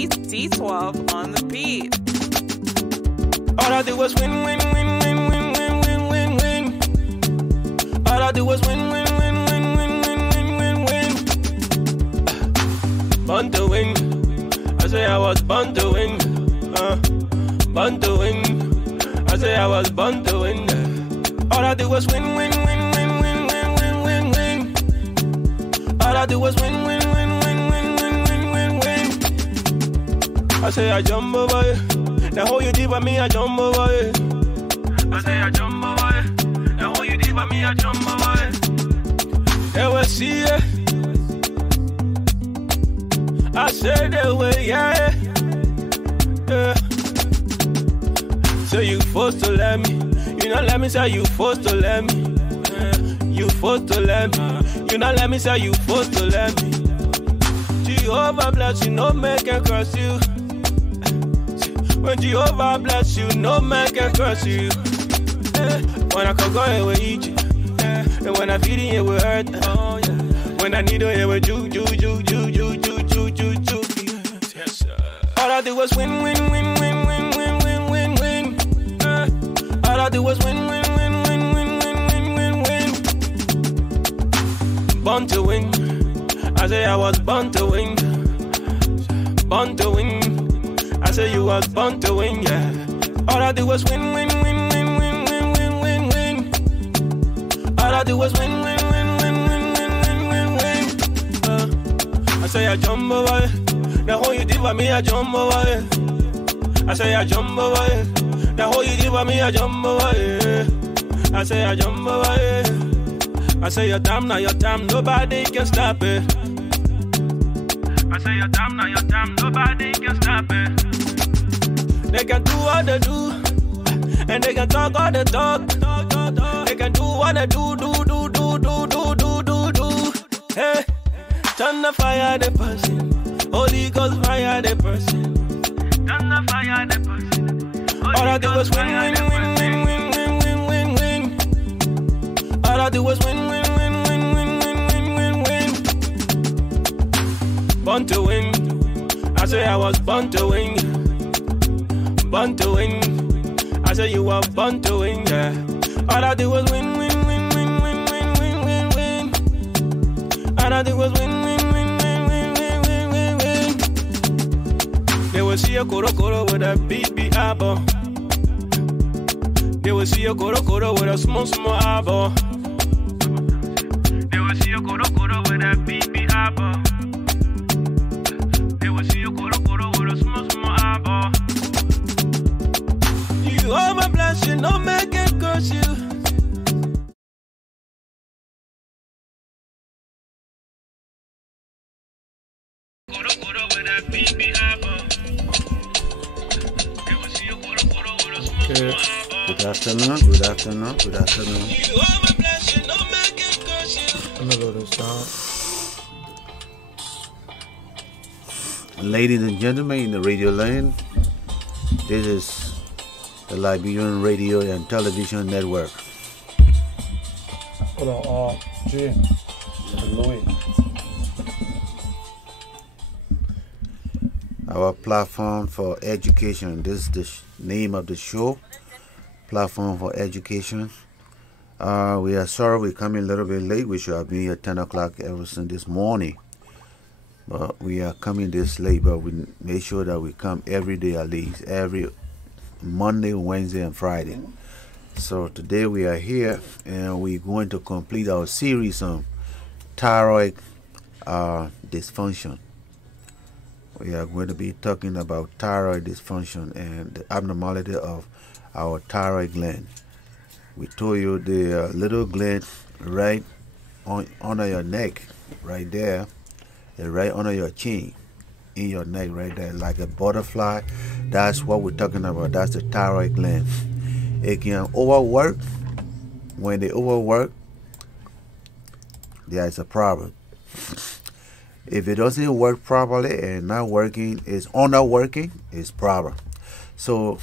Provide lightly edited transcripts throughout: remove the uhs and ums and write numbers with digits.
T12 on the beat. All I do was win, win, win, win, win, win, win, win, win. All I do was win, win, win, win, win, win, win, win, win. Born to win. I say I was born to win. Born to win. I say I was born to win. All I do was win, win, win, win, win, win, win, win, win. All I do was win, win, win, win, win, win, win, win, win. I say I jump over you. Now how you deep with me, I jump over you. I say I jump over you. Now how you deep with me, I jump over you. They will see you. I say they will, yeah. So you forced to let me. You not let me say you forced to let me. You forced to let me. You not let me say you forced to let me. Jehovah bless you, no man can curse you. When Jehovah bless you, no man can curse you. When I can go here with eat you. And when I feed in here with hurt. When I need it with ju. Yes, sir. All I do was win, win, win, win, win, win, win, win, win. All I do was win, win, win, win, win, win, win, win, win. Born to win. I say I was born to win. Born to win. I say you was born to win, yeah. All I do was win, win, win, win, win, win, win, win, win. All I do was win, win, win, win, win, win, win, win, win. I say I jump over it. Now how you did with me, I jump over it. I say I jump over it. Now how you did with me, I jump over it. I say I jump over it. I say your time, now your time, nobody can stop it. I say your time, now your time, nobody can stop it. They can do what they do, and they can talk all they talk. They can do what they do. Hey, turn the fire the person, Holy Ghost fire the person. Turn the fire the person. All I do is win, win, win, win, win, win, win, win. All I do is win, win, win, win, win, win, win, win. Born to win. I say I was born to win. Born to win. I say you were born to win, yeah. All I do was win, win, win, win, win, win, win, win, win. All I do was win, win, win, win, win, win, win, win, win. They will see a koro with a big apple. They will see a koro with a small apple. They will see a koro with a big apple. They will see a koro with a small apple. You are my blessing, no man can curse you. Okay. Good afternoon. Good afternoon. Good afternoon. You are my blessing, no man can curse you. I'm gonna load this down. Ladies and gentlemen in the radio land, this is the Liberian Radio and Television Network. Hold on, G. Louis. Our platform for education. This is the name of the show. Platform for education. We are sorry we're coming a little bit late. We should have been at 10 o'clock ever since this morning. But we are coming this late, but we make sure that we come every day at least. Every Monday, Wednesday, and Friday. So today we are here and we're going to complete our series on thyroid dysfunction. We are going to be talking about thyroid dysfunction and the abnormality of our thyroid gland. We told you the little gland right under your neck, right there, and right under your chin, in your neck right there, like a butterfly. That's what we're talking about. That's the thyroid gland. It can overwork. When they overwork, there is a problem. If it doesn't work properly and not working, is underworking, it's problem. So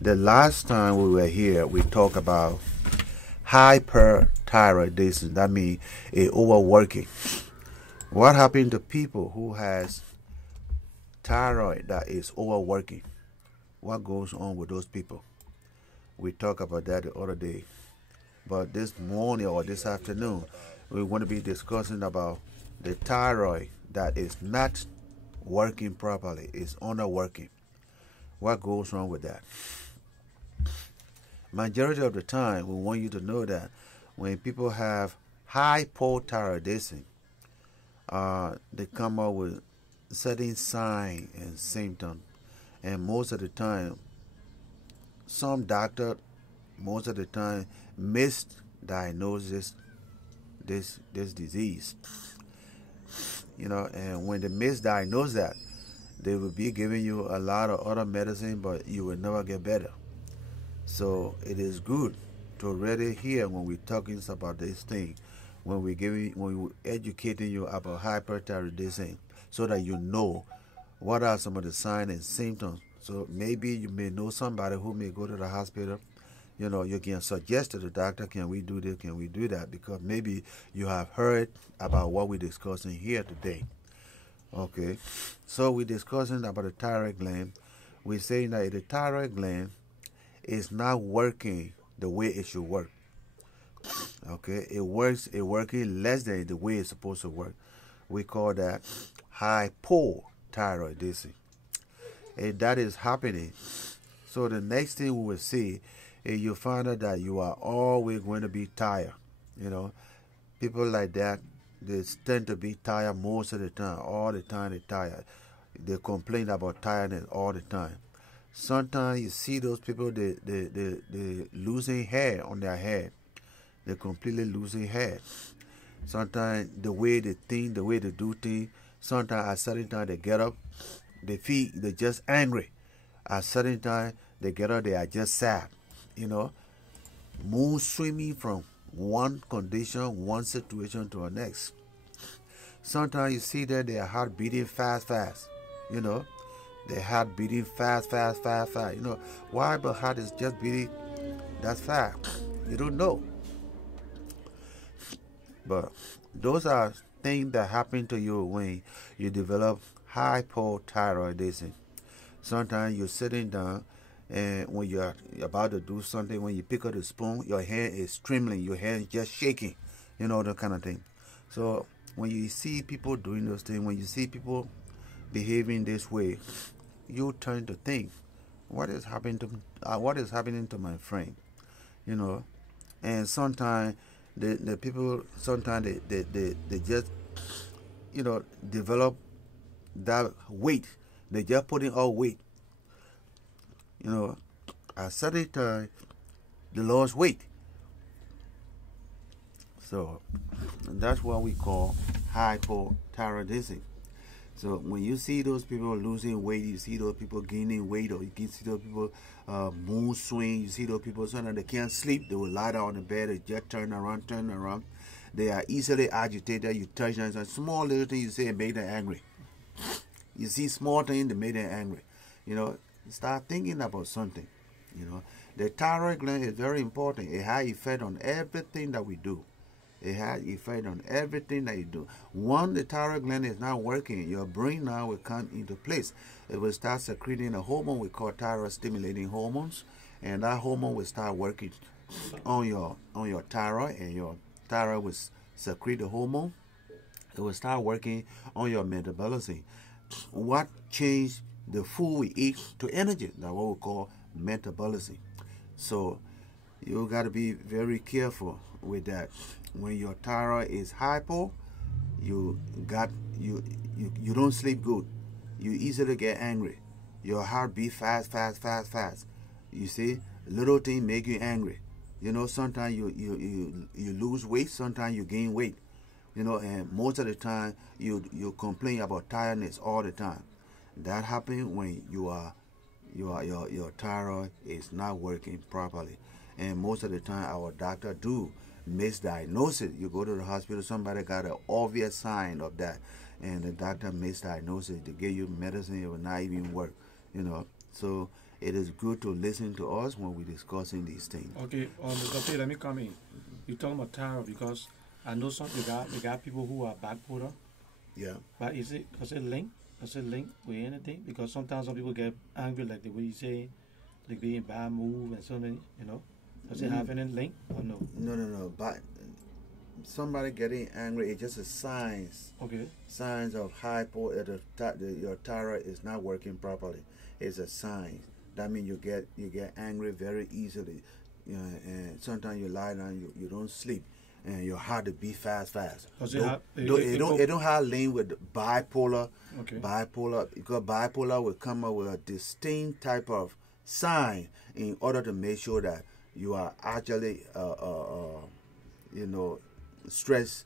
the last time we were here, we talked about hyperthyroidism. That means a overworking. What happened to people who has thyroid that is overworking. What goes on with those people? We talked about that the other day. But this morning or this afternoon, we want to be discussing about the thyroid that is not working properly, is underworking. What goes on with that? Majority of the time, we want you to know that when people have hypothyroidism, they come up with certain signs and symptoms, and most of the time, some doctor, most of the time, misdiagnoses this disease. And when they misdiagnose that, they will be giving you a lot of other medicine, but you will never get better. So it is good to really hear when we're talking about this thing, when we're educating you about hyperthyroidism, so that you know what are some of the signs and symptoms. So maybe you may know somebody who may go to the hospital. You can suggest to the doctor, can we do this, can we do that? Because maybe you have heard about what we're discussing here today. Okay, so we're discussing about the thyroid gland. We're saying that the thyroid gland is not working the way it should work. Okay, it working less than the way it's supposed to work. We call that hypothyroidism. And that is happening. So the next thing we will see is you find out that you are always going to be tired. People like that, they tend to be tired most of the time. All the time they're tired. They complain about tiredness all the time. Sometimes you see those people, they losing hair on their head. They're completely losing hair. Sometimes the way they think, the way they do things, sometimes at certain time they get up, they're just angry. At certain time they get up, they are just sad. Mood swimming from one condition, one situation to the next. Sometimes you see that their heart beating fast. Their heart beating fast. Why the heart is just beating that fast? You don't know. But those are things that happen to you when you develop hypothyroidism. Sometimes you're sitting down, and when you're about to do something, when you pick up the spoon, your hand is trembling, your hand is just shaking, that kind of thing. So when you see people doing those things, when you see people behaving this way, you turn to think, what is happening to my friend? And sometimes the people, sometimes they just develop that weight. They just putting all weight. At certain time they lost weight. So that's what we call hypothyroidism. So when you see those people losing weight, you see those people gaining weight, or you can see those people mood swing, you see those people sometimes they can't sleep, they will lie down on the bed, they just turn around. They are easily agitated. You touch them, a small little thing you say and make them angry. You see small things that make them angry. Start thinking about something. The thyroid gland is very important. It has effect on everything that we do. It has effect on everything that you do. Once the thyroid gland is not working, your brain now will come into place. It will start secreting a hormone we call thyroid stimulating hormones, and that hormone will start working on your thyroid, and your thyroid will secrete the hormone. It will start working on your metabolism. What changed the food we eat to energy? That's what we call metabolism. So you got to be very careful with that. When your thyroid is hypo, you don't sleep good. You easily get angry. Your heart beat fast. You see, little things make you angry. Sometimes you lose weight, sometimes you gain weight. And most of the time you complain about tiredness all the time. That happens when your thyroid is not working properly. And most of the time our doctor do misdiagnose it. You go to the hospital, somebody got an obvious sign of that, and the doctor misdiagnoses it. They give you medicine, it will not even work. So it is good to listen to us when we're discussing these things. Okay, Dr. Let me come in. You're talking about thyroid because I know they got people who are bipolar. Yeah. But does it link? Does it link with anything? Because sometimes some people get angry, like the way you say, like being bad move and something, you know. Does it have any link or no? No. But somebody getting angry is just a signs. Okay. Signs of hypo. Your thyroid is not working properly. It's a sign. That means you get angry very easily. You know, and sometimes you lie down, you don't sleep, and your heart to beat fast. Does It don't have link with bipolar. Okay. Bipolar, because bipolar will come up with a distinct type of sign in order to make sure that you are actually stressed.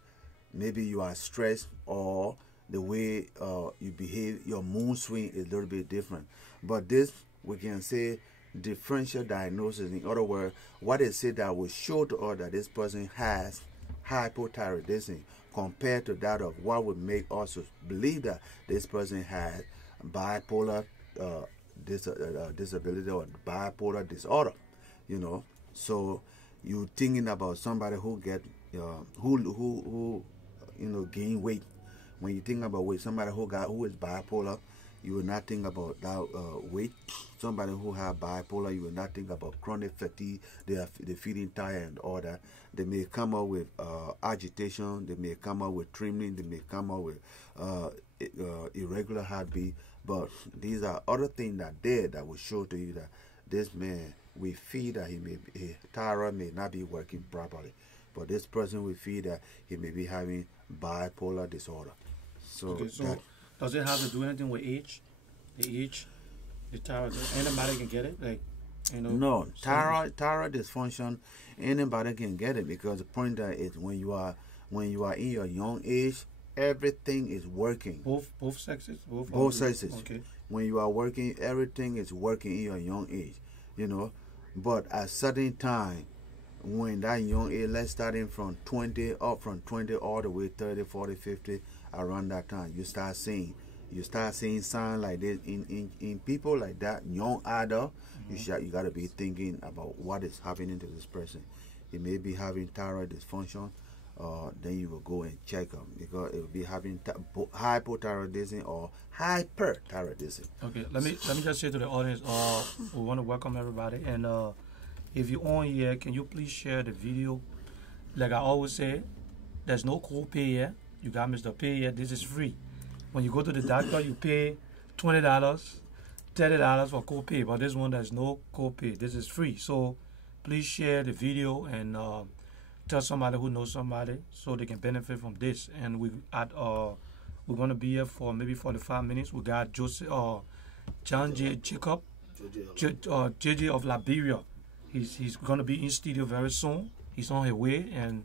Maybe you are stressed, or the way you behave, your mood swing is a little bit different. But this, we can say, differential diagnosis. In other words, what they say that will show to us that this person has hypothyroidism compared to that of what would make us believe that this person has bipolar disability or bipolar disorder. You know, so you thinking about somebody who get who gain weight. When you think about weight, somebody who is bipolar, you will not think about that weight. Somebody who have bipolar, you will not think about chronic fatigue. They feeling tired and all that. They may come up with agitation. They may come up with trembling. They may come up with irregular heartbeat. But these are other things that will show to you that this man, we feel that his thyroid may not be working properly. But this person, we feel that he may be having bipolar disorder. So, okay, so does it have to do anything with age? The age, the thyroid, anybody can get it, like, you know. No, thyroid dysfunction, anybody can get it, because the point that is when you are in your young age, everything is working. Both sexes, both sexes. Okay. When you are working, everything is working in your young age, you know. But at certain time, when that young age, let's starting from 20 all the way 30, 40, 50, around that time, you start seeing signs like this in people like that, young adult. You got to be thinking about what is happening to this person. He may be having thyroid dysfunction. Then you will go and check them, because it will be having hypothyroidism or hyperthyroidism. Okay, let me just say to the audience, we want to welcome everybody, and if you're on here, can you please share the video? Like I always say, there's no co-pay here. You got Mr. Pay here. This is free. When you go to the doctor, you pay $20, $30 for co-pay. But this one, there's no co-pay. This is free. So please share the video and tell somebody who knows somebody so they can benefit from this. And we're going to be here for maybe 45 minutes. We got John J. Jacob, JJ of Liberia. He's going to be in studio very soon. He's on his way, and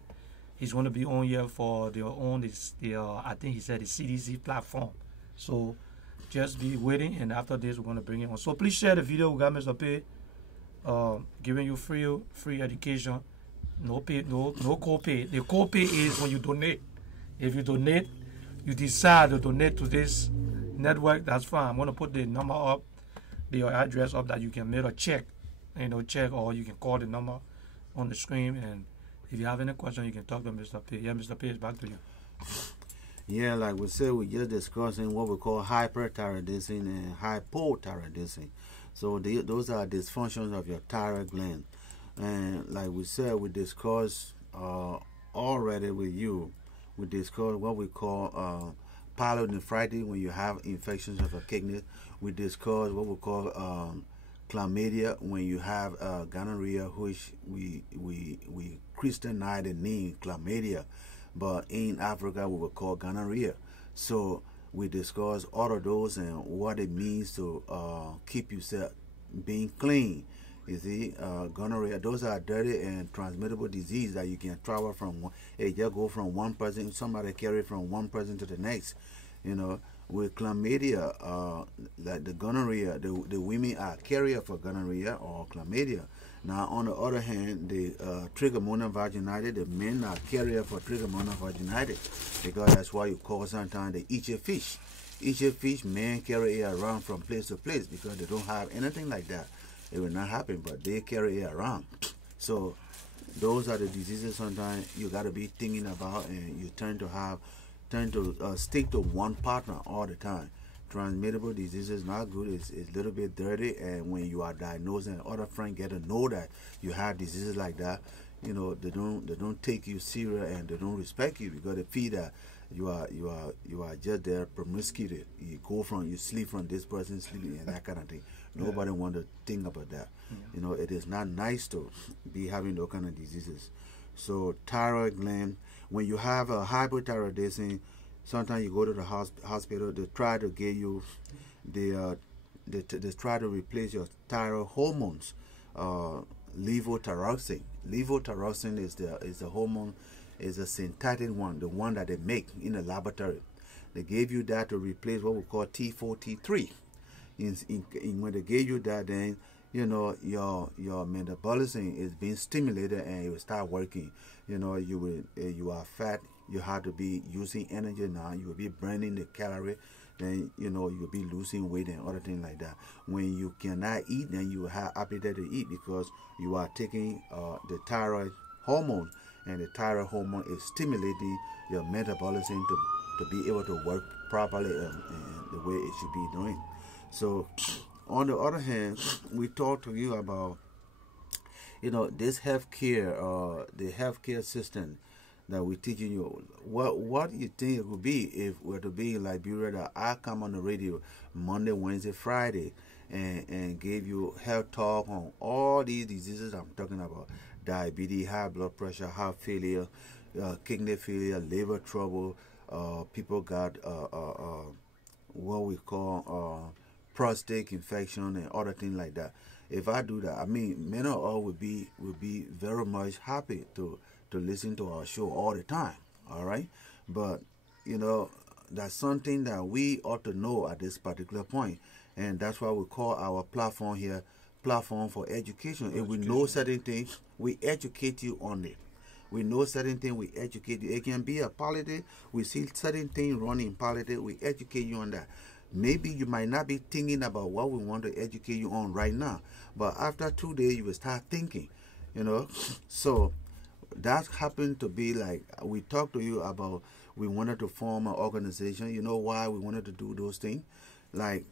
he's going to be on here for I think he said the CDC platform. So just be waiting, and after this we're going to bring it on. So please share the video. We got Mr. Pay giving you free education. No co-pay. The co-pay is when you donate. If you donate, you decide to donate to this network, that's fine. I'm going to put the number up, the address up, that you can mail a check. Or you can call the number on the screen, and if you have any question, you can talk to Mr. P. Yeah, Mr. P, is back to you. Yeah, like we said, we're just discussing what we call hyperthyroidism and hypothyroidism. So those are dysfunctions of your thyroid gland. And like we said, we discussed already with you, we discussed what we call pyelonephritis, when you have infections of the kidneys. We discussed what we call chlamydia, when you have gonorrhea, which we Christianize the name chlamydia, but in Africa we will call gonorrhea. So we discuss all of those and what it means to keep yourself being clean. You see, gonorrhea, those are dirty and transmittable disease that you can travel from it just go from one person, somebody carry from one person to the next. You know, with chlamydia, like the gonorrhea, the women are carrier for gonorrhea or chlamydia. Now, on the other hand, the trichomonas vaginitis, the men are carrier for trichomonas vaginitis, because that's why you call sometimes the itchy fish. Itchy fish, men carry it around from place to place because they don't have anything like that. It will not happen, but they carry it around. So those are the diseases sometimes you got to be thinking about, and you tend to stick to one partner all the time, transmittable disease is not good. It's a little bit dirty, and when you are diagnosed and other friends get to know that you have diseases like that, you know, they don't take you serious and they don't respect you because they feel that you are just there promiscuity. You sleep from this person sleeping and that kind of thing. Nobody want to think about that. You know, it is not nice to be having those kind of diseases. So thyroid gland, when you have a hypothyroidism, sometimes you go to the hospital, they try to give you they try to replace your thyroid hormones. Levothyroxine. Levothyroxine is the hormone, is a synthetic one, the one that they make in the laboratory. They gave you that to replace what we call T4, T3. When they gave you that, then you know your metabolism is being stimulated and it will start working. You know, you are fat. You have to be using energy now. You will be burning the calorie. Then you know you'll be losing weight and other things like that. When you cannot eat, then you have appetite to eat because you are taking the thyroid hormone, and the thyroid hormone is stimulating your metabolism to be able to work properly and the way it should be doing. So, on the other hand, we talk to you about, you know, this healthcare, the healthcare system that we're teaching you. What you think it would be if we're to be in Liberia, that I come on the radio Monday, Wednesday, Friday and give you health talk on all these diseases I'm talking about: diabetes, high blood pressure, heart failure, kidney failure, liver trouble. People got what we call prostate infection and other things like that. If I do that, I mean, many of us would be very much happy to listen to our show all the time. All right, but you know, that's something that we ought to know at this particular point, and that's why we call our platform here platform for education. If we know certain things, we educate you on it. We know certain things, we educate you. It can be a politics. We see certain things running in politics, we educate you on that. Maybe you might not be thinking about what we want to educate you on right now, but after 2 days, you will start thinking, you know. So that happened to be like, we talked to you about, we wanted to form an organization. You know why we wanted to do those things? Like,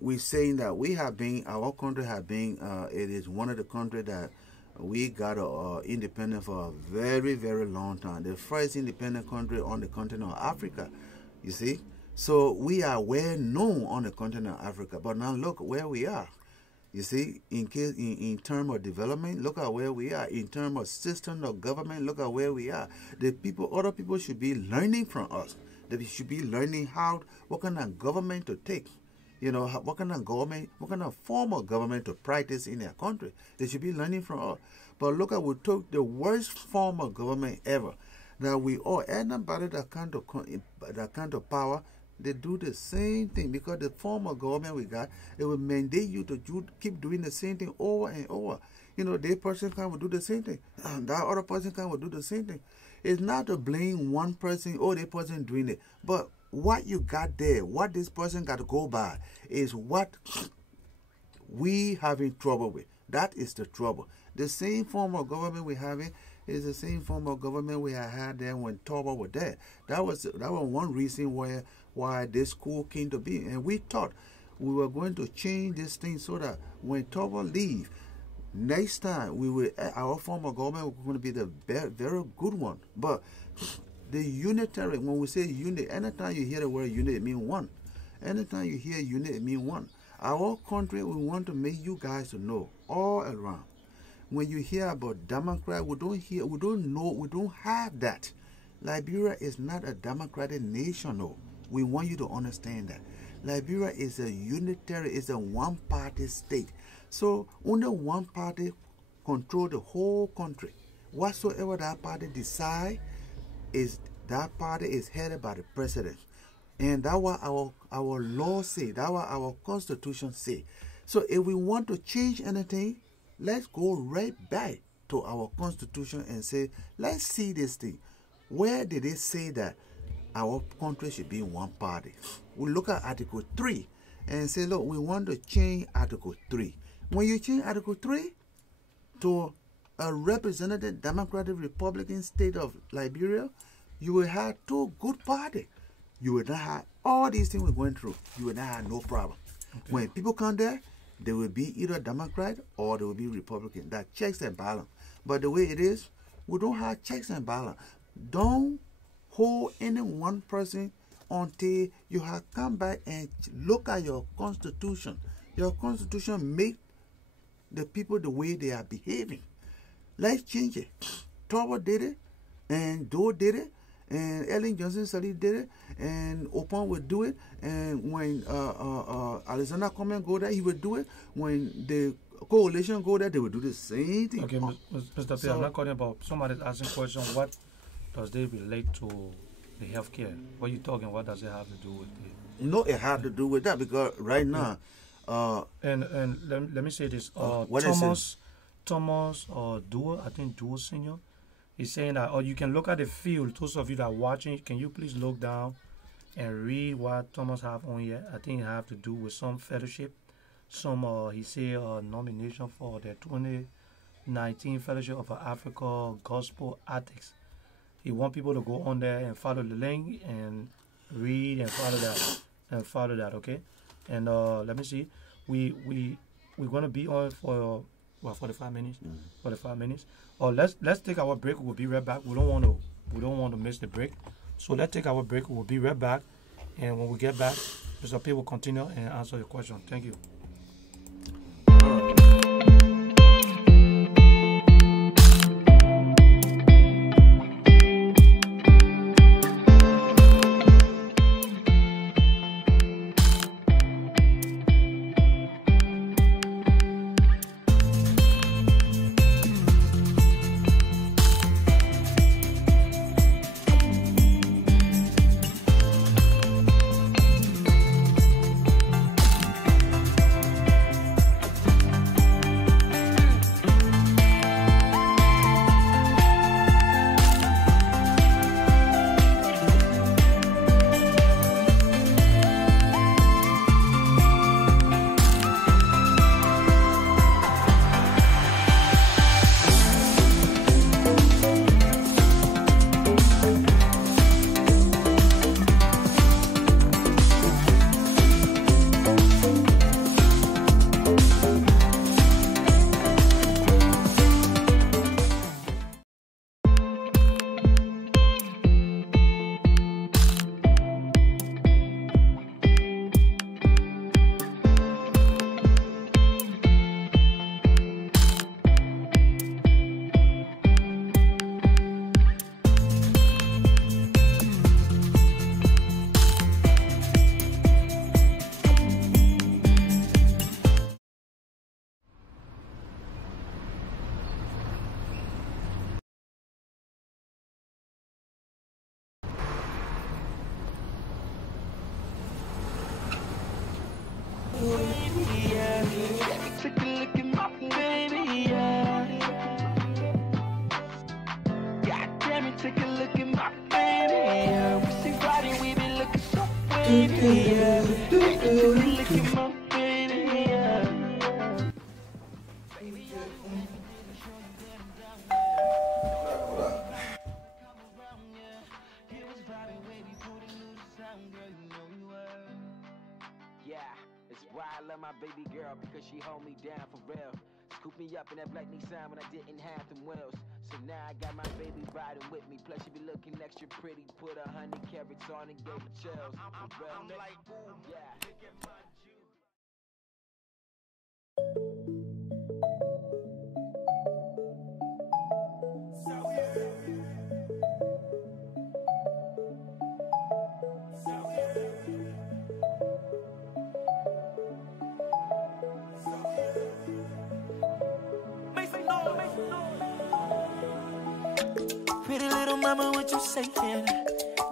we're saying that we have been, our country have been, it is one of the countries that we got independent for a very, very long time. The first independent country on the continent of Africa, you see. So we are well known on the continent of Africa. But now look where we are. You see, in terms of development, look at where we are. In terms of system of government, look at where we are. Other people should be learning from us. They should be learning what kind of government to take. You know, what kind of government, what kind of form of government to practice in their country. They should be learning from us. But look at, we took the worst form of government ever. Now we all, anybody that kind of power, they do the same thing, because the form of government we got, it will mandate you to keep doing the same thing over and over. You know, that person will do the same thing. That other person will do the same thing. It's not to blame one person, that person doing it. But what you got there, what this person got to go by, is what we having trouble with. That is the trouble. The same form of government we having is the same form of government we had there when Turbo was there. That was one reason why this school came to be. And we thought we were going to change this thing so that when Turbo leave, next time our form of government was going to be the very good one. But the unitary, when we say unit, anytime you hear the word unit, it means one. Anytime you hear unit, it means one. Our country, we want to make you guys to know all around. When you hear about Democrat, we don't have that. Liberia is not a democratic nation, no. We want you to understand that. Liberia is a unitary, is a one-party state. So only one party control the whole country. Whatsoever that party decide, that party is headed by the president. And that's what our law say, that's what our constitution say. So if we want to change anything, let's go right back to our constitution and say, let's see this thing. Where did it say that our country should be one party? We look at Article 3 and say, look, we want to change Article 3. When you change Article 3 to a representative Democratic Republican state of Liberia, you will have two good parties. You will not have all these things we're going through, you and I have no problem. Okay. When people come there, they will be either Democrat or they will be Republican. That checks and balance. But the way it is, we don't have checks and balance. Don't hold any one person until you have come back and look at your constitution. Your constitution make the people the way they are behaving. Let's change it. Trevor did it, and Doe did it, and Ellen Johnson Sally did it, and Opon would do it, and when Alexander Cummings go there, he would do it. When the coalition go there, they would do the same thing. Okay, Mr. P, I'm not calling about somebody's asking question. What does they relate to the healthcare? What you talking? What does it have to do with it? No, it had to do with that because right now. And let me say this. Thomas Duo, I think Duo Senior, is saying that, you can look at the field. Those of you that are watching, can you please look down and read what Thomas have on here? I think it have to do with some fellowship. Some, he say, nomination for the 2019 Fellowship of Africa Gospel Ethics. He want people to go on there and follow the link and read and follow that, okay? And let me see, we're gonna be on for 45 minutes. 45 minutes. Or let's take our break. We'll be right back. We don't want to miss the break. So let's take our break. We'll be right back. And when we get back, Mr. P will continue and answer your question. Thank you. Take a look at my baby, yeah. God damn it, take a look at my baby, yeah. We see riding, we be looking so wavy, yeah. Take a look at my baby, yeah. Why I love my baby girl, because she hold me down for real. Scoop me up in that black Nissan when I didn't have them wheels. So now I got my baby riding with me. Plus she be looking extra pretty. Put 100 carats on and gave her chills. I'm like, ooh, yeah. Pretty little mama, what you saying?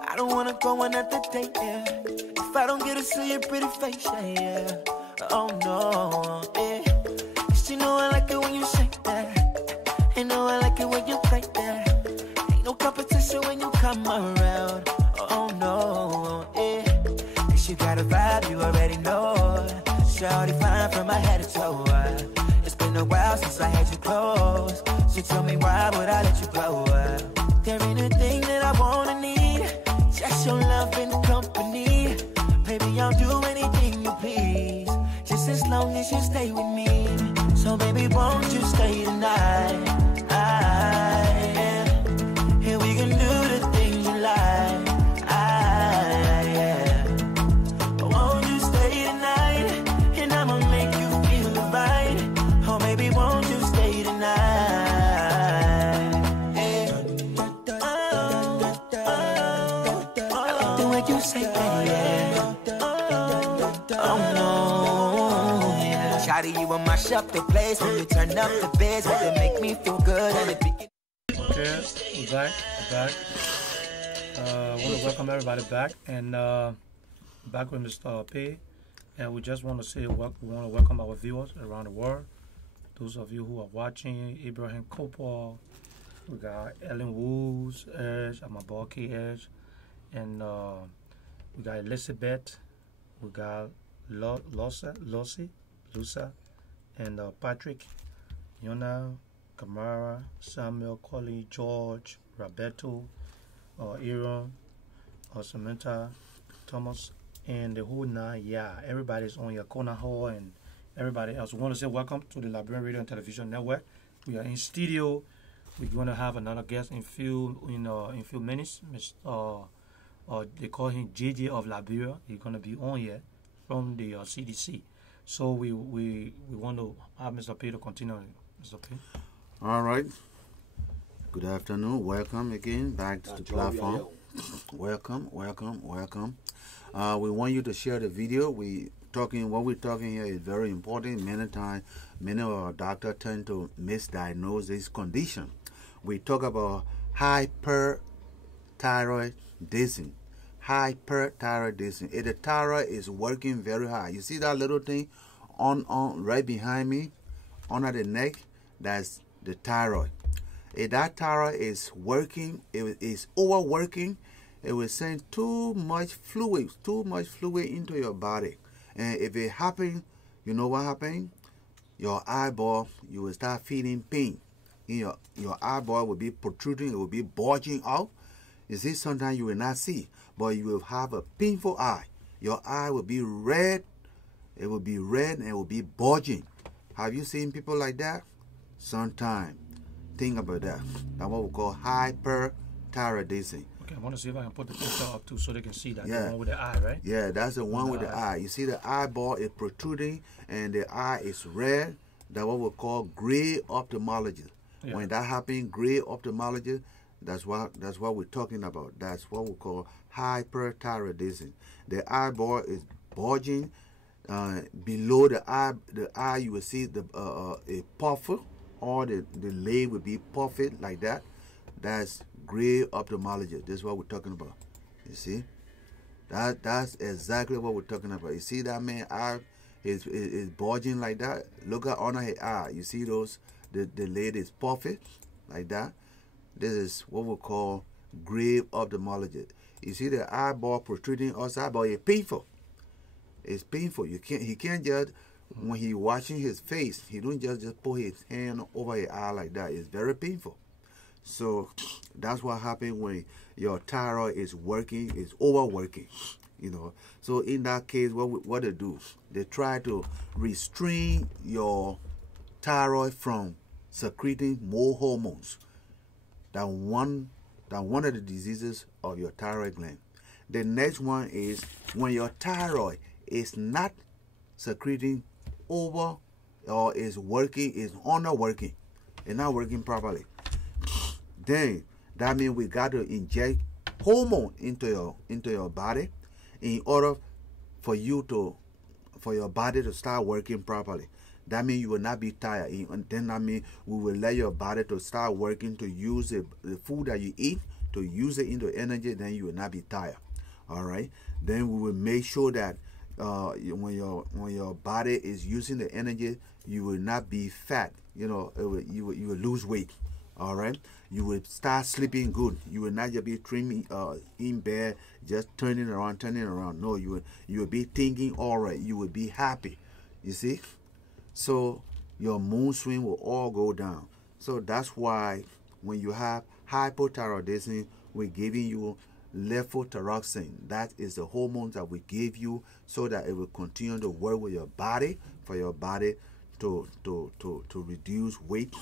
I don't wanna go another day, yeah. If I don't get to see your pretty face, yeah. Oh no, yeah. 'Cause you know I like it when you shake that. You know I like it when you play that. Ain't no competition when you come around. Oh no, yeah. 'Cause you got a vibe, you already know. Shawty fine from my head to toe. It's been a while since I had you close. So tell me why would I let you go? There ain't a thing that I wanna need, just your love and company. Baby, I'll do anything you please, just as long as you stay with me. So baby, won't you stay tonight? Yeah. Here we can do the things you like. Yeah. But won't you stay tonight? And I'ma make you feel right. Oh baby, won't you stay tonight? Yeah. I like the way you say that, yeah. Oh no. Shawty, you will mash up the place when you turn up the bass, but it make me feel good and it begin. Okay, we're back. I want to welcome everybody back, and back with Mr. P. And we just want to say we want to welcome our viewers around the world. Those of you who are watching, Ibrahim Cooper, we got Ellen Woods, Edge, my boy K Edge, and we got Elizabeth, we got Lucy, and Patrick, Yona, Kamara, Samuel, Collie, George, Roberto, Aaron, Samantha, Thomas, and the whole nine. Yeah, everybody's on your corner hall and everybody else. We want to say welcome to the Lrtn Radio and Television Network. We are in studio. We're going to have another guest in few minutes. They call him JJ of Liberia. He's going to be on here from the CDC. So we want to have Mr. P to continue. Mr. P. All right. Good afternoon. Welcome again back to the platform. Welcome. We want you to share the video. What we're talking here is very important. Many times, many of our doctors tend to misdiagnose this condition. We talk about hyperthyroidism. Hyperthyroidism. If the thyroid is working very hard, you see that little thing on right behind me, under the neck, that's the thyroid. If that thyroid is working, it is overworking, it will send too much fluid into your body. And if it happens, you know what happens? Your eyeball, you will start feeling pain. Your eyeball will be protruding, it will be bulging out. You see, sometimes you will not see, but you will have a painful eye. Your eye will be red, it will be red and it will be bulging. Have you seen people like that? Sometimes. Think about that. That's what we call hyperthyroidism. Okay, I want to see if I can put the picture up too so they can see that. Yeah. The one with the eye, right? Yeah, that's the one with the eye. You see the eyeball is protruding and the eye is red. That's what we call gray ophthalmology. Yeah. When that happens, gray ophthalmology, that's what we're talking about. That's what we call hyperthyroidism. The eyeball is bulging. Below the eye, you will see a puffer, or the lid will be puffy like that. That's gray ophthalmology. This is what we're talking about. You see, that's exactly what we're talking about. You see that man's eye is bulging like that. Look at under his eye. You see those the lid is puffy like that. This is what we call gray ophthalmology. You see the eyeball protruding outside, but it's painful. It's painful. He can't just, when he washing his face, he don't just put his hand over his eye like that. It's very painful. So that's what happens when your thyroid is working, is overworking, you know. So in that case, what they do, they try to restrain your thyroid from secreting more hormones. That one of the diseases of your thyroid gland. The next one is when your thyroid is not secreting over, or is working, is underworking, it's not working properly. Then that means we got to inject hormone into your body in order for your body to start working properly. That means you will not be tired. And then that means we will let your body to start working, to use the food that you eat, to use it into energy. Then you will not be tired. All right. Then we will make sure that when your body is using the energy, you will not be fat. You know, you will lose weight. All right. You will start sleeping good. You will not just be dreaming in bed, just turning around. No, you will be thinking all right. You will be happy. You see. So your mood swing will all go down. So that's why when you have hypothyroidism, we're giving you levothyroxine. That is the hormone that we give you so that it will continue to work with your body, for your body to reduce weight,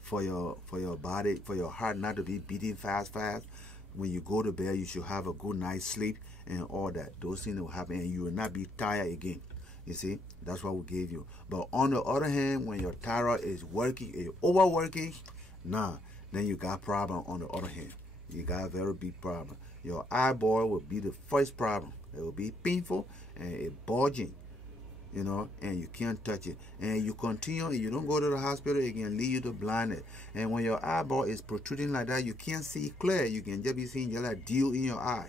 for your body, for your heart not to be beating fast. When you go to bed, you should have a good night's sleep and all that. Those things will happen and you will not be tired again. You see, that's what we gave you. But on the other hand, when your thyroid is working, is overworking, then you got problem on the other hand. You got a very big problem. Your eyeball will be the first problem. It will be painful and it bulging, you know, and you can't touch it. And you continue, you don't go to the hospital, it can lead you to blindness. And when your eyeball is protruding like that, you can't see clear. You can just be seeing just like dew in your eye.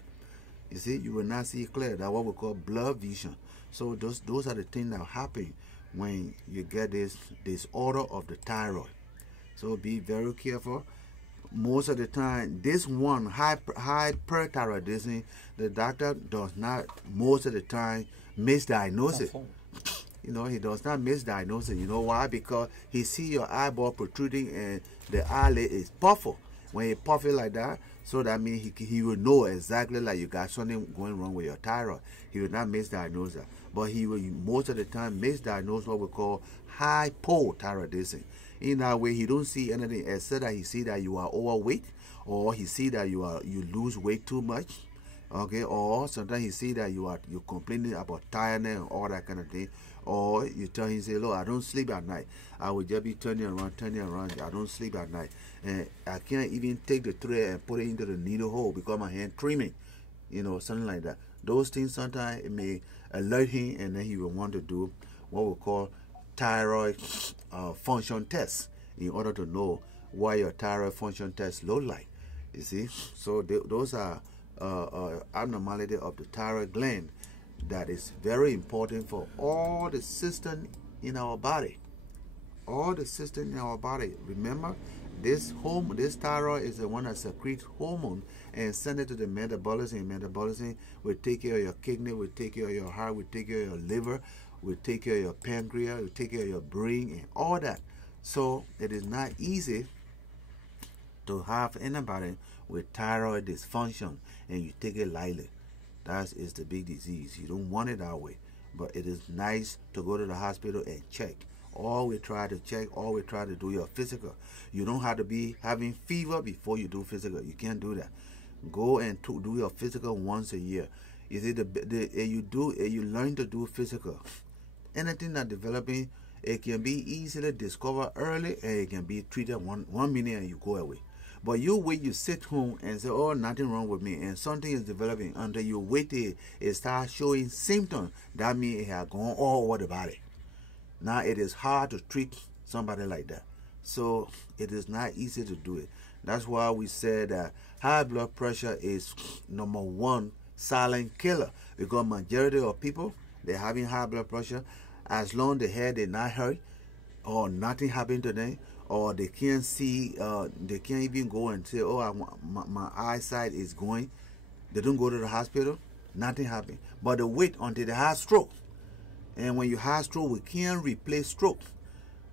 You see, you will not see clear. That's what we call blood vision. So those are the things that happen when you get this disorder of the thyroid. So be very careful. Most of the time, this one, hyperthyroidism, the doctor does not, most of the time, misdiagnose it. You know, he does not misdiagnose it. You know why? Because he see your eyeball protruding and the eyelid is puffy. When he puff it like that, so that means he will know exactly like you got something going wrong with your thyroid. He will not misdiagnose that. But he will most of the time misdiagnose what we call hypothyroidism. In that way, he don't see anything except that he see that you are overweight, or he see that you lose weight too much, okay, or sometimes he see that you're complaining about tiredness and all that kind of thing, or you tell him, say, look, I don't sleep at night. I will just be turning around. I don't sleep at night, and I can't even take the thread and put it into the needle hole because my hand trimming, you know, something like that. Those things sometimes it may alert him, and then he will want to do what we call thyroid function test in order to know what your thyroid function test look like. You see, so those are abnormality of the thyroid gland that is very important for all the system in our body. All the system in our body. Remember, this thyroid is the one that secretes hormone and send it to the metabolism. Metabolism will take care of your kidney, will take care of your heart, will take care of your liver, will take care of your pancreas, will take care of your brain and all that. So it is not easy to have anybody with thyroid dysfunction and you take it lightly. That is the big disease. You don't want it that way. But it is nice to go to the hospital and check. Always try to check, always try to do your physical. You don't have to be having fever before you do physical. You can't do that. Go and do your physical once a year. You see, you learn to do physical. Anything that developing, it can be easily discovered early and it can be treated one minute and you go away. But you sit home and say, oh, nothing wrong with me, and something is developing until you wait till it starts showing symptoms. That means it has gone all over the body. Now it is hard to treat somebody like that. So it is not easy to do it. That's why we said that high blood pressure is #1 silent killer, because majority of people, they're having high blood pressure. As long as the head is not hurt or nothing happened to them, or they can't see, they can't even go and say, oh, my eyesight is going. They don't go to the hospital, nothing happened. But they wait until they have stroke. And when you have stroke, we can't replace stroke.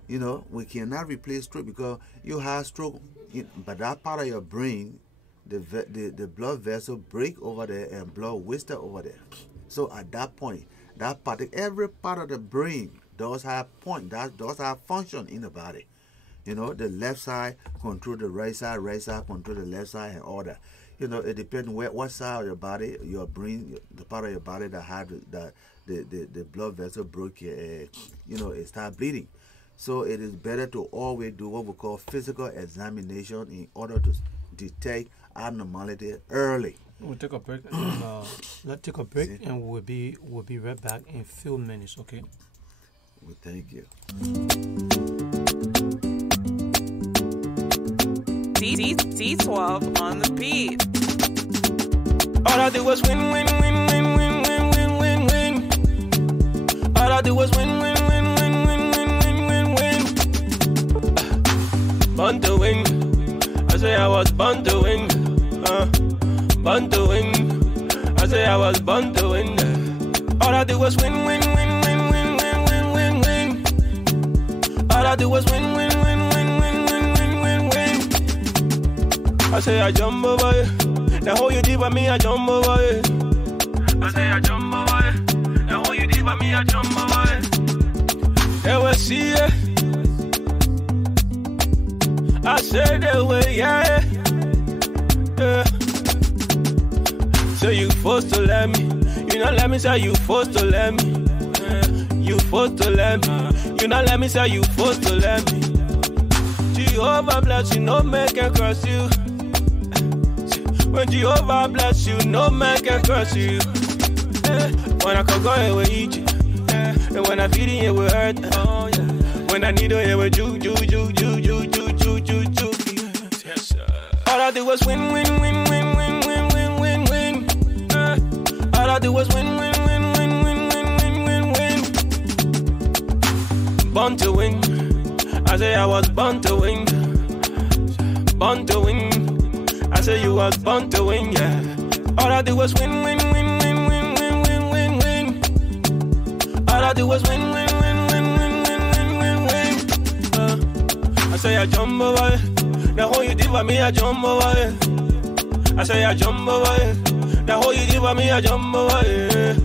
You know, we cannot replace stroke because you have stroke, but that part of your brain, the blood vessel break over there and blood wasted over there. So at that point, every part of the brain does have does have function in the body. You know, the left side control the right side control the left side, and all that. You know, it depends what side of your body, your brain, the part of your body that have the blood vessel broke, you know, it start bleeding. So it is better to always do what we call physical examination in order to detect abnormality early. We'll take a break. And, let's take a break, and we'll be right back in a few minutes. Okay. Well, thank you. D12 on the beat. All I did was win. All I did was win. Born to win. I say I was born to win. Born to win. I say I was born to win. All I did was win. All I did was win. I say I jump over you. Now how you did for me, I jump over it. I say I jump over it. Now how you did for me, I jump over it. They will see it. I say they will, yeah. So you forced to let me. You not let me say you forced to let me. You forced to let me. You not let me say you forced to let me. Jehovah bless you, no man can curse you. When Jehovah bless you, no man can curse you. When I can go here with Egypt, and when I feed in here with earth, oh yeah. When I need here with you. Yes, sir. All I do was win. All I do was win. Born to win. I say I was born to win. Born to win. I say you was born to win, yeah. All I do was win. All I do was win. I say I jump over it. Now how you did for me, I jump over it. I say I jump over it. Now how you did for me, I jump over it.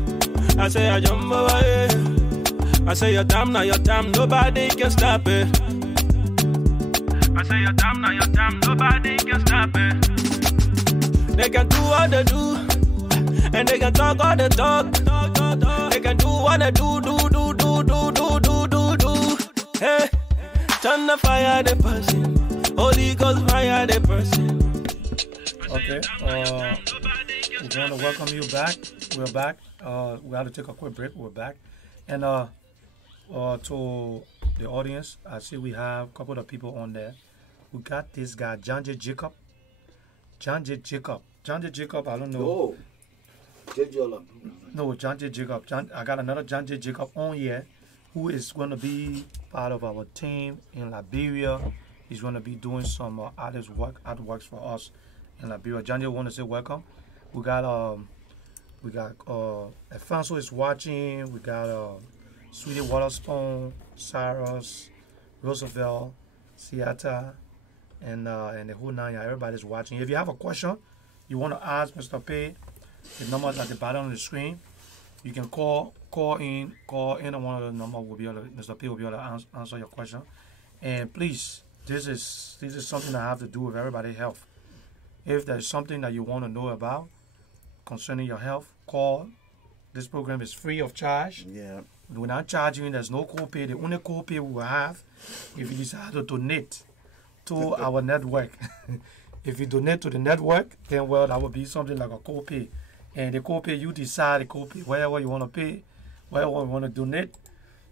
I say I jump over it. I say your time, now your time, nobody can stop it. I say your time, now your time, nobody can stop it. They can do what they do, and they can talk all they talk. They can do what they do. Hey, turn the fire the person, Holy Ghost fire the person. Okay, we're going to welcome you back. We're back. We have to take a quick break. We're back. And to the audience, I see we have a couple of people on there. We got this guy, John J. Jacob. John J. Jacob, I don't know. No, John J. Jacob. I got another John J. Jacob on here who is going to be part of our team in Liberia. He's going to be doing some artworks for us in Liberia. John J. want to say welcome. We got Alfonso is watching. We got Sweetie Waterspoon, Cyrus, Roosevelt, Seattle, and the whole nine. Everybody's watching. If you have a question you want to ask Mr. P, the number's at the bottom of the screen. You can call in, and one of the numbers will be able to, Mr. P will be able to answer your question. And please, this is something that have to do with everybody's health. If there's something that you want to know about concerning your health, call. This program is free of charge. Yeah. We're not charging. There's no copay. The only copay we will have if you decide to donate to our network. If you donate to the network, then well, that would be something like a copay. And the copay, you decide the copay, wherever you want to pay, wherever you want to donate,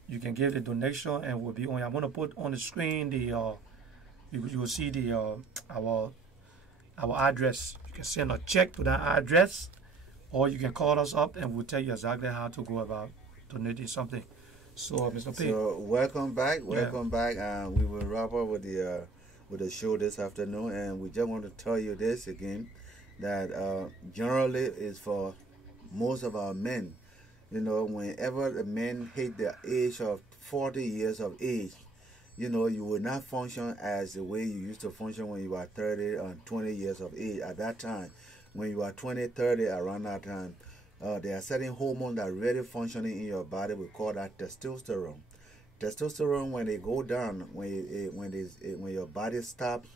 you can give the donation and we'll be on. I'm going to put on the screen the you will see the our address. You can send a check to that address, or you can call us up and we'll tell you exactly how to go about donating something. So, Mr. P. So welcome back. We will wrap up with the show this afternoon, and we just want to tell you this again, that generally is for most of our men. You know, whenever the men hit the age of 40 years of age, you know, you will not function as the way you used to function when you were 30 and 20 years of age. At that time, when you are 20, 30, around that time, there are certain hormones that are really functioning in your body. We call that testosterone. Testosterone, when they go down, when your body stops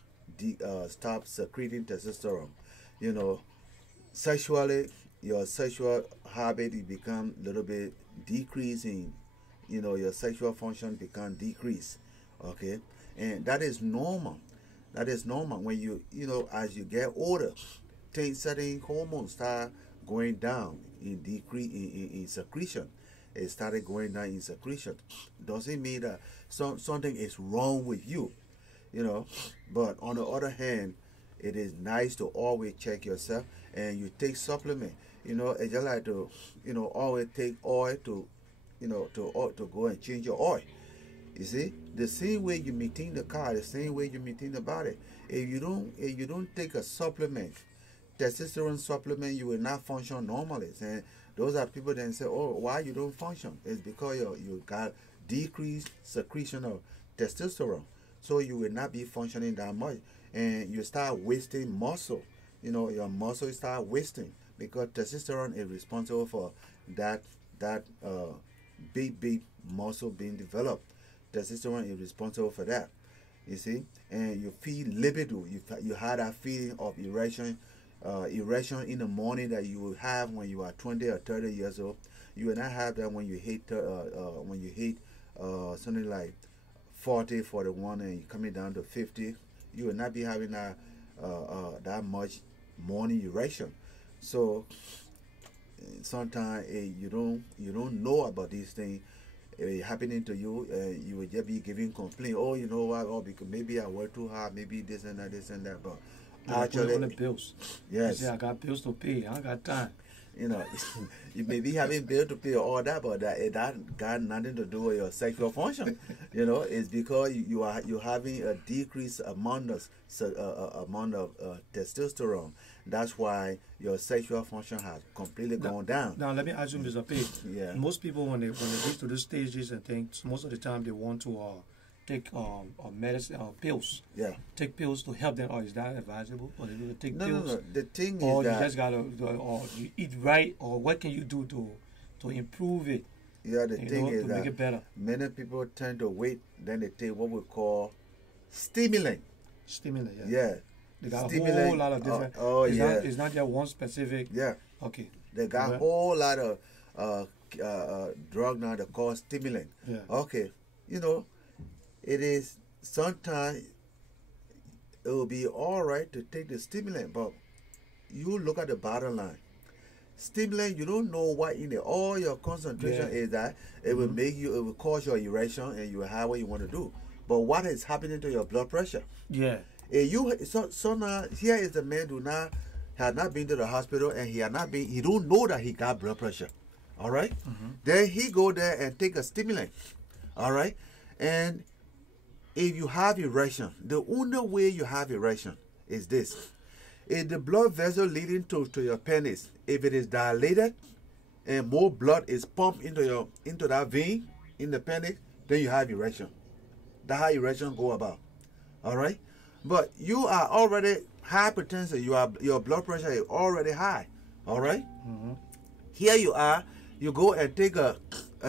secreting testosterone, you know, sexually, your sexual habit, it become a little bit decreasing. You know, your sexual function become decreased. Okay, and that is normal. That is normal. When you know, as you get older, certain hormones start going down in decrease in secretion. It started going down in secretion. Doesn't mean that something is wrong with you, you know. But on the other hand, it is nice to always check yourself, and you take supplement. You know, it's just like to, you know, always take oil to, you know, to go and change your oil. You see, the same way you maintain the car, the same way you maintain the body. If you don't take a supplement, testosterone supplement, you will not function normally. And those are people that say, oh, why you don't function? It's because you got decreased secretion of testosterone. So you will not be functioning that much. And you start wasting muscle. your muscles start wasting because testosterone is responsible for that big muscle being developed. Testosterone is responsible for that. You see, and you feel libido. You had that feeling of erection in the morning that you will have when you are 20 or 30 years old. You will not have that when you hit something like 40, 41, and you're coming down to 50. You will not be having that much morning erection. So sometimes you don't know about these things happening to you. You will just be giving complaint. Oh, you know what? Oh, because maybe I work too hard. Maybe this and that. But actually, on the bills. Yes. You say, I got bills to pay. I don't got time. You may be having bills to pay all that, but that got nothing to do with your sexual function. It's because you're having a decreased amount of testosterone. That's why your sexual function has completely gone down. Now let me ask you, Mr. P. Yeah. Most people when they reach to these stages and things, most of the time they want to take medicine, pills. Yeah. Take pills to help them. Or is that advisable? Or they take No. pills? The thing Or is you that just gotta, or you eat right, or what can you do to improve it? the thing is to that make it better. many people tend to wait, then they take what we call stimulant. Stimulant, yeah. Yeah. They got a Stimulant. whole lot of different. It's not just one specific. Yeah. Okay. They got a whole lot of drug now that call stimulant. Yeah. Okay. It is sometimes it will be all right to take the stimulant, but you look at the bottom line. Stimulant, you don't know what in it. All your concentration is that it will it will cause your erection and you will have what you want to do. But what is happening to your blood pressure? Yeah. So now here is a man who had not been to the hospital and he don't know that he got blood pressure. All right? Then he go there and take a stimulant. All right? And if you have erection, the only way you have erection is this. If the blood vessel leading to your penis, if it is dilated and more blood is pumped into that vein in the penis, then you have erection. That's how erection go about. All right? But you are already hypertensive. Your blood pressure is already high. All right? Here you are. You go and take a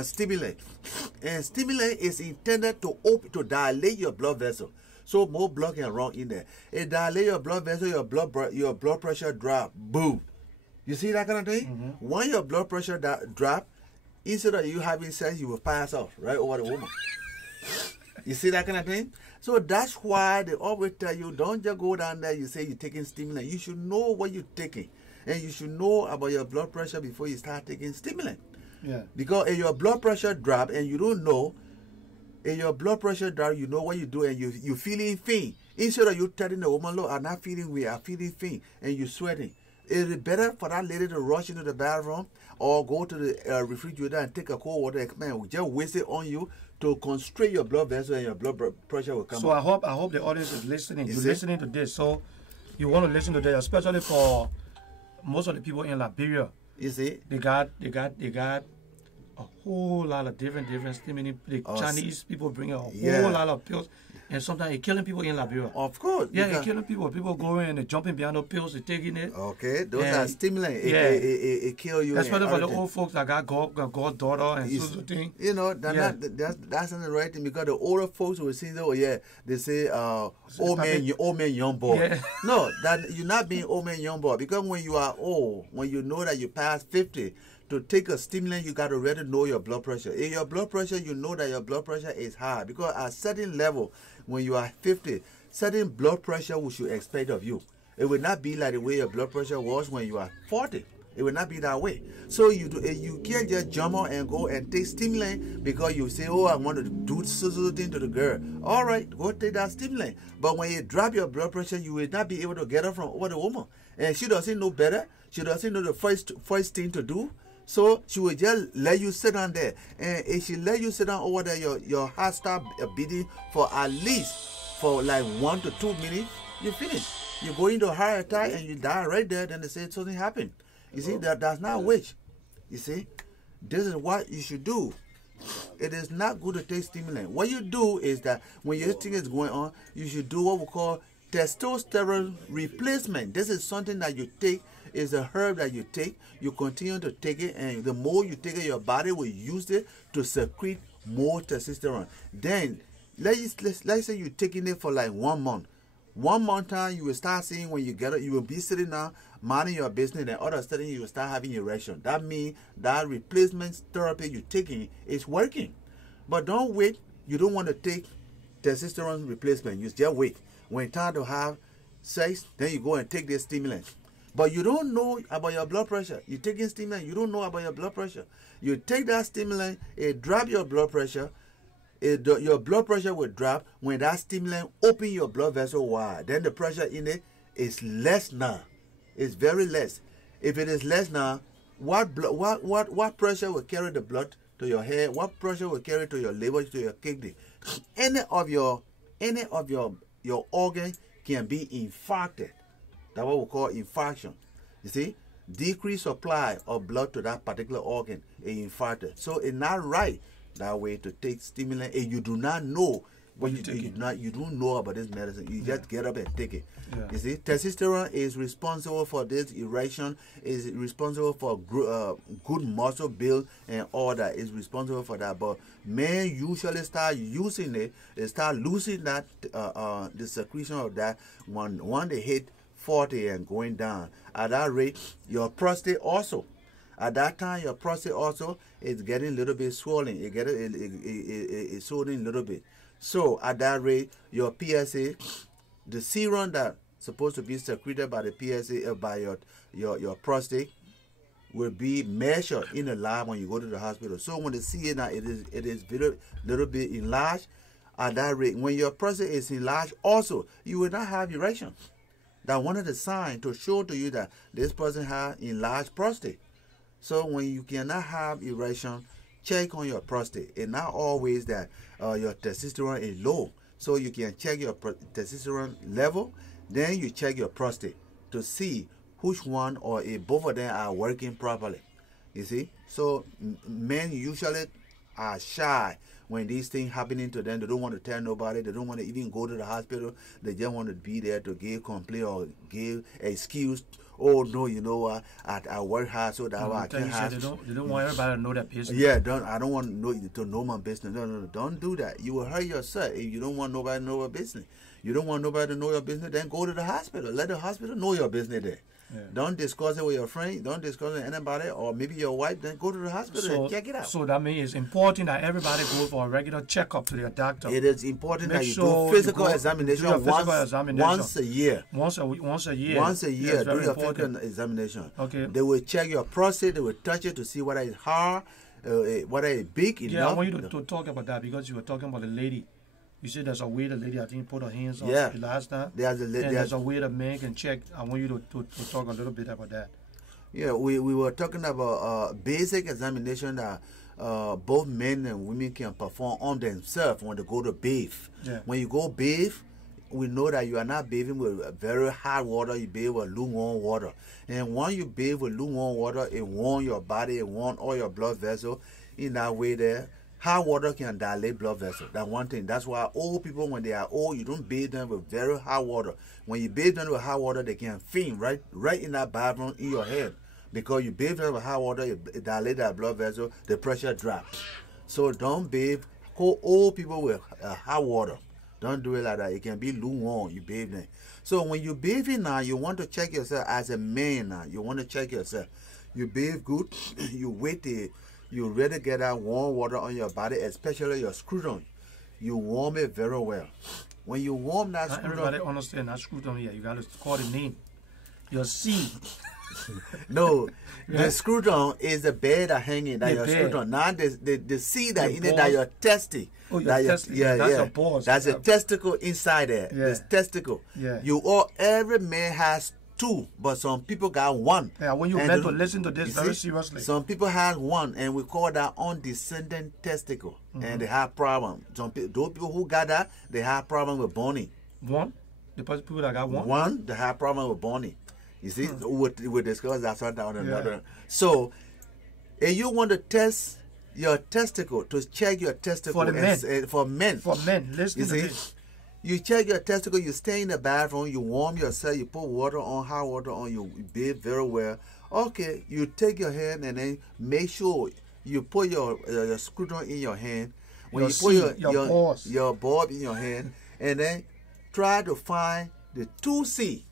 stimulant. And stimulant is intended to dilate your blood vessel. So more blood can run in there. It dilate your blood vessel, your blood pressure drop. Boom. You see that kind of thing? When your blood pressure drop, instead of you having sex, you will pass out right over the woman. You see that kind of thing? So that's why they always tell you, don't just go down there, you say you're taking stimulant. You should know what you're taking. And you should know about your blood pressure before you start taking stimulant. Yeah. Because if your blood pressure drop and you don't know, if your blood pressure drop, you know what you do and you feeling faint. Instead of you telling the woman, look, I'm not feeling weak, I'm feeling faint, and you're sweating. Is it better for that lady to rush into the bathroom or go to the refrigerator and take a cold water and man, just waste it on you to constrict your blood vessel and your blood pressure will come up. So I hope the audience is listening. You're listening to this. So you want to listen to this, especially for most of the people in Liberia. You see? They got a whole lot of different stimuli. The Chinese people bring a whole lot of pills. And sometimes it's killing people in Liberia. Of course. Yeah, it's killing people. People going and they're jumping behind the pills, they're taking it. Okay, those are stimulants. It kill you. Especially for the old folks that got goddaughter and sort of thing. That's not the right thing because the older folks will say, oh yeah, they say old man, young boy. Yeah. No, that you're not being old man, young boy because when you are old, when you know that you past 50, to take a stimulant, you got to already know your blood pressure. In your blood pressure, you know that your blood pressure is high because at a certain level, when you are 50, certain blood pressure we should expect of you. It will not be like the way your blood pressure was when you are 40. It will not be that way. So you can't just jump on and go and take stimulant because you say, oh, I want to do something to the girl. All right, go take that stimulant. But when you drop your blood pressure, you will not be able to get her from over the woman. And she doesn't know better. She doesn't know the first thing to do. So she will just let you sit down there. And if she let you sit down over there, your heart start beating for at least for like 1 to 2 minutes, you finish. You go into a heart attack and you die right there, then they say something happened. You see, that's not witch. You see, this is what you should do. It is not good to take stimulant. What you do is that when your thing is going on, you should do what we call testosterone replacement. This is something that you take, is a herb that you take. You continue to take it, and the more you take it, your body will use it to secrete more testosterone. Then, let's say you're taking it for like 1 month. 1 month time, you will start seeing when you get it, you will be sitting down, minding your business, and all of a sudden you will start having erection. That means that replacement therapy you're taking is working. But don't wait. You don't want to take testosterone replacement. You just wait. When it's time to have sex, then you go and take this stimulant. But you don't know about your blood pressure. You're taking stimulant, you don't know about your blood pressure. You take that stimulant, it drop your blood pressure. Your blood pressure will drop when that stimulant open your blood vessel wide. Then the pressure in it is less now. It's very less. If it is less now, what pressure will carry the blood to your head? What pressure will carry to your liver, to your kidney? Any of your organ can be infarcted. That's what we call infarction. You see, decreased supply of blood to that particular organ is infarcted. So it's not right that way to take stimulant, and you do not know what you don't know about this medicine. You just get up and take it. You see, testosterone is responsible for this erection, is responsible for good muscle build and all that. Is responsible for that. But men usually start using it, they start losing that the secretion of that when they hit 40 and going down. At that rate, your prostate also. At that time, your prostate also is getting a little bit swollen. It's swollen a little bit. So at that rate, your PSA, the serum that's supposed to be secreted by the PSA by your prostate, will be measured in the lab when you go to the hospital. So when they see it now, it is little bit enlarged. At that rate, when your prostate is enlarged, also you will not have erection. That's one of the signs to show to you that this person has enlarged prostate. So when you cannot have erection, check on your prostate. It's not always that your testosterone is low. So you can check your testosterone level, then you check your prostate to see which one or if both of them are working properly. You see? So men usually are shy when these things happening to them. They don't want to tell nobody. They don't want to even go to the hospital. They just want to be there to give complaint or give excuse. Oh no, you know what? I work hard so that I can't have. They don't want everybody to know that business. Yeah, I don't want to know my business. No, don't do that. You will hurt yourself if you don't want nobody to know your business. You don't want nobody to know your business, then go to the hospital. Let the hospital know your business there. Yeah. Don't discuss it with your friend. Don't discuss it with anybody, or maybe your wife. Then go to the hospital and check it out. So that means it's important that everybody go for a regular checkup to their doctor. It is important that you do physical examination once a year. Once a year. Once a year, do your physical examination. Okay. They will check your prostate. They will touch it to see whether it's hard, whether it's big enough. Yeah, I want you to talk about that because you were talking about the lady. You said there's a way the lady, I think, put her hands on the last time. There's a way the man can check. I want you to talk a little bit about that. Yeah, we were talking about basic examination that both men and women can perform on themselves when they go to bathe. Yeah. When you go bathe, we know that you are not bathing with very hot water. You bathe with lukewarm water. And when you bathe with lukewarm water, it warms your body, it warms all your blood vessels. In that way there, hot water can dilate blood vessels. That's one thing. That's why old people, when they are old, you don't bathe them with very hot water. When you bathe them with hot water, they can faint right in that bathroom in your head. Because you bathe them with hot water, it dilates that blood vessel, the pressure drops. So don't bathe old people with hot water. Don't do it like that. It can be lukewarm. You bathe them. So when you bathe now, you want to check yourself as a man now. You want to check yourself. You bathe good. You wait till you really get that warm water on your body, especially your scrotum. You warm it very well. When you warm that scrotum... Everybody understand that scrotum here. You got to call the name. Your seed. No, the scrotum is the bed that hanging that your scrotum. Now the seed that in it that your testy. Oh, your testicle. Yeah, that's a balls. That's a testicle inside there. Yeah. The testicle. Yeah. Every man has two, but some people got one. Yeah, when you meant to listen to this very seriously. Some people have one, and we call that undescending testicle, and they have problem. Those people who got that, they have problem with bony. One? The people that got one? One, they have problem with bony. You see, we discuss that one on another. So, if you want to test your testicle, to check your testicle for the men. For men. For men, listen to this. You check your testicle, you stay in the bathroom, you warm yourself, you put water on, hot water on, you bathe very well. Okay, you take your hand and then make sure you put your screw in your hand. When you put your bulb in your hand, and then try to find the 2C.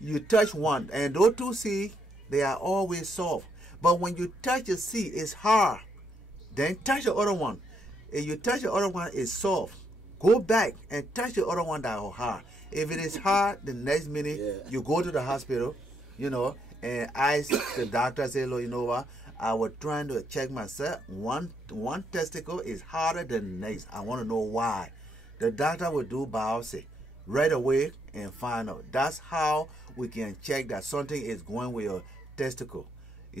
You touch one, and those 2C, they are always soft. But when you touch the C, it's hard. Then touch the other one. If you touch the other one, it's soft. Go back and touch the other one that is hard. If it is hard, the next minute you go to the hospital, you know, and ask the doctor, say, look, you know what? I was trying to check myself. One testicle is harder than the next. I want to know why. The doctor will do biopsy right away and find out. That's how we can check that something is going with your testicle.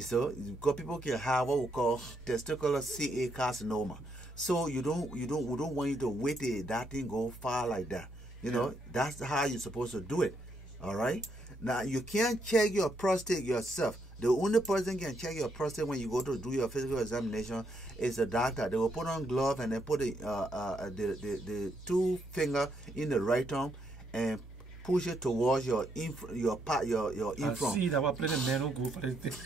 So, because people can have what we call testicular CA carcinoma. So we don't want you to wait till that thing go far like that. You know, that's how you're supposed to do it. All right. Now you can't check your prostate yourself. The only person can check your prostate when you go to do your physical examination is the doctor. They will put on glove and then put the 2 finger in the right arm and push it towards your infront. I see that we're playing the men who go for this.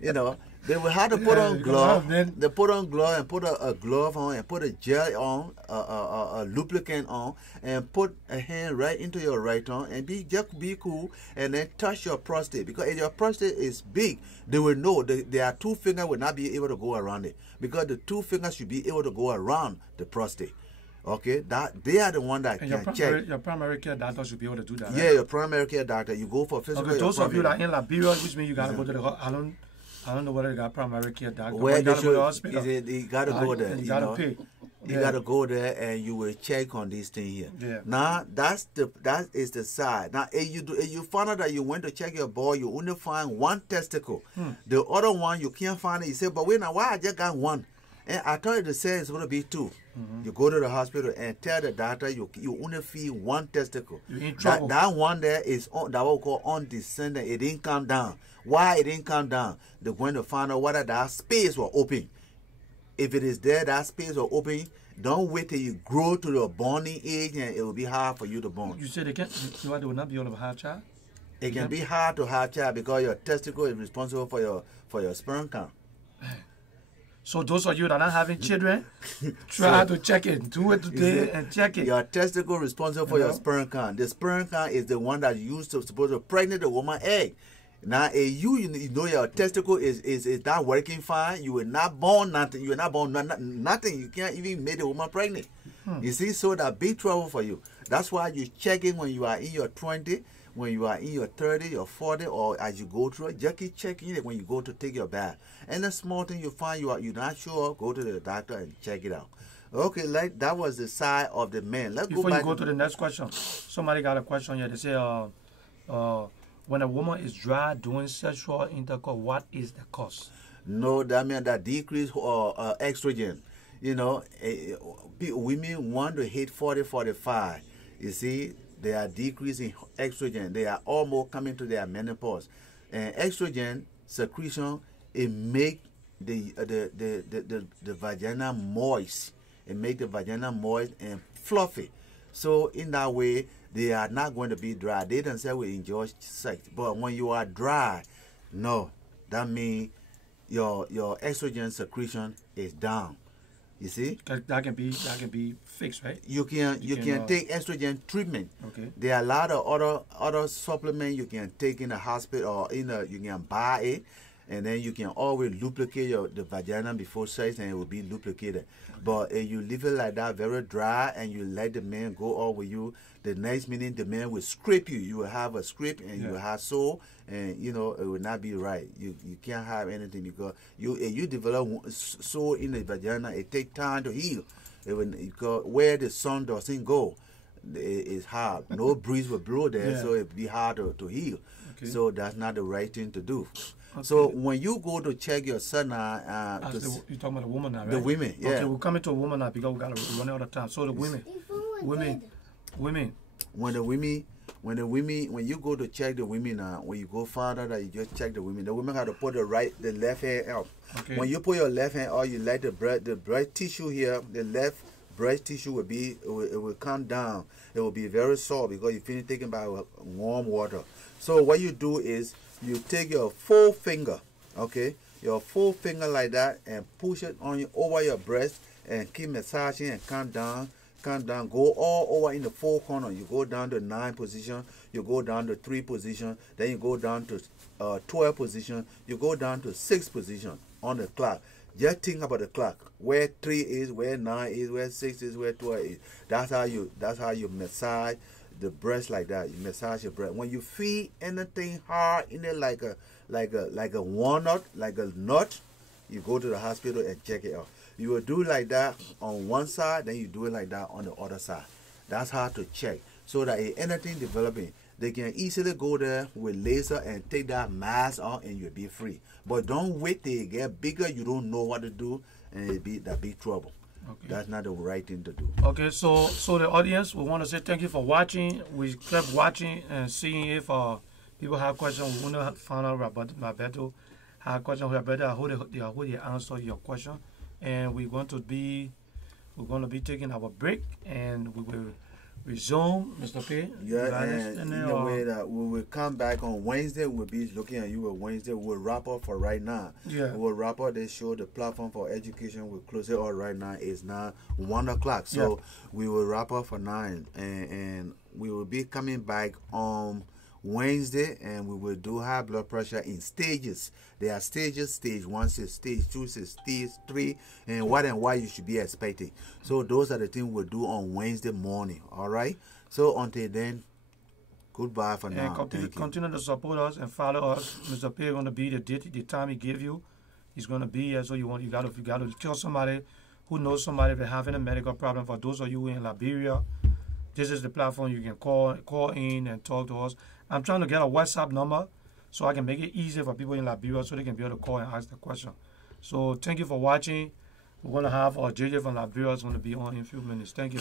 You know, they will have to put on glove. They put on glove and put a glove on and put a gel on, a lubricant on, and put a hand right into your right arm and just be cool, and then touch your prostate. Because if your prostate is big, they will know their 2 fingers will not be able to go around it, because the 2 fingers should be able to go around the prostate. Okay, that they are the one that can check. Your primary care doctor should be able to do that. Right? Yeah, your primary care doctor. You go for physical. Okay, those of you that in Liberia, which means you gotta go to the I don't know whether you got primary care doctor. Where you they gotta go to the hospital. You gotta go there. You gotta pay. You gotta go there and you will check on this thing here. Yeah. Now that is the side. Now if you find out that you went to check your boy, you only find 1 testicle. The other one you can't find it. You say, but wait now, why I just got 1? And I thought you say it's going to be 2. You go to the hospital and tell the doctor you only feel 1 testicle. You're in trouble. That one there is that what we call undescending. It didn't come down. Why it didn't come down? They're going to find out whether that space was open. If it is there, that space was open. Don't wait till you grow to the bonding age and it will be hard for you to bond. You said they will not be able to have a child? It can be hard to have child because your testicle is responsible for your sperm count. So those of you that are not having children, try to check it. Do it today and check it. Your testicle responsible for your sperm count. The sperm count is the one that you used to supposed to pregnant the woman's egg. Now, if you know your testicle is not working fine, you will not born nothing. You will not born nothing. You can't even make the woman pregnant. You see, so that big trouble for you. That's why you check in when you are in your 20, when you are in your 30, your 40, or as you go through it. Just keep checking it when you go to take your bath. And the small thing you find you're not sure, go to the doctor and check it out. Okay, like that was the side of the man. Let's Before go back. you go to the next question, somebody got a question here. They say, when a woman is dry doing sexual intercourse, what is the cause? No, that means that decrease estrogen. You know, women want to hit 40, 45. You see, they are decreasing estrogen. They are almost coming to their menopause. And estrogen secretion, it make the vagina moist. It make the vagina moist and fluffy. So in that way, they are not going to be dry. They themselves will enjoy sex. But when you are dry, no, that means your estrogen secretion is down. You see? That can be fixed, right? You can take estrogen treatment. Okay. There are a lot of other supplements you can take in the hospital or you can buy it, and then you can always lubricate the vagina before sex, and it will be lubricated. But if you leave it like that, very dry, and you let the man go all with you, the next minute the man will scrape you. You will have a scrape, and you will have sore, and you know it will not be right. You can't have anything because if you develop sore in the vagina, it takes time to heal. Because where the sun doesn't go, it's hard. No breeze will blow there, so it'll be hard to heal. Okay. So that's not the right thing to do. Okay. So when you go to check your son, you're talking about the woman now, right? The women, yeah. Okay, we're coming to a woman now because we got to run out of time. So the women. When you go to check the women now, when you go farther, that you just check the women have to put the left hand out. Okay. When you put your left hand out, you let the breast tissue here, the left breast tissue will be, it will come down. It will be very soft because you finish taking by warm water. So what you do is you take your full finger, okay, your full finger like that, and push it on over your breast and keep massaging and come down, go all over in the 4 corner. You go down to 9 position, you go down to 3 position, then you go down to 12 position, you go down to 6 position on the clock. Just think about the clock, where 3 is, where 9 is, where 6 is, where 12 is. That's how you massage the breast like that. You massage your breast. When you feel anything hard in it, like a walnut, like a nut, you go to the hospital and check it out. You will do like that on one side, then you do it like that on the other side. That's how to check, so that if anything developing, they can easily go there with laser and take that mass out and you'll be free. But don't wait till it get bigger, you don't know what to do, and it'll be that big trouble. Okay. That's not the right thing to do. Okay, so the audience, we want to say thank you for watching. We kept watching and seeing if people have questions. We want to find out about Roberto have questions. Roberto, I hope they answer your question. And we're going to be taking our break, and we will resume, Mr. P. Yeah, and in the way that we will come back on Wednesday. We'll be looking at you on Wednesday. We'll wrap up for right now. Yeah. We'll wrap up this show. The platform for education will close it all right now. It's now 1 o'clock. So we will wrap up for 9, and we will be coming back on Wednesday, and we will do high blood pressure in stages. There are stages. Stage 1 says stage 2 says stage 3, and what you should be expecting. So those are the things we'll do on Wednesday morning. All right. So until then, goodbye for now. Continue to support us and follow us. Mr. P is going to be the time he give you. He's going to be here. So you got to tell somebody who knows somebody that having a medical problem. For those of you in Liberia, this is the platform you can call in and talk to us. I'm trying to get a WhatsApp number so I can make it easier for people in Liberia so they can be able to call and ask the question. So thank you for watching. We're going to have our JJ from Liberia is going to be on in a few minutes. Thank you.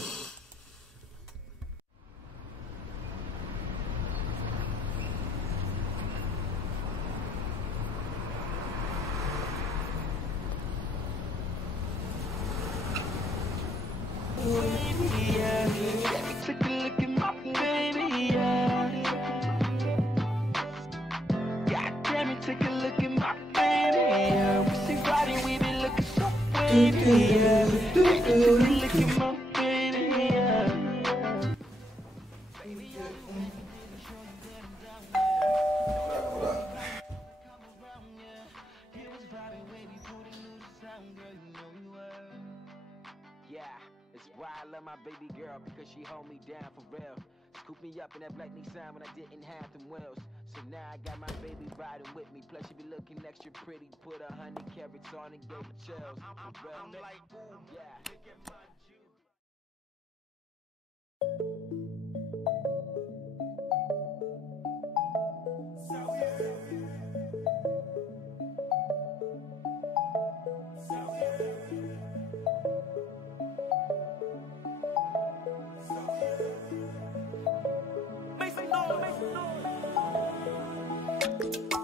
My baby girl because she hold me down for real. Scoop me up in that black Nissan when I didn't have them wheels. So now I got my baby riding with me. Plus she be looking extra pretty. Put 100 carats on and gave her chills. I'm like, ooh, yeah. Look at my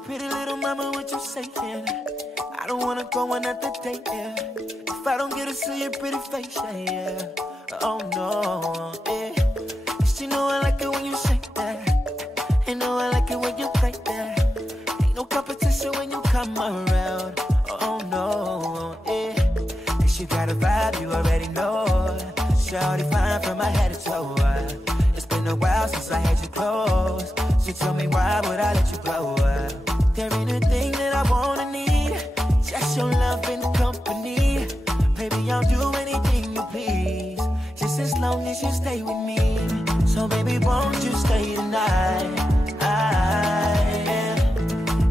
Pretty little mama, what you saying? I don't wanna go another day, yeah. If I don't get to see your pretty face, yeah. Oh no, yeah. Cause you know I like it when you say that. You know I like it when you play that. Ain't no competition when you come around. Oh no, yeah. Cause you got a vibe, you already know. Shawty fine from my head to toe. It's been a while since I had you close. So tell me why would I let you go? There ain't a thing that I wanna need, just your love and company. Baby, I'll do anything you please, just as long as you stay with me. So baby, won't you stay tonight?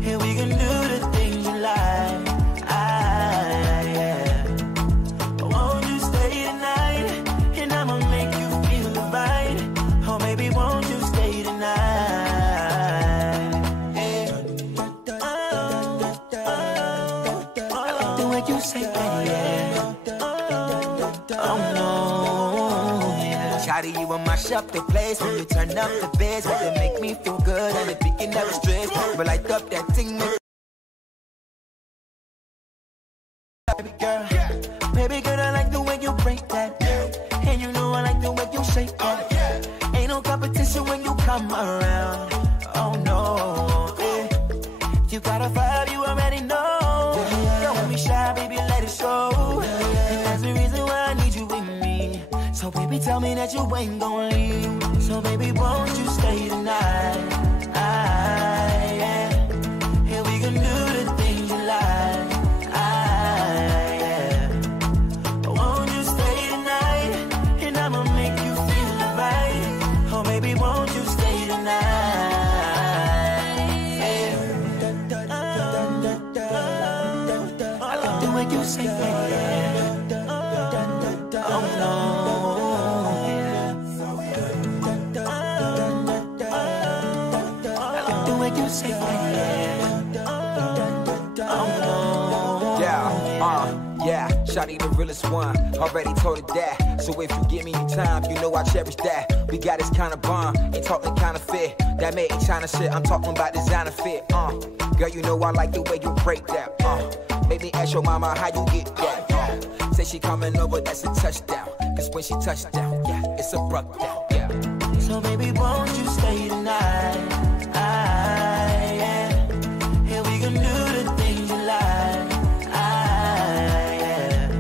Here we can do the things you like. Won't you stay tonight? And I'ma make you feel right. Oh baby, won't you stay tonight? You say that, yeah. Oh no, yeah. Shawty, you will mash up the place when you turn up the bass. When you make me feel good and the beacon never stress. But light up that thing, baby girl, I like the way you break that. say that. Ain't no competition when you come around. Oh no, yeah. You got a vibe, you already know. Don't be shy, baby, let it show. And that's the reason why I need you with me. So baby, tell me that you ain't gon' leave. So baby, won't you stay tonight? Yeah. Here we can do the things you like. Yeah. Won't you stay tonight? And I'ma make you feel right. Oh baby, won't you stay tonight? I love the way you say that. Oh no. You say yeah, Shawty the realest one, already told her that. So if you give me your time, you know I cherish that. We got this kind of bond, ain't talking kind of fit. That made in China shit, I'm talking about designer fit. Girl, you know I like the way you break that. Make me ask your mama how you get that. Say she coming over, that's a touchdown. Cause when she touched down, yeah, it's a bruck down, yeah. So baby, won't you stay tonight? Yeah. Here we can do the things you like. Yeah.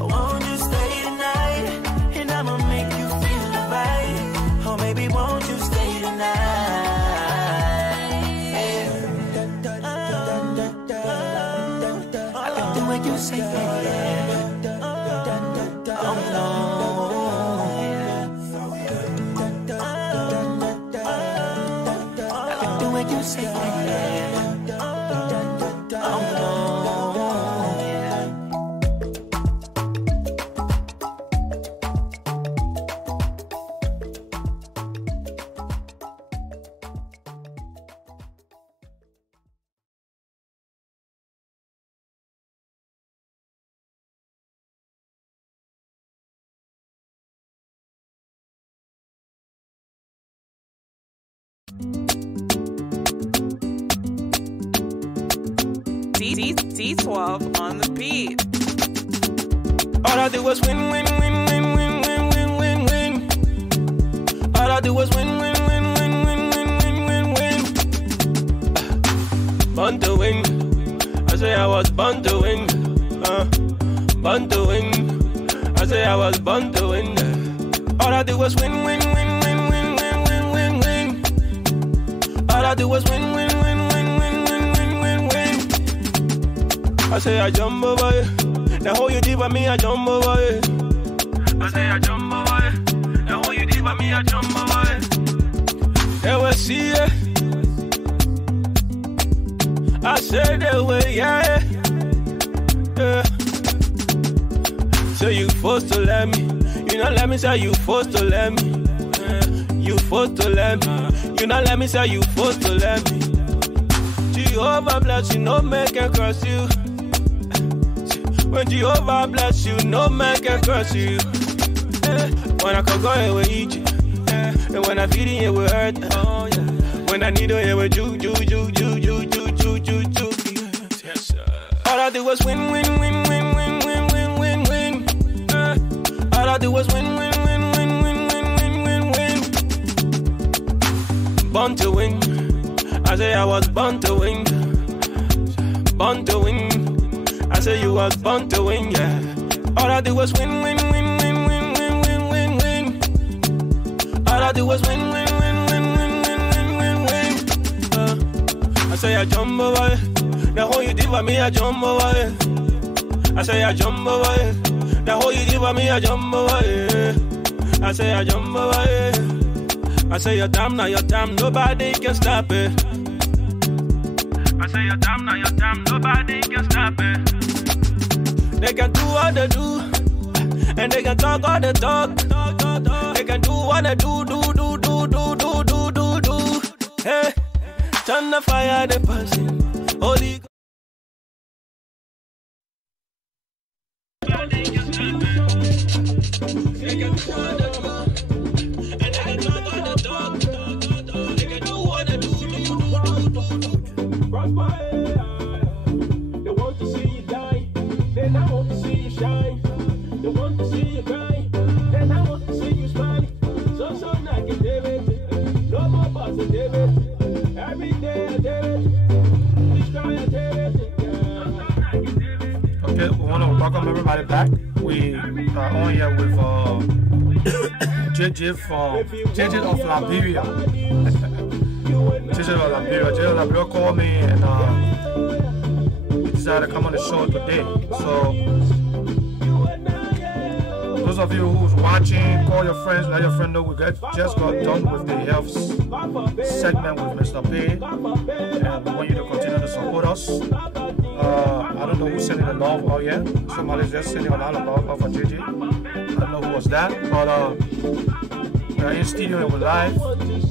Won't you stay tonight? And I'ma make you feel right. Oh, baby, won't you stay tonight? Yeah. I love the way you say that. Oh no. You say that. Oh no. D12 on the beat. All I do was win, win, win, win, win, win, win, win, win. All I do was win, win, win, win, win, win, win, win, win. Born to win. I say I was born to win. Born to win. I say I was born to win. All I do was win, win, win, win, win, win, win, win, win. All I do was win, win, win, win, win, win, win, win, win. I say I jump over you. Now how you deep with me, I jump over you. I say I jump over you. Now how you deep with me, I jump over you. They will see it. I say they will, yeah. Yeah. So you forced to let me. You not let me say you forced to let me. Yeah. You forced to let me. You not let me say you forced to let me. Jehovah bless you, no man can curse you. When Jehovah bless you, no man can curse you. When I can go here with eat you. And when I feed in here with hurt. Oh, yeah. When I need here with you. Yes, sir. All I do was win, win, win, win, win, win, win, win, win. All I do was win, win, win, win, win, win, win, win, win. Born to win. I say I was born to win. Born to win. I say you was born to win, yeah. All I do was win, win, win, win, win, win, win, win, win. All I do was win, win, win, win, win, win, win, win. I say I jump over it. Now how you did with me, I jump over it. I say I jump over it. Now how you did with me, I jump over it. I say I jump over it. I say your time, now your time, nobody can stop it. I say your time, now your time, nobody can stop it. They can do what they do, and they can talk all the talk. They can do what they do. Hey, turn the fire, the person. Holy. They can do what they do, and they can talk all the talk. They can do what they do. They want to see you die, then I want to see you shine. They want to see you cry, then I want to see you smile. everybody back. We are on here with JJ from JJ of Liberia. JJ of Liberia. JJ of Liberia called me and he decided to come on the show today. So those of you who's watching, call your friends, let your friend know we just got done with the health segment with Mr. P, and we want you to continue to support us. I don't know who's sending the love out here. Somebody's just sending a lot of love out for JJ. I don't know who was that, but we're in studio and we're live,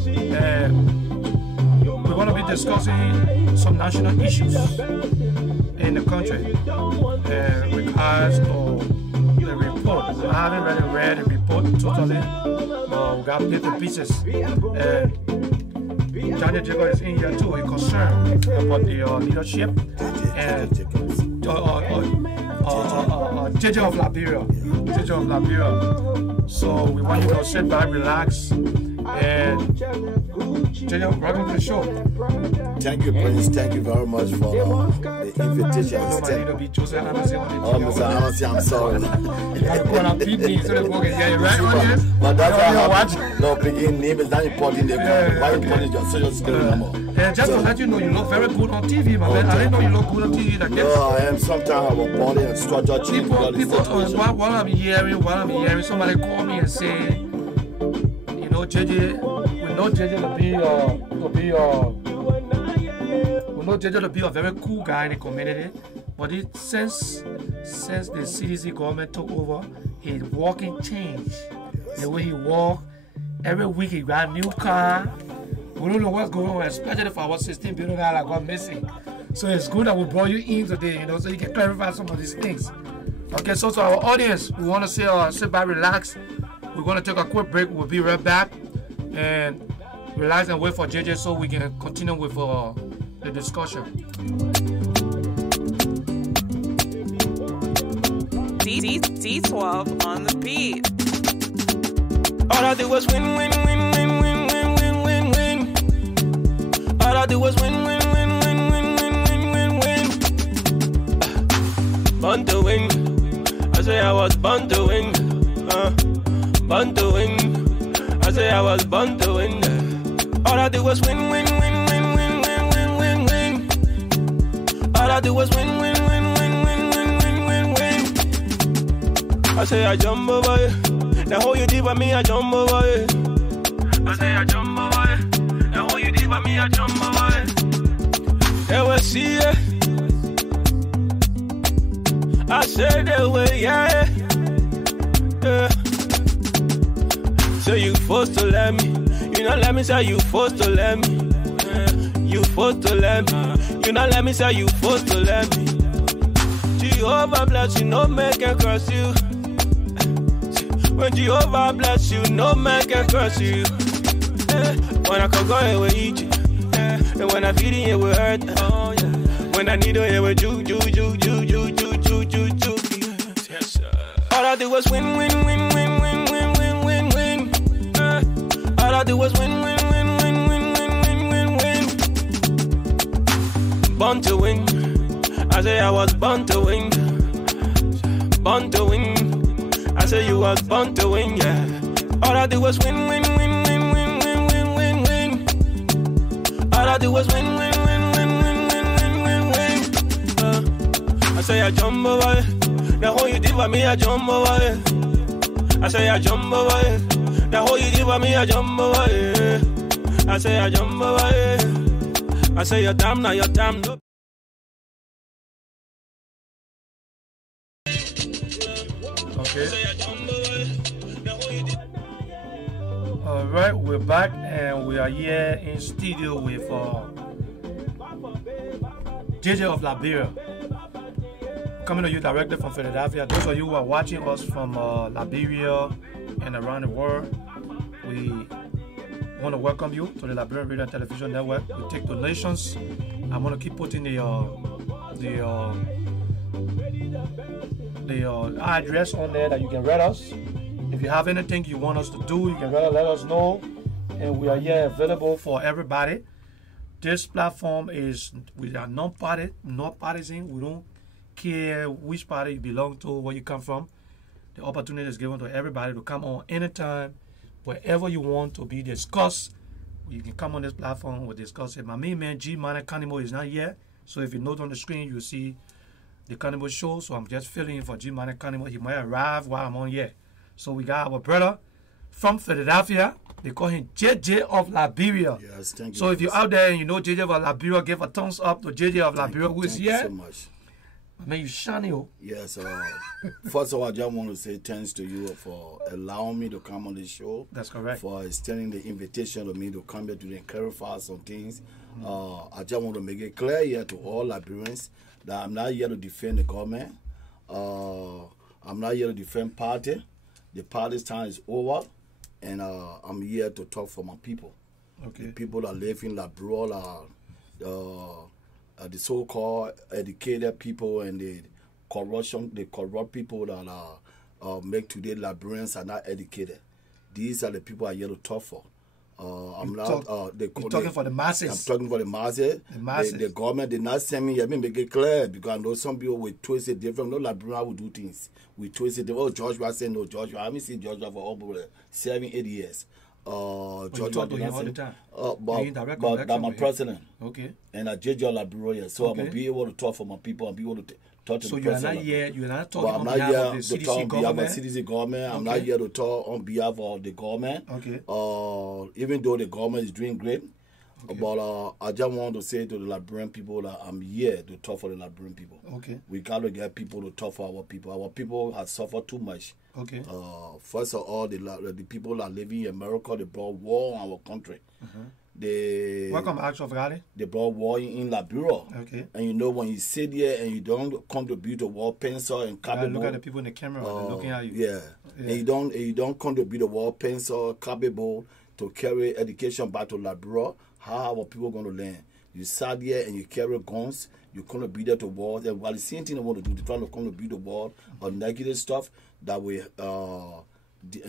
and we're going to be discussing some national issues in the country in regards to the report. I haven't really read the report totally, but we got bits and pieces. And Daniel Jacob is in here too. He's concerned about the leadership and JJ of Liberia. JJ of Liberia. So we want you to sit back, relax, and JJ, welcome to the show. Thank you, Prince. Thank you very much for the invitation. I'm sorry. But that's why no, begin name is not important. Why important your social security number. And just to let you know, you look very good on TV, my man. I didn't know you look good on TV like this. No, I am sometimes I have a body and structure change. People, what I'm hearing, somebody call me and say, you know, JJ, we know JJ to be a very cool guy in the community, but since the CDC government took over, his walking changed. The way he walk, every week he got a new car. We don't know what's going on, especially for our 16 billion that got missing. So it's good that we brought you in today, you know, so you can clarify some of these things. Okay, so to our audience, we want to say, sit back, relax. We're going to take a quick break. We'll be right back and relax and wait for JJ so we can continue with the discussion. D12 on the beat. All I do was win, win, win, win, win, win, win, win, win. All I do was win, win, win, win, win, win, win, win, win. Born to win. I say I was born to win. Born to win. I say I was born to win. All I do was win, win, win, win, win, win, win, win, win. All I do was win, win, win, win, win, win, win, win, win. I say I jump over it. The whole you did for me, I jump over it. I say I jump over it. The whole you did for me, I jump over it. They will see it. I said they will, yeah. So you forced to let me. You not let me say you forced to let me. You forced to let me. You not let me say you forced to let me. Jehovah bless you, no man can curse you. When Jehovah bless you, no man can curse you. When I can go here with eat you. And when I feed it with hurt. When I need it, it with ju. All I do was win, win, win, win, win, win, win, win, win. All I do was win, win, win, win, win, win, win, win, win. Born to win. I say I was born to win. Born to win. I say you was born to win, yeah. All I do was win, win, win, win, win, win, win, win, win. All I do was win, win, win, win, win, win, win, win, win. I say I jump over it. The whole you did for me, I jump over it. I say I jump over it. The whole you did for me, I jump over it. I say I jump over it. I say your time, now your time, no. Okay. All right, we're back and we are here in studio with JJ of Liberia. Coming to you directly from Philadelphia. Those of you who are watching us from Liberia and around the world, we want to welcome you to the Liberian Radio and Television Network. We take donations. I'm going to keep putting the address on there that you can read us. If you have anything you want us to do, you can let us know. And we are here available for everybody. This platform is, we are non-partisan. We don't care which party you belong to, where you come from. The opportunity is given to everybody to come on anytime, wherever you want to be discussed. You can come on this platform, we'll discuss it. My main man, G Money Cannibal, is not here. So if you note on the screen, you'll see the Cannibal show. So I'm just filling in for G Money Cannibal. He might arrive while I'm on here. So we got our brother from Philadelphia. They call him JJ of Liberia. Yes, thank you. So if you're out there and you know JJ of Liberia, give a thumbs up to JJ of Liberia, who is here. Thank you so much. Man, you shiny, oh. Yes, first of all, I just want to say thanks to you for allowing me to come on the show. That's correct. For extending the invitation to me to come here today and clarify some things. I just want to make it clear here to all Liberians that I'm not here to defend the government. I'm not here to defend party. The party's time is over, and I'm here to talk for my people. Okay. The people that live in Liberia, the so-called educated people and the corrupt people that make today Liberians are not educated. These are the people I here to talk for. I'm not. You're talking for the masses. I'm talking for the masses. The masses. The government did not send me. Let me make it clear because I know some people will twist it different. No Liberian will do things. We twist it different. Oh, Joshua said no. Joshua. I haven't seen Joshua for over 7-8 years. Georgia did not say, but that's my president. Okay. And I judge your Liberia, so I'm gonna be able to talk for my people and be able to talk to the president. So you're not talking on behalf of the CDC government? CDC government. I'm not here to talk on behalf of the government. Okay. Even though the government is doing great. Okay. But I just want to say to the Liberian people that I'm here to talk for the Liberian people. Okay. We got to get people to talk for our people. Our people have suffered too much. Okay. First of all, the people that live in America, they brought war on our country. Welcome, Act of God. They brought war in Liberia. Okay. And you know, when you sit there and you don't contribute to war pencil and copyboard. Look at the people in the camera. They're looking at you. Yeah. And you don't contribute to war pencil, copyboard to carry education back to Liberia. How are people going to learn? You sat there and you carry guns. You contribute there to war. And while the same thing they want to do, they're trying to contribute to war or negative stuff that will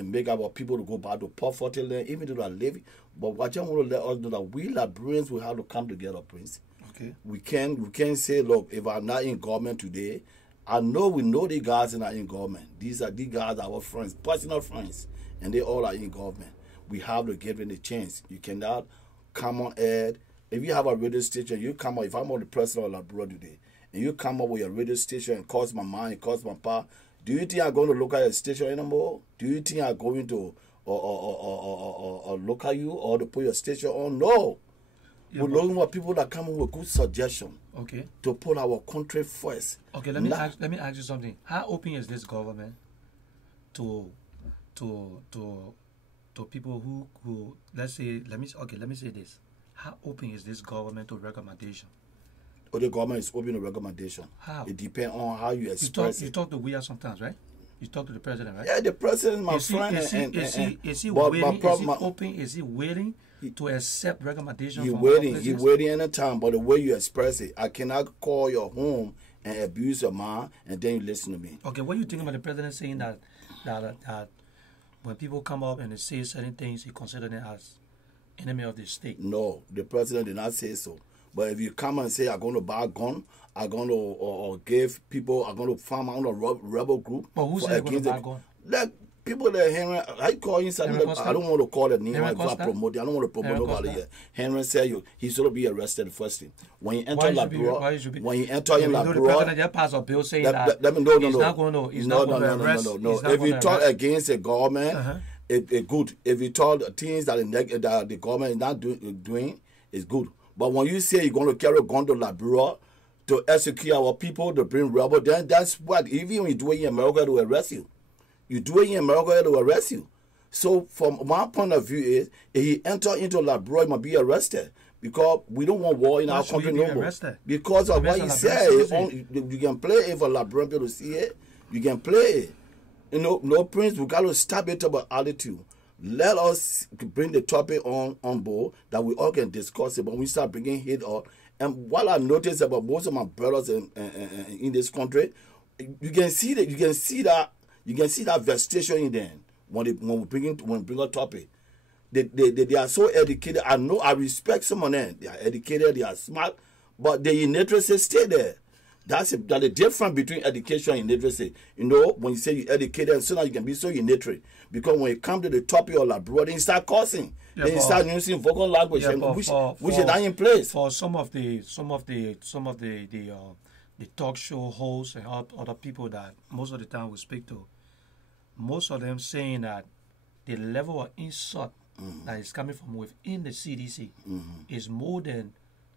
make our people to go back to poverty land, even though they're living. But I just want to let us know that we Liberians will have to come together, Prince. Okay. We can't say, look, if I'm not in government today, I know we know the guys are not in government. These guys are our friends, personal friends, and they all are in government. We have to give them a chance. You cannot come on air. If you have a radio station, you come on. If I'm on the president of Liberia today, and you come up with a radio station and cost my mind, cost my power, do you think I'm going to look at your station anymore? Do you think I'm going to look at you or to put your station on? No. We're looking for people that come up with good suggestion. Okay. To put our country first. Okay. Let me ask you something. How open is this government to people who let me say this. How open is this government to recommendation? Oh, the government is open to recommendation. How? It depends on how you express it. You talk to we sometimes, right? You talk to the president, right? Yeah, the president, my friend. Is he willing? Is he willing to accept recommendation? He's waiting anytime. But the way you express it, I cannot call your home and abuse your mind, and then you listen to me. Okay, what do you think about the president saying that when people come up and they say certain things, he considers them as enemy of the state? No, the president did not say so. But if you come and say, I'm going to buy a gun, I'm going to give people, I'm going to form my own rebel group. But who said going to buy a gun? Like people that Henry, I call inside. I don't want to call the name. I promote it. I don't want to promote nobody here. Henry said he's going to be arrested the first thing. When you enter Liberia, when you enter in Liberia, the president just passed a bill saying that he's not going to arrest. No. If you talk against the government, it's good. If you talk things that the government is not doing, it's good. But when you say you're going to carry a gun to Liberia to execute our people, to bring rebels, then that's what, even when you do it in America, to arrest you. You do it in America, to arrest you. So from my point of view is, if he enter into Liberia, he must be arrested. Because we don't want war in our country no more. Because of what he said. You can play it for Liberian people to see it. You can play it. You know, no Prince, we got to stop it about attitude. Let us bring the topic on board that we all can discuss it. But we start bringing hate up. And what I noticed about most of my brothers in this country, you can see that vestation in them when we bring a topic. They are so educated. I respect some of them. They are educated. They are smart. But the interest stay there. That's the difference between education and illiteracy. You know, when you say you educated, so now you can be so illiterate. Because when it comes to the topic of labor, then you start cursing. Yeah, then you start using vocal language, which is not in place. For some of the talk show hosts and other people that most of the time we speak to, most of them saying that the level of insult that is coming from within the CDC is more than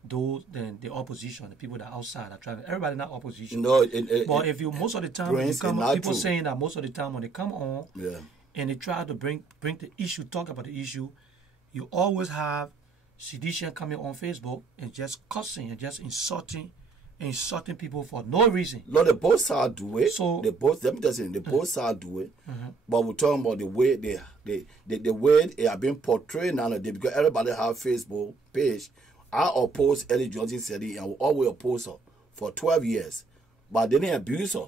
the opposition, the people that are outside are trying. Everybody not opposition. No, but if you most of the time when you come on, people saying that most of the time when they come on and they try to bring the issue, talk about the issue, you always have sedition coming on Facebook and just cussing and just insulting people for no reason. No, the both sides do it. So let me just say, the both sides do it. But we're talking about the way the way they are being portrayed nowadays, because everybody have Facebook page. I oppose Ellie Johnson said it, and will always oppose her for 12 years. But I didn't abuse her.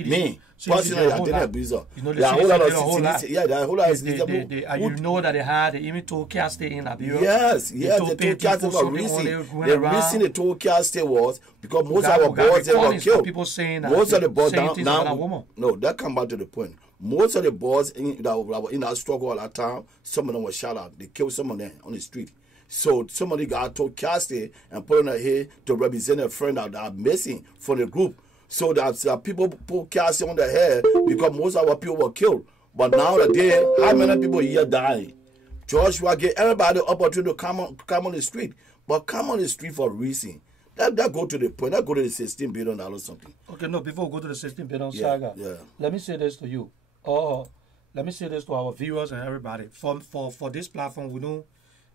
Me, personally, I didn't abuse her. You know, there are a whole lot of CDC. Yeah, there are a whole lot of CDC. You know that they even told Cal State in Liberia. Yes, they told Cal State for reason. The reason they told Cal State was because most of our boys were killed. People saying that most of the boys now, no, that come back to the point. Most of the boys that were in that struggle at that time, some of them were shot out. They killed some of them on the street. So somebody got told Cal State and put on her head to represent a friend that are missing from the group. So that people put Cal State on the head because most of our people were killed. But now that day, how many people here dying? Joshua gave everybody the opportunity to come on the street. But come on the street for a reason. That go to the point. That go to the $16 billion something. Okay, no, before we go to the $16 billion saga, let me say this to you. Let me say this to our viewers and everybody. For this platform, we don't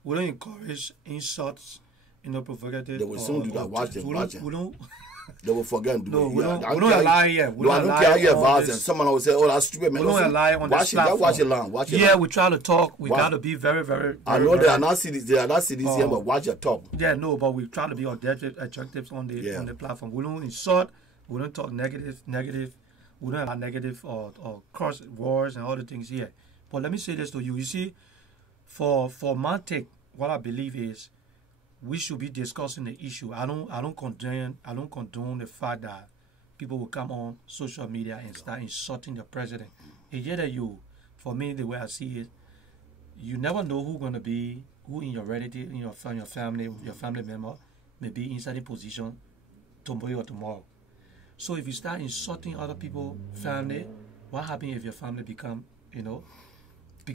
encourage insults, provocative. They will soon do that. Watch it. We don't. They will forget. No, we don't lie here. I don't care how you advise them. Someone will say, "Oh, that's stupid, man." We don't lie on this platform. Watch it long. Yeah, we try to talk. We got to be very, very. I know they are not CDC here, but watch your talk. Yeah, no, but we try to be objective on the platform. We don't insult. We don't talk negative. We don't have negative or cross words and all the things here. But let me say this to you. You see, for my take, what I believe is we should be discussing the issue. I don't condone the fact that people will come on social media and start insulting the president. It's just that for me, the way I see it, you never know who in your relative, in your family member may be inside a position tomorrow. So if you start insulting other people, family, what happens if your family become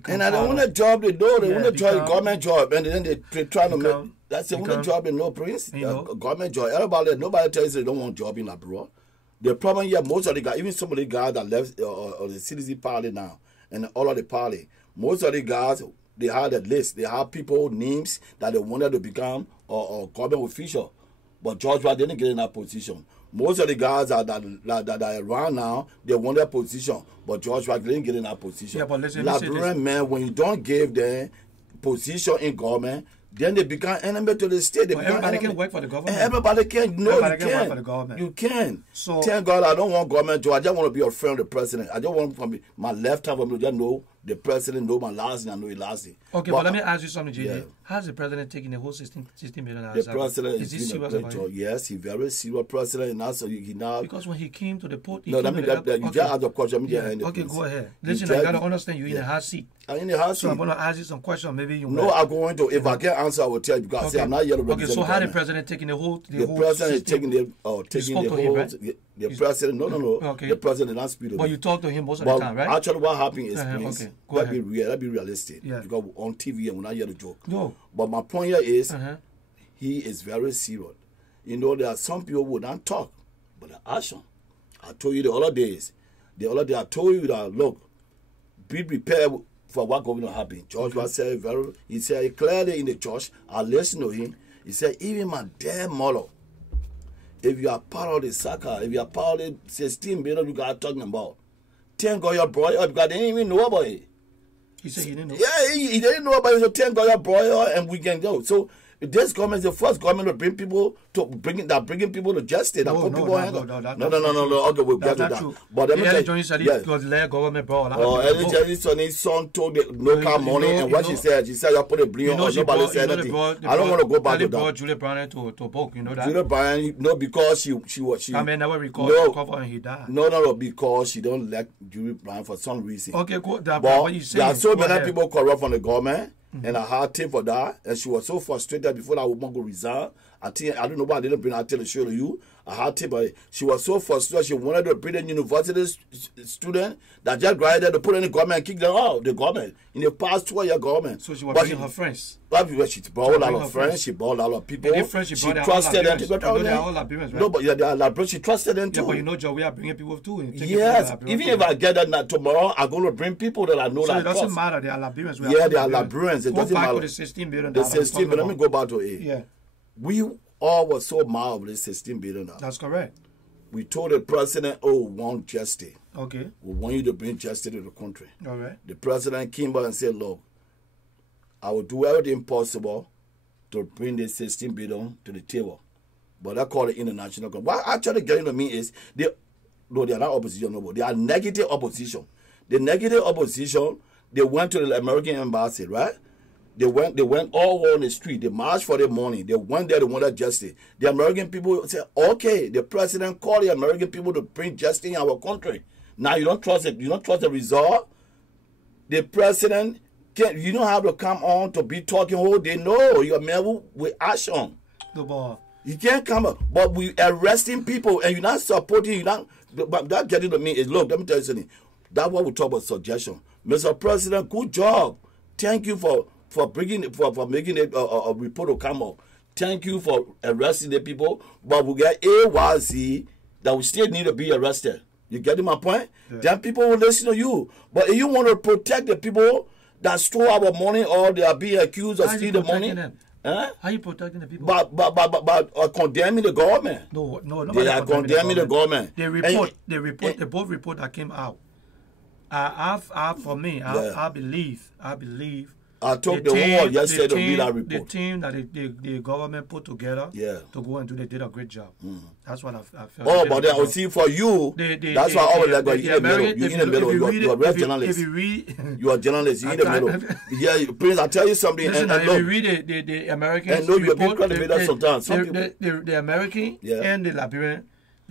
and I don't want a job they know. They want to join a government job, and then they try to make. That's the only job they know, Prince. Government job. Nobody tells you they don't want a job in abroad. The problem here, most of the guys, even some of the guys that left or the CDC party now, and all of the party, most of the guys, they had a list. They have people, names that they wanted to become or government official. But George White didn't get in that position. Most of the guys that are around now, they want that position. But George White didn't get in that position. Yeah, but listen, Liberian men, when you don't give them position in government, then they become enemy to the state. Everybody can work for the government. Everybody can. No, everybody you can can. Work for the government. You can. So, thank God I don't want government job. I just want to be a friend of the president. I just want to be my left hand to just know the president, know my last name, I know his last name. Okay, but let me ask you something, JD. Yeah. How's the president taking the whole $16 million? The president is doing a great job. Yes, he's very serious president. And also he now. Because when he came to the port, you just ask the question. Okay, go ahead. Listen, I got to understand you're in a hot seat. I'm in the hot seat. So I'm going to ask you some questions. Maybe you No, I'm going to. If I can't answer, I will tell you because I'm not here to represent. Okay, so how the president taking the whole The president is taking the whole. The president, no. Okay. The president did not speak to him. But you talk to him most of the time, right? Actually, what happened is, please, let's be realistic. Yeah. Because on TV, and we're not here to joke. No. But my point here is, he is very serious. There are some people who would not talk, but the action. I told you the other day, I told you that, look, be prepared for what going to happen. George was said he said clearly in the church, I listened to him. He said, even my dead mother, if you are part of the soccer, if you are part of the 16 billion you guys talking about, thank God your brother, because they didn't even know about it. He said he didn't know? Yeah, he didn't know about it, so thank God your brother, and we can go. So This government is the first government to bring people bringing people to justice. No. Okay, we'll get to that. True. But let me tell you, yes. because the government brought Johnny's son told the local money, and what she said, you put a blame on nobody said anything. I don't want to go back to that. Julia Brown to book, you know that. Julia Brown, no, because she. I mean, never recorded the cover and he died. No, because she don't like Julia Brown for some reason. Okay, cool. But there are so many people corrupt from the government. And I had tape for that, and she was so frustrated before that woman go resign. I don't know why I didn't bring that to show to you. I had tape, but she was so frustrated. She wanted to bring a university student that just graduated to put in the government and kick them out. The government in the past 2-year government. So she was bringing her friends. She brought a lot of friends. She brought a lot of people. She trusted them. No, but they are Liberians. She trusted them too. Yeah, but you know, Joe, we are bringing people too. Yes, even if I get that tomorrow, I'm going to bring people that I know. So it doesn't matter. They are Liberians. Yeah, they are Liberians. It doesn't matter. Go back to the $16 billion. The 16 billion. Let me go back to it. Yeah. We all were so mad with this $16 billion. That's correct. We told the president, we want justice. Okay. We want you to bring justice to the country. All right. The president came back and said, look, I will do everything possible to bring this $16 billion to the table. But I call it international. What actually getting to me is, they are not opposition, no, but they are negative opposition. The negative opposition, they went to the American embassy, right? They went all on the street. They marched for the money. They went there. They wanted justice. The American people said, okay, the president called the American people to bring justice in our country. Now you don't trust it. You don't trust the result. The president can't. You don't have to come on to be talking whole day. No, you're man with action. You can't come up. But we arresting people and you're not supporting. You're not. But that getting to me is, look, let me tell you something. That's what we talk about suggestion. Mr. President, good job. Thank you for making it a report to come up. Thank you for arresting the people, but we get AYZ that we still need to be arrested. You getting my point? Yeah. Then people will listen to you. But if you want to protect the people that stole our money or they are being accused of stealing the money, how are you protecting the people? But condemning the government. No, they are condemning the government. They both report that came out. I believe. I took the word yesterday to read that report. The team that the government put together to go and do, they did a great job. That's what I felt. Oh, but then I see for you, that's why I always like you're in the middle. You're a real journalist. If you read, you are a journalist. You're in the middle. Yeah, please, I'll tell you something. Listen, if you read the American, and no, you're being credited sometimes. The American and the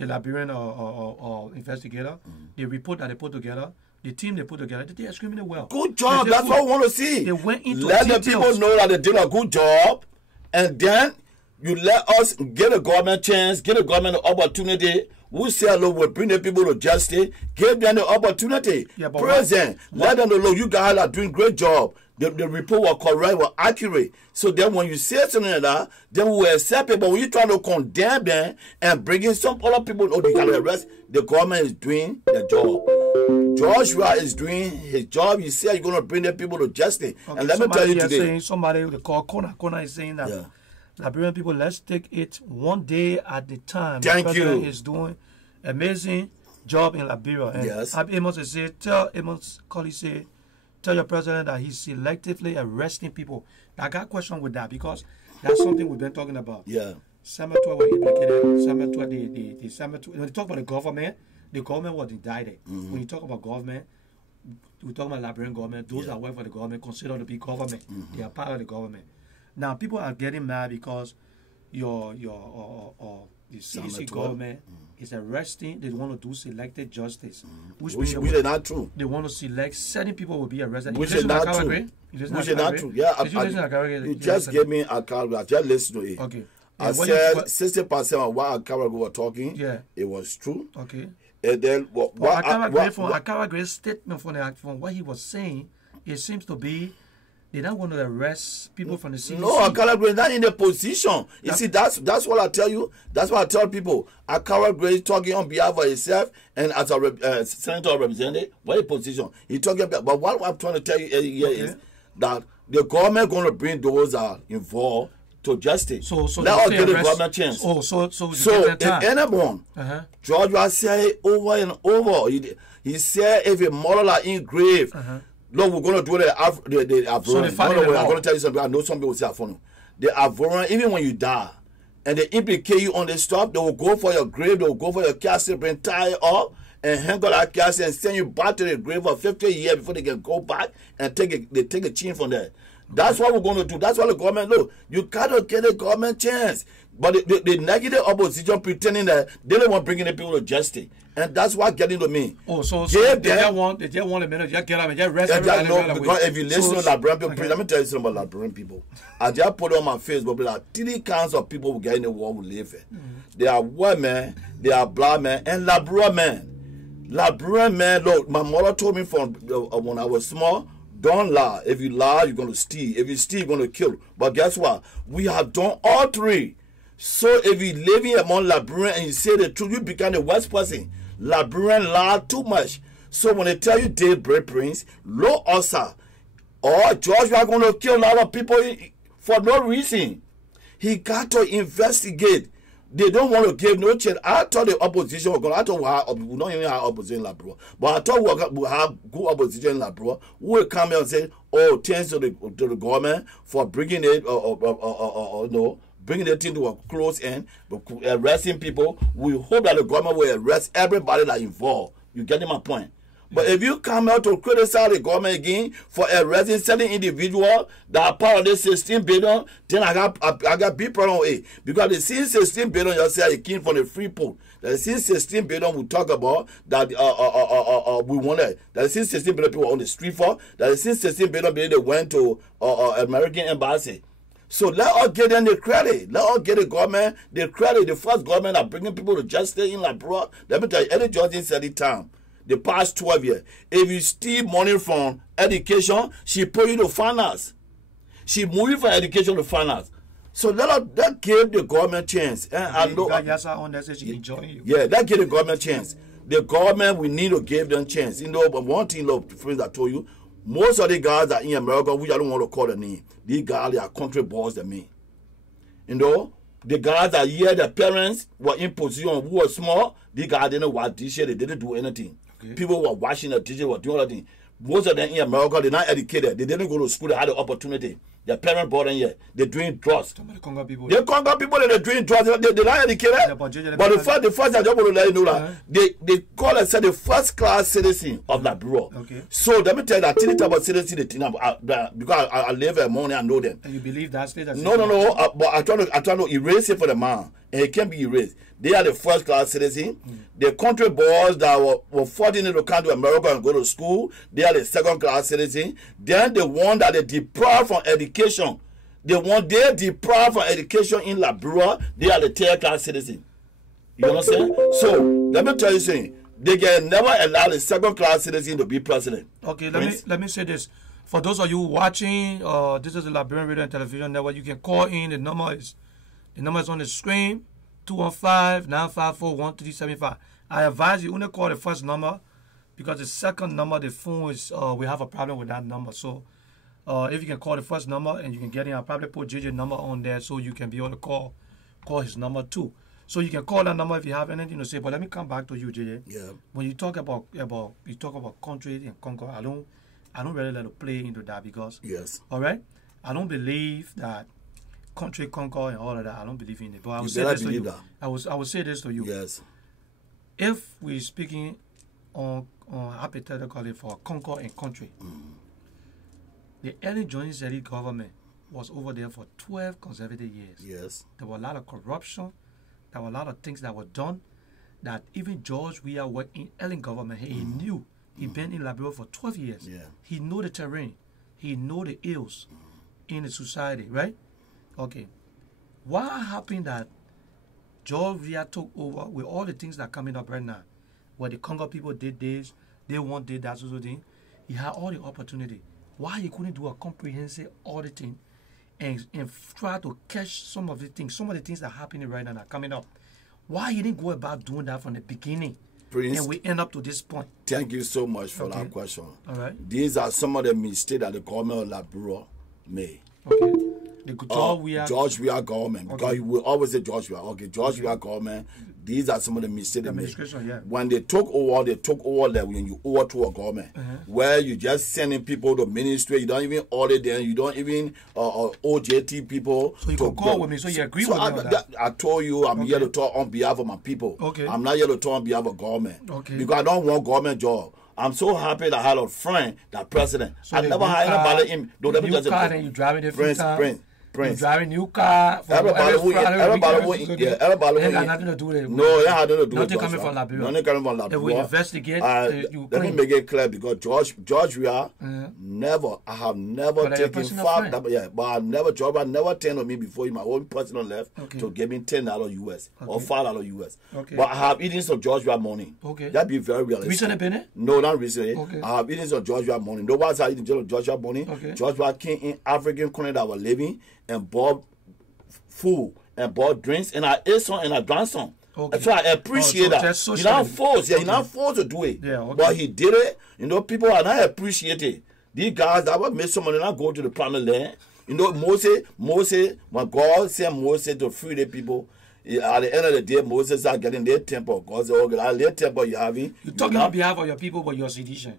Liberian or investigator, the report that they put together. The team they put together, they are extremely well. Good job. That's what I want to see. They went into let the people know that they did a good job, and then you let us get a government chance, get a government opportunity. We say, look, we'll bring the people to justice, give them the opportunity. Yeah, President, let them know, look, you guys are doing great job. The report was correct, was accurate. So then when you say something like that, then we will accept it. But when you try to condemn them and bring in some other people, they can arrest, the government is doing their job. Joshua is doing his job. He said you're going to bring the people to justice. Okay, and let me tell you today. Somebody they call Kona is saying that Liberian people, let's take it one day at a time. Thank you. The president is doing amazing job in Liberia. And yes. Amos say, tell your president that he's selectively arresting people. I got a question with that because that's something we've been talking about. Yeah. Samatua were implicated. Samatua, when you talk about the government was indicted. When you talk about government, we talk about Liberian government. Those that work for the government considered to be government. They are part of the government. Now people are getting mad because the CDC government is arresting. They want to do selected justice, which is not true. They want to select certain people will be arrested. Which is not true. Which is not true. Yeah, you just gave me a card. I just listened to it. Okay. I said 60% of what Akara were talking. Yeah, it was true. Okay. And then Akara Gray's statement from what he was saying, it seems to be they don't want to arrest people from the CDC. No, Akara Gray is not in the position. You see, that's what I tell you. That's what I tell people. Akara Gray is talking on behalf of himself and as a senator or representative. What is position? He's talking about. But what I'm trying to tell you here is that the government going to bring those that are involved to justice. So let us give the government chance. So if anyone, George was say over and over. He said if a model are engraved, look, we're going to do the Afro. We're going to tell you something. I know some people will say Afro. They are vulnerable even when you die. And they implicate you on this stuff. They will go for your grave. They will go for your casket, bring tie it up, and hang on that casket and send you back to the grave for 50 years before they can go back and take a chain from there. That's what we're going to do. That's what the government know. You cannot get a government chance. But the negative opposition pretending that they don't want bringing the people to justice. And that's what getting to me. Oh, so they just want a minute, just get up and just rest everybody. No, because if you listen to Lrtn people, let me tell you something about Lrtn people. I just put it on my Facebook, like 3 kinds of people who get in the world who live here. They are white men, they are black men, and Lrtn men. Lrtn men, look, my mother told me from when I was small, don't lie. If you lie, you're going to steal. If you steal, you're going to kill. But guess what? We have done all 3. So if you living among Lrtn and you say the truth, you become the worst person. Lrtn lie too much. So when they tell you Daybreak Prince, low ulcer, or George, we are going to kill a lot of people for no reason. He got to investigate. They don't want to give no chance. I thought the opposition was going to, I thought we don't even have opposition in Lrtn, but I thought we have good opposition in Lrtn. We will come here and say, oh, thanks to the government for bringing it, no, bringing the thing to a close end, arresting people. We hope that the government will arrest everybody that involved. You getting my point? But if you come out to criticize the government again for arresting certain individuals that are part of this 16 billion, then I got big problem with it. Because the 16 billion you say it came from the free pool. The 16 billion we talk about that we wanted. The 16 billion people on the street for. The 16 billion they went to American embassy. So let us get them the credit. Let us get the government the credit. The first government that bringing people to justice in Lrtn. Let me tell you, any judge said it time. The past 12 years. If you steal money from education, she put you to finance. She moved from education to finance. So that give the government chance. And I know. Yeah, that give the government chance. The government, we need to give them chance. You know, but one thing, look, friends, I told you, most of the guys that in America, we don't want to call the name. These guys, they are country boys than me. You know, the guys that here, their parents were in position who were small. These guys didn't watch this year. They didn't do anything. Okay. People were watching the teacher, were doing other things. Most of them in America, they're not educated. They didn't go to school. They had the opportunity. Their parents brought them here. They're doing drugs. They're Congo people that are doing drugs. They're not educated. Yeah, but the first I just want to let you know that they call themselves the first class citizen of that bureau. Okay. So let me tell you that any type of citizen, because I live in morning, I know them. And you believe that state? No. But I try to erase it for the man. And it can't be erased. They are the first class citizen. The country boys that were fortunate to come to America and go to school, they are the second class citizen. Then the one that they deprived from education, the one they deprived from education in Lrtn, they are the third class citizen. You understand? So let me tell you something. They can never allow the second class citizen to be president. Okay, let me say this. For those of you watching, this is the Lrtn Radio and Television Network. You can call in. The number is on the screen. 215-954-1375. I advise you only call the first number because the second number, the phone is, we have a problem with that number. So if you can call the first number and you can get in, I'll probably put JJ's number on there so you can be able to call his number too. So you can call that number if you have anything to say. But let me come back to you, JJ. Yeah. When you talk about country and conquer, I don't really let it play into that because all right, I don't believe that country conquer and all of that. I don't believe in it. But I will say this to you. I will say this to you. Yes. If we're speaking on hypothetically for conquer and country, the early Joint Zeddy government was over there for 12 consecutive years. Yes. There were a lot of corruption. There were a lot of things that were done that even George Weah worked in early government. He knew. He'd been in Liberia for 12 years. Yeah. He knew the terrain. He knew the ills in the society, right? Okay, what happened that George Weah took over with all the things that are coming up right now? Where the Congo people did this, they did that sort of thing. He had all the opportunity. Why he couldn't do a comprehensive auditing and try to catch some of the things that are happening right now that are coming up? Why he didn't go about doing that from the beginning? Prince, and we end up to this point. Thank you so much for that question. All right. These are some of the mistakes that the government of Lrtn made. Okay. George Weah government. Because he will always say George Weah. Okay, George Weah government. These are some of the mistakes they made. When they took over like when you over to a government where you just sending people to ministry, you don't even audit them, you don't even OJT people. So you can call with me, so you agree with me on that? I told you I'm here to talk on behalf of my people. Okay. I'm not here to talk on behalf of government. Okay. Because I don't want government job. I'm so happy that I had a friend, that president. So I never had anybody in. New car, and you driving it Prince. You driving new car. Everybody who ain't got nothing to do with it. No, it had nothing to do with nothing coming from Liberia. Nothing coming from Liberia. If we investigate, you let me make it clear because George Weah never. I have never taken $5. But I never turned on me before my own personal left to give me $10 US or $5 US. Okay. But I have eaten some George Weah money. Okay. That be very realistic. Recently been it? No, not recently. Okay. I have eaten some George Weah money. Nobody's eating George Weah money. Okay. George Weah came in African country that were living and bought food and bought drinks, and I ate some and I drank some. Okay. So I appreciate that. You're not forced. You're not forced to do it. Yeah, okay. But he did it. People are not appreciated. These guys that would make some money not go to the promised land. Moses, when God sent Moses to free the people, at the end of the day, Moses are getting their temple. God said, okay, their temple you having. You're talking on behalf of your people, but you're sedition.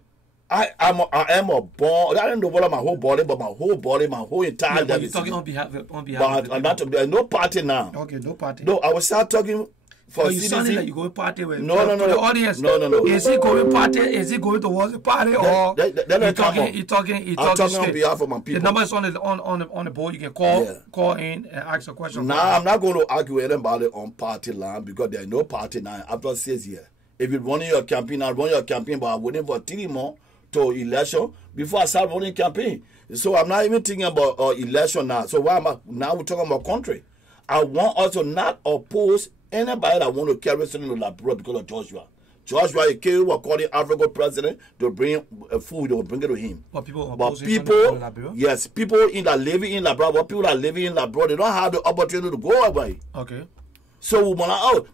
I am a born. I don't know what my whole body, but my whole entire life. You're talking on behalf. But I'm not. There's no party now. Okay, no party. No, I will start talking for you sounding like you going party with. No. The audience. No. Is he going party? Is he going towards the party or? He talking. I'm talking on behalf of my people. The number is on the board. You can call in and ask a question. Nah, I'm not going to argue with anybody on party line because there's no party now after 6 years. If you're running your campaign, I run your campaign, but I'm waiting for 3 more to election before I start running campaign. So I'm not even thinking about election now. So why am I now we're talking about country? I want us to not oppose anybody that want to carry something to Liberia because of Joshua. Joshua, he was calling African president to bring food, they will bring it to him. But people, yes, people that living in Liberia, but people that living in Liberia, they don't have the opportunity to go away. Okay. So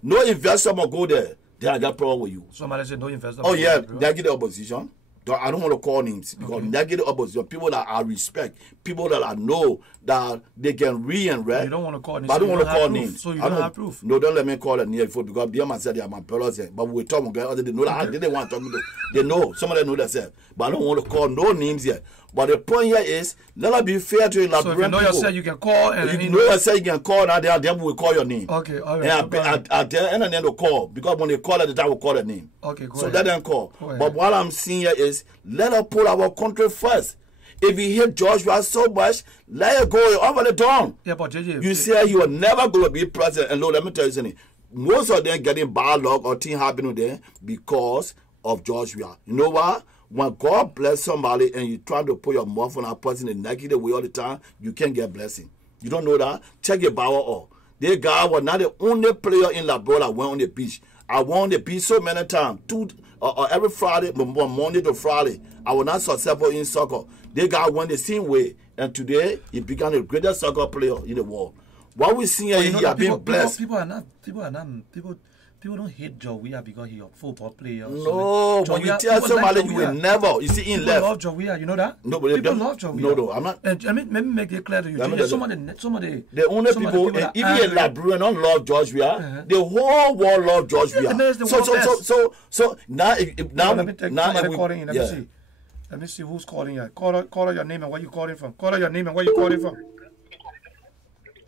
no investor will go there. Then I got problem with you. Somebody said no investor. Oh yeah, negative opposition. I don't want to call names because negative opposition, people that I respect, people that I know that they can read and read. You don't want to call names. But I don't want to call names. So you don't have proof. No, don't let me call a name because they must say they are my brothers. But we talk about they know that they didn't want to talk to. They know. Some of them know themselves. But I don't want to call no names yet. But the point here is, let us be fair to Liberian people. So if you know yourself, you can call. And you know yourself, you can call. Now they will call your name. Okay, all right. And at the end of the day, they'll call. Because when they call at the time, we'll call the name. Okay, go so ahead. let them call. But what I'm seeing here is, let us put our country first. If you hate Joshua so much, let it go over the dawn. Yeah, but JJ, you say you are never going to be president. And Lord, let me tell you something. Most of them getting bad luck or things happening there because of Joshua. You know what? When God bless somebody and you try to put your mouth on a person in a negative way all the time, you can't get blessing. You don't know that? Check your Bible out. They guy was not the only player in Liberia that went on the beach. I went on the beach so many times. Every Friday, Monday to Friday, I was not successful in soccer. They guy went the same way. And today, he became the greatest soccer player in the world. What we see here, he has been blessed. People don't hate Joe Weah because he's a football player. No, when you tell somebody you will never, you see in left. People love Joe Weah, you know that? No, but people love Joe Weah. No, I'm not. And let me make it clear to you. Some of the the only people, even in Liberia, don't love George Weah. The whole world love George Weah. So now, let me take somebody calling in. Let me see. Let me see who's calling you. Call your name and where you calling from. Call your name and where you calling from.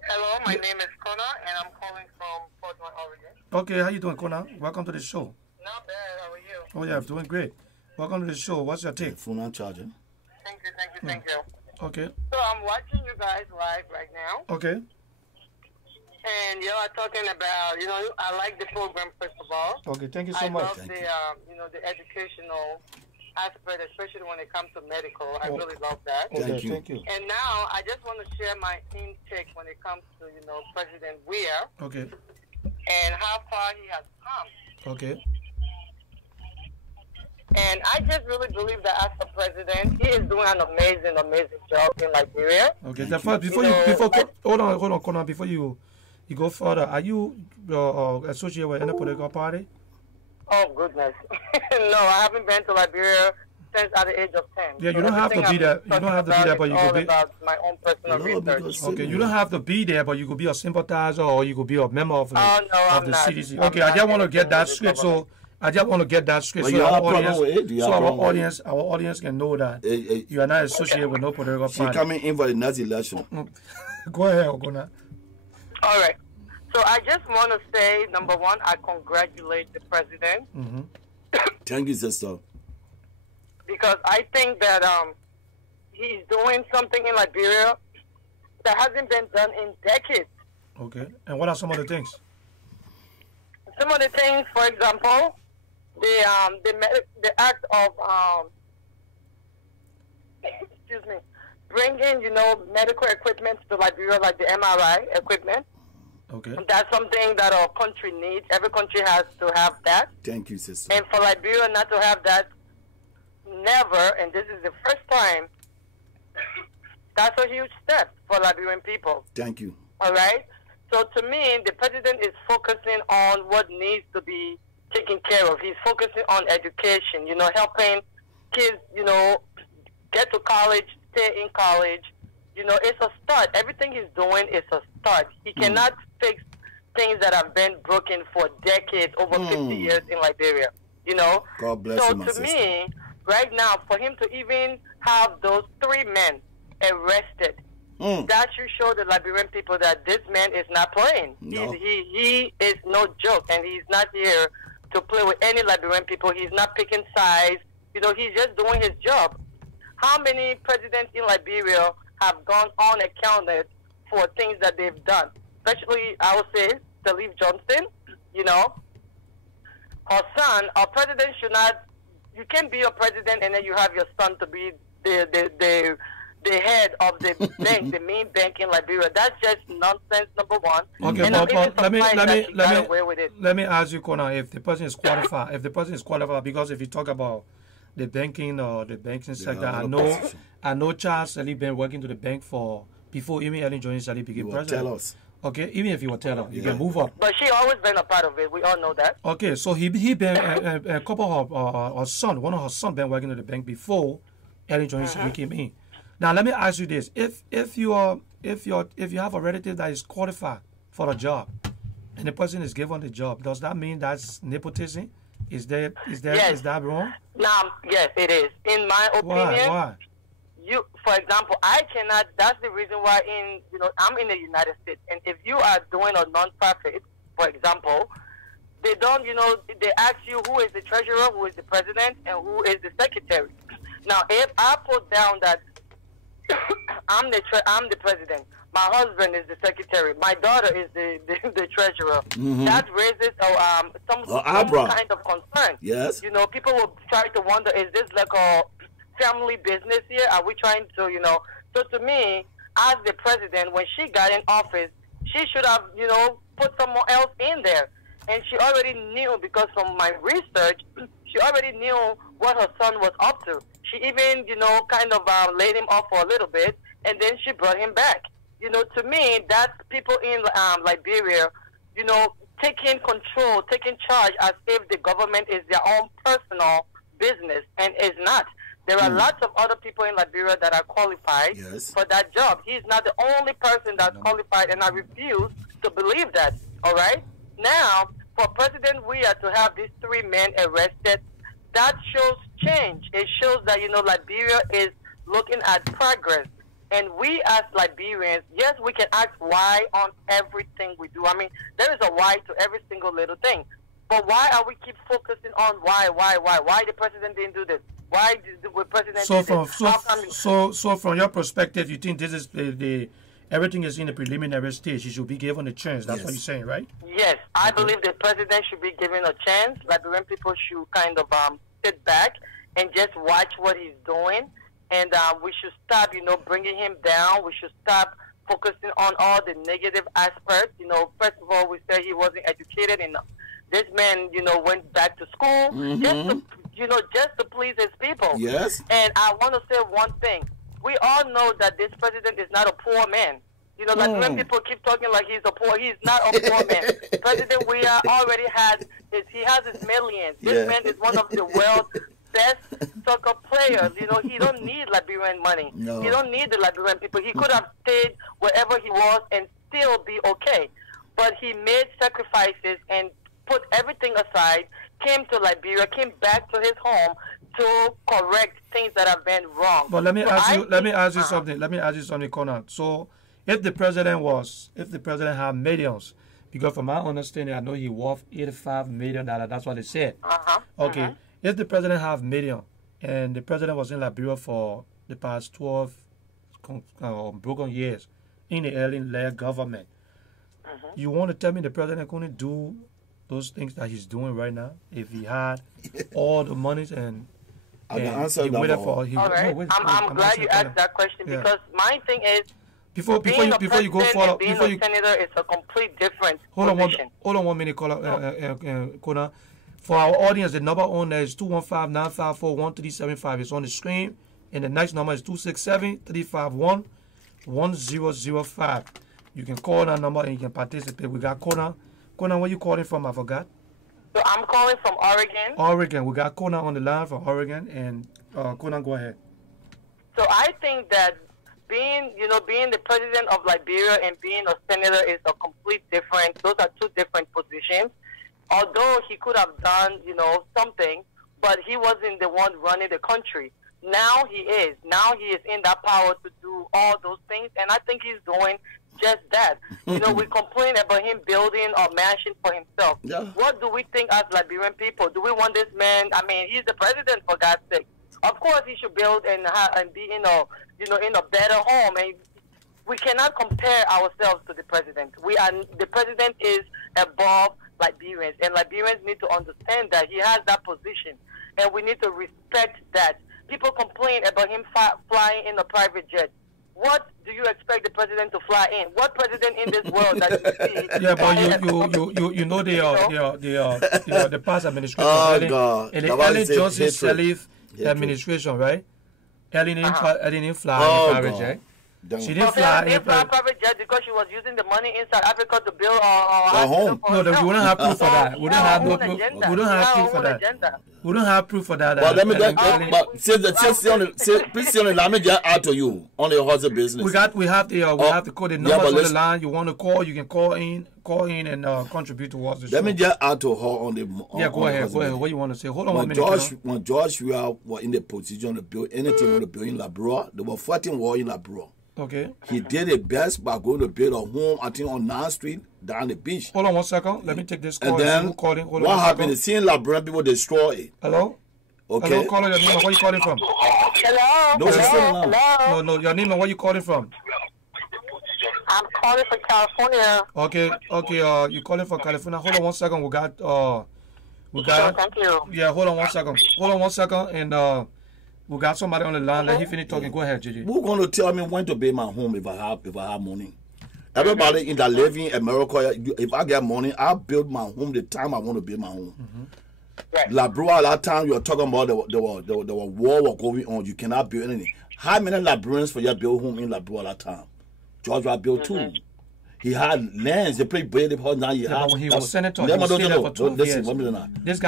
Hello, my name is Connor, and I'm calling from Portland, Oregon. Okay, how you doing, Connor? Welcome to the show. Not bad. How are you? Oh yeah, I'm doing great. Welcome to the show. What's your take? Phone on charger. Thank you. Okay. So I'm watching you guys live right now. Okay. And you are talking about, I like the program first of all. Okay, thank you so much. I love the educational aspect, especially when it comes to medical. I really love that. Okay, thank you. And now I just want to share my intake when it comes to, President Weah. Okay. And how far he has come. Okay. And I just really believe that as the president, he is doing an amazing job in Liberia. Okay. Hold on, Connor. Before you go further, are you associated with any political party? Oh goodness, no, I haven't been to Liberia since at the age of 10. Yeah, you So don't have to everything be I'm there. You don't talking have to be about there, but is you all could be. about my own personal No, research. because Okay, you don't have to be there, but you could be a sympathizer or you could be a member of the, Oh, no, of I'm the not. CDC. I'm Okay, I not just want to get anything that with the straight. So government. I just want to get that straight But so you our have problem audience, with it? You have so our problem with it? audience can know that Eh, you are not associated with no political She party. coming in for the next election. Go ahead, Ogona. All right. So I just want to say, number one, I congratulate the president Thank you, sister. because I think that he's doing something in Liberia that hasn't been done in decades. Okay, and what are some of the things? Some of the things, for example, the act of excuse me, bringing medical equipment to Liberia, like the MRI equipment. Okay. That's something that our country needs. Every country has to have that. Thank you, sister. And for Liberia not to have that, never, and this is the first time, that's a huge step for Liberian people. Thank you. All right? So to me, the president is focusing on what needs to be taken care of. He's focusing on education, helping kids, get to college, stay in college. It's a start. Everything he's doing is a start. He cannot fix things that have been broken for decades, over 50 years in Liberia. God bless So you, my to sister. me, right now, for him to even have those 3 men arrested, that should show the Liberian people that this man is not playing. No. He is no joke, and he's not here to play with any Liberian people. He's not picking sides. He's just doing his job. How many presidents in Liberia have gone unaccounted for things that they've done? Especially, I would say, Steve Johnston, her son. Our president should not, you can't be a president and then you have your son to be the head of the bank, the main bank in Liberia. That's just nonsense, number one. Okay, And but I'm even let me surprised that she got away with it. let me ask you, Kona, if the person is qualified. If the person is qualified, because if you talk about the banking or the banking sector, I know Charles Sally been working to the bank for before even Ellen Jones Sally became You will president. tell us. Okay, even if you will tell her, you can move up. But she always been a part of it. We all know that. Okay, so he been a couple of her son, one of her son been working at the bank before Ellen Jones came in. Now let me ask you this: if you have a relative that is qualified for a job, and the person is given the job, does that mean that's nepotism? Is that wrong? Now, yes, it is. In my opinion, Why? For example, I cannot. That's the reason why I'm in the United States, and if you are doing a non-profit, for example, they don't, they ask you who is the treasurer, who is the president, and who is the secretary. Now, if I put down that I'm the president, my husband is the secretary, my daughter is the treasurer, that raises some kind of concern. Yes. People will try to wonder, is this like a family business here? Are we trying to, So to me, as the president, when she got in office, she should have, put someone else in there. And she already knew, because from my research, she already knew what her son was up to. She even, kind of laid him off for a little bit, and then she brought him back. To me, that's people in Liberia, taking control, taking charge as if the government is their own personal business, and it's not. There are lots of other people in Liberia that are qualified for that job. He's not the only person that's qualified, and I refuse to believe that. All right? Now, for President Weah to have these 3 men arrested, that shows change. It shows that, Liberia is looking at progress. And we as Liberians, yes, we can ask why on everything we do. I mean, there is a why to every single little thing. But why are we keep focusing on why? Why the president didn't do this? Why did the president do this? So from your perspective, you think this is the everything is in the preliminary stage. He should be given a chance. That's what you're saying, right? Yes, I believe the president should be given a chance. Liberian people should kind of sit back and just watch what he's doing. And we should stop, bringing him down. We should stop focusing on all the negative aspects. First of all, we said he wasn't educated enough. This man, went back to school just to please his people. Yes. And I want to say one thing. We all know that this president is not a poor man. When people keep talking like he's not a poor man. President Weah already has his millions. This man is one of the world's best soccer players. You know, he don't need Liberian money. No. He don't need the Liberian people. He could have stayed wherever he was and still be okay. But he made sacrifices and put everything aside, came to Liberia, came back to his home to correct things that have been wrong. But let me So ask I you. Let me think- ask you something. Let me ask you something, Conan. So, if the president had millions, because from my understanding, I know he worth $85 million. That's what they said. Okay. If the president have million, and the president was in Liberia for the past 12 broken years in the alien-led government, you want to tell me the president couldn't do those things that he's doing right now if he had all the monies and I can and answer he that waited one. for he, All right. no, wait, I'm glad you asked that question Yeah. because my thing is before being a you go president follow and being before a you senator is a complete different hold position. on 1 minute, Kona. For our audience, the number on there is 215-954-1375. It's on the screen, and the next number is 267-351-1005. You can call that number and you can participate. We got Kona. Kona, where you calling from? I forgot. So I'm calling from Oregon. Oregon. We got Kona on the line from Oregon, and Kona, go ahead. So I think that being the president of Liberia and being a senator is a complete different. Those are two different positions. Although he could have done, something, but he wasn't the one running the country. Now he is. Now he is in that power to do all those things, and I think he's doing just that. We complain about him building a mansion for himself. Yeah. What do we think as Liberian people? Do we want this man? I mean, he's the president, for God's sake. Of course, he should build and be in a better home. And we cannot compare ourselves to the president. The president is above Liberians, and Liberians need to understand that he has that position, and we need to respect that. People complain about him flying in a private jet. What do you expect the president to fly in? What president in this world that you see? Yeah, but you know the past administration. Oh, Ellen, God. Ellen Johnson Hatred. Sirleaf administration, right? Ellen didn't fly Oh, in private God. jet. Don't. She didn't fly in private jet because she was using the money in South Africa to build a home. No, we don't have proof for that. We don't have no proof. We don't have proof for that. We don't have proof for that. But let me Ellen- but please let me just add to you on the horse business. we have the code, the yeah, numbers but on the let's- line. You want to call, you can call in and contribute towards the show. Let me just add to her on the Yeah, go ahead. horse business. What you want to say? Hold on 1 When minute. When Joshua was in the position to build anything on the build in Labrador, they were fighting war in Labrador. Okay. He did the best by going to build a home, I think, on 9th Street, down the beach. Hold on 1 second. Let me take this call. And then, Who calling? Hold on what 1 happened second. is seeing Labrador people destroy it. Hello? Okay? Hello, caller, your name and where you calling from? Hello? No, she's still on. No, your name and where you calling from? I'm calling from California. Okay, you calling from California. Hold on 1 second. We got Thank you. yeah, hold on 1 second. And we got somebody on the line. Let him finish talking. Go ahead, Gigi. Who's going to tell me when to build my home if I have money? Everybody in that living in America, if I get money, I'll build my home the time I want to build my home. Right. Labrador, at that time, you were talking about the war was going on. You cannot build anything. How many Liberians for you build home in Labrador at that time? Georgia built two. He had lands. They played big because now he Yeah, had. but when he was senator, he No, was no, there no, for no. 12 Listen, years. one minute now. That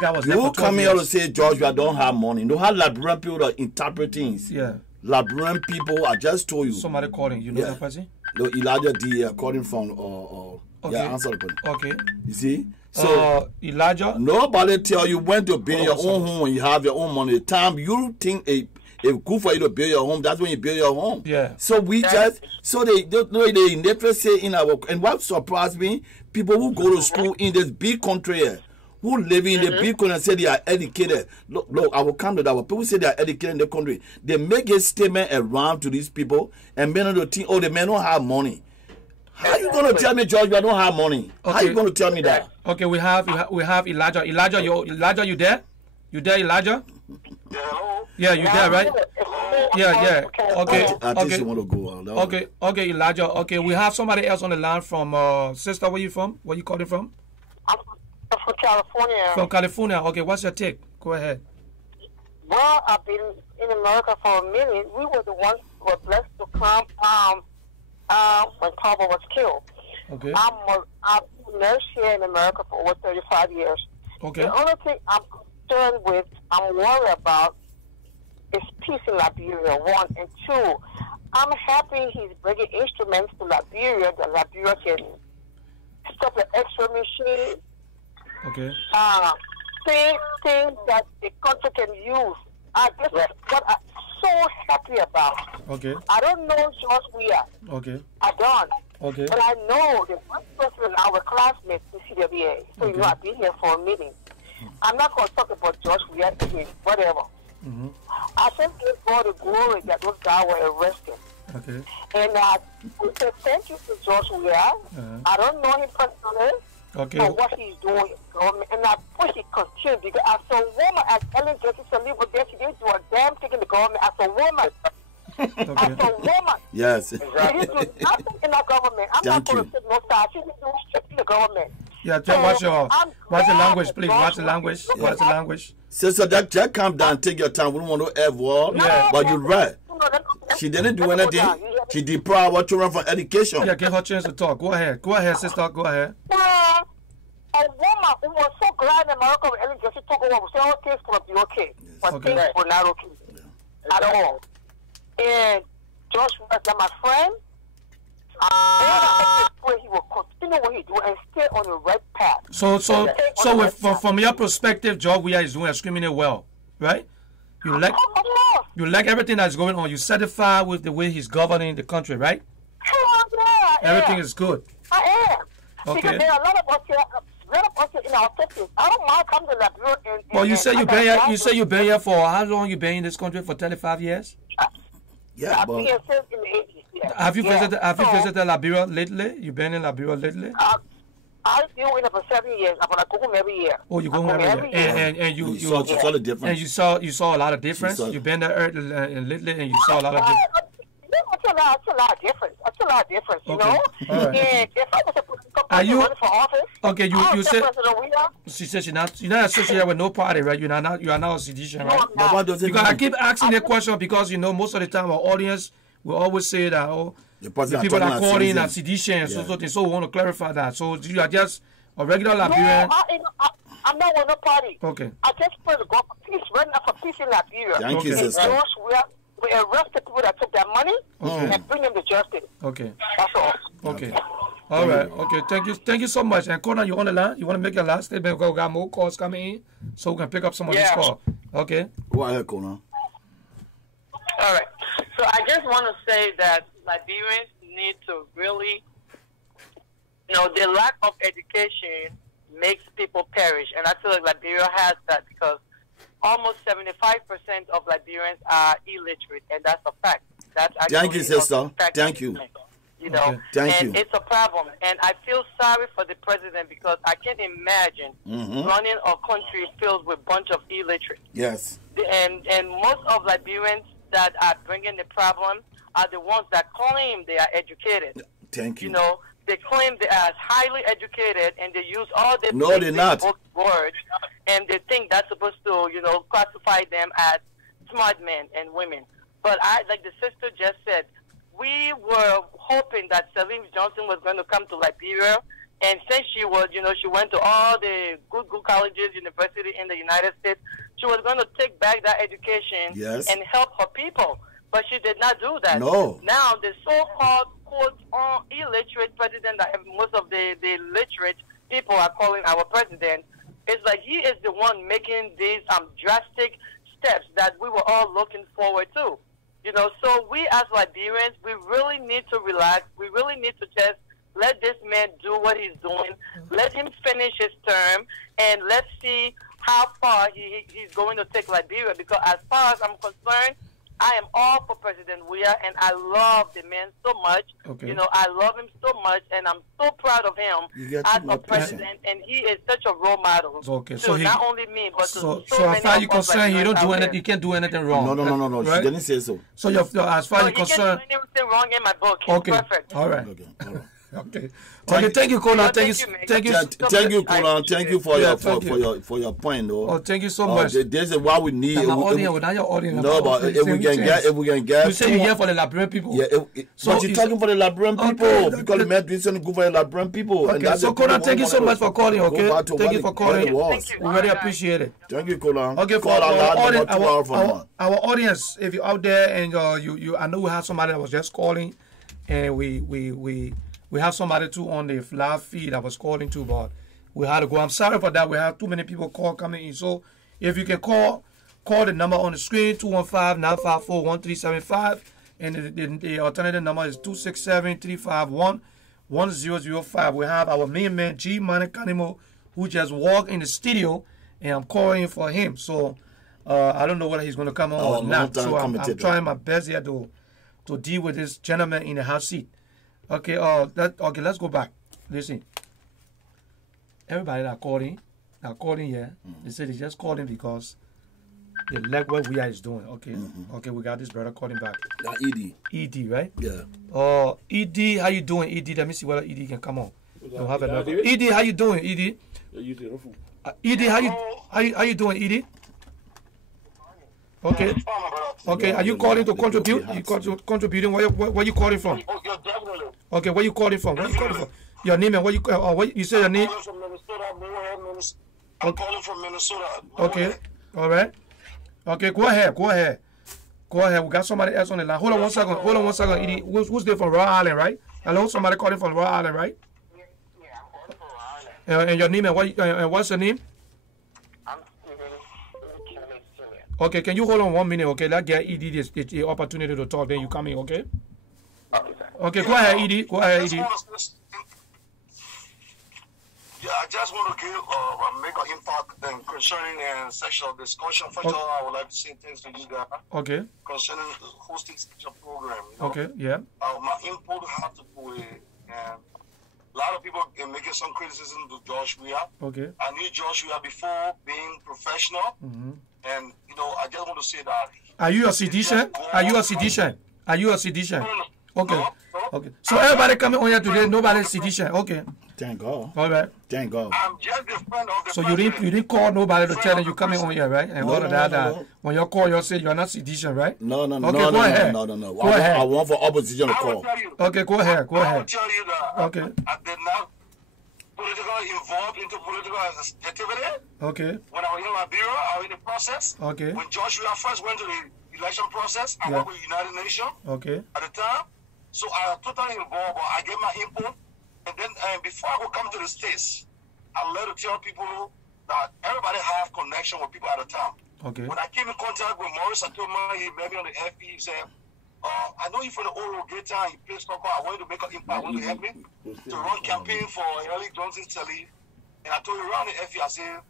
guy was there You for 12 come here to years. say Georgia don't have money. No, how Liberian people to interpret things. Yeah. Liberian people, I just told you. Somebody calling. You know Yeah. that person? No, Elijah D. Calling from Okay. yeah, answer the phone. Okay. You see, so Elijah. nobody tell you when to build your Hold on, own home when you have your own money. The time you think it's good for you to build your home, that's when you build your home. Yeah. So they don't know they never say in our, and what surprised me, people who go to school in this big country here, who live in the big country and say they are educated. Look, I will come to that. When people say they are educated in the country, they make a statement around to these people, and men don't think, oh, the men don't have money. How you gonna tell me, George, I don't have money? How Okay. you gonna tell me that? Okay, we have Elijah. Elijah, you there? You there, Elijah? Yeah, you there, right? Yeah. Okay. I think she want to go on. Okay, Elijah. Okay, we have somebody else on the line from sister. Where you from? Where you calling from? I'm from California. From California. Okay, what's your take? Go ahead. Well, I've been in America for a minute. We were the ones who were blessed to come when Pablo was killed. Okay. I've nurse here in America for over 35 years. Okay. The only thing concerned with, I'm worried about, is peace in Liberia, one. And two, I'm happy he's bringing instruments to Liberia that Liberia can stop the X-ray machine. Okay. Things that the country can use. This is what I'm so happy about. Okay. I don't know George Weah. Okay. I don't. Okay. But I know the one person, our classmates in CWA. So you know, I've been here for a meeting. I'm not going to talk about George Weah, whatever. I just give God the glory that those guys were arrested. Okay. And we say thank you to George Weah. I don't know him personally. Okay. For what he's doing in government, and I push it continue because as a woman, as Ellen Jesse Saliba was there, she didn't do a damn thing in the government. As a woman, as a woman, yes, she didn't do nothing in the government. I'm not going to say no side. She didn't do shit in the government. Yeah, watch the language, please. Watch the language. Watch the language. Sister, just calm down. Take your time. We don't want to ever. Yeah. But you're right. She didn't do anything. She deprived our children from education. Yeah, give her a chance to talk. Go ahead. Go ahead, sister. Go ahead. A woman who was so glad in America when Ellen Jesse took over, said all things will be okay. But things were not okay at all. And George was my friend. I pray he will continue what he's doing and stay on the right path. So from your perspective, George Weah is doing extremely well, right? You like everything that's going on. You satisfied with the way he's governing the country, right? Everything is good. I am. Okay. Because there are a lot of us here in our cities. I don't mind coming to Liberia and well, you say you've been here for how long? You been in this country for 35 years? Yeah, I've been here since in the 80s. Yeah. Have you visited Liberia lately? You been in Liberia lately? I've been in for 7 years. I'm gonna go home every year. Oh, you go home every year. And you saw the difference. And you saw a lot of difference. You've been there lately, and you saw a lot of difference. I see a lot of difference. You know. Right. And if I was a political person running for office, okay, you said President Weah. She said you're not associated with no party, right? You are not a seditious, right? But what does it because I keep asking that question because you know most of the time our audience will always say that the people that are calling are seditious and so we want to clarify that. So you are just a regular Liberian. No, I'm not with no party. Okay. I just pray to God for peace, right now for peace in Liberia. Thank you, sister. We arrest the people that took their money and bring them to justice. Okay. That's all. Okay. All right. Okay. Thank you so much. And Conan, you want to make your last statement? We got more calls coming in, so we can pick up some of these calls. Okay. Go ahead, Conan. All right. So I just want to say that Liberians need to really, the lack of education makes people perish, and I feel like Liberia has that because almost 75% of Liberians are illiterate, and that's a fact. That's actually Thank you, sister. Thank you. Okay. Thank you. It's a problem, and I feel sorry for the president because I can't imagine running a country filled with a bunch of illiterates. Yes. And most of Liberians that are bringing the problem are the ones that claim they are educated. Thank you. They claim they are highly educated and they use all the book words and they think that's supposed to, classify them as smart men and women. But like the sister just said, we were hoping that Salim Johnson was going to come to Liberia, and since she was, she went to all the good colleges, university in the United States, she was going to take back that education and help her people. But she did not do that. No. Now the so-called illiterate president that most of the literate people are calling our president, it's like he is the one making these drastic steps that we were all looking forward to. So we as Liberians, we really need to relax. We really need to just let this man do what he's doing. Let him finish his term, and let's see how far he's going to take Liberia. Because as far as I'm concerned, I am all for President Weah, and I love the man so much. Okay. I love him so much, and I'm so proud of him as a president, and he is such a role model. Okay. So not only me, but so many as far as you're concerned, you don't do anything. You can't do anything wrong. No. Right? She didn't say so. So as far as you're concerned, he can't do anything wrong in my book. He's okay. perfect. All right. Okay. All right. Okay. Okay. Thank you, Conan. Thank you. Thank you, Conan. Thank you for your point, though. Oh, thank you so much. This is what we need. Now my audience, not your audience. No, but if we can get, you say you here for the Liberian people. Yeah. But you're talking for the Liberian people because the man doing something good for the Liberian people. Okay. And so, Conan, thank you so much for calling. Okay. Thank you for calling. We really appreciate it. Thank you, Conan. Okay, for our audience, if you're out there and you, I know we have somebody that was just calling, and we have somebody too on the live feed that was calling too, but we had to go. I'm sorry for that. We have too many people coming in. So if you can call the number on the screen, 215-954-1375, and the alternative number is 267-351-1005. We have our main man G Money Kanimo, who just walked in the studio, and I'm calling for him. So I don't know whether he's going to come on or not. So I'm trying my best here to deal with this gentleman in the hot seat. Okay, okay, let's go back. Listen, everybody that calling here, they say they just calling because they like what we are doing. Okay, okay, we got this brother calling back. ED, right? Yeah. ED, how you doing, ED? Let me see whether ED can come on. Don't have another. ED, how you doing, ED? ED, how you doing, ED? Okay. Okay. Are you calling to contribute? You contributing? Where you calling from? Okay. Where you calling from? Where you calling from? Your name and where you say your name? I'm calling from Minnesota. Okay. All right. Okay. Go ahead. We got somebody else on the line. Hold on one second. ED. Who's there from Rhode Island, right? Hello. Somebody calling from Rhode Island, right? And your name and what's your name? Okay, can you hold on 1 minute? Okay, let's get ED the opportunity to talk. Then you come in. Okay. Okay, go ahead, ED. Go ahead, ED. Yeah, I just want to make an impact concerning sexual discussion. First of all, I would like to say thanks to you guys. Okay. Concerning hosting such a program. You know? Okay. Yeah. My input have to do with a lot of people are making some criticism to Josh Weah. Okay. I knew Josh Weah before being professional. And, you know, I just want to say that. Are you a seditious? Are you a seditious? No. Okay. No. Okay. So everybody coming on here today, nobody's seditious. Okay. Thank God. All right. Thank God. I'm just the friend of the So you didn't call nobody to tell them you coming on here, right? And all of that. When you call, you say you're not sedition, right? No. Okay, go ahead. No. Go ahead. I want for opposition to I will call. tell you. Okay, go ahead. I will tell you that Okay. I did not involved into political activity. Okay. When I was in Liberia, I was in the process. Okay. When Joshua first went to the election process, I worked with the United Nations Okay. at the time. So I was totally involved, but I gave my input. And then before I would come to the States, I let to tell people that everybody have connection with people at the time. Okay. When I came in contact with Morris, I told him he met me on the FB. He said, I know you from the old Gator, you play soccer. I want you to make an impact. I want you to help me to run campaign for Ellie Johnson Telly. And I told you around the FB, I said,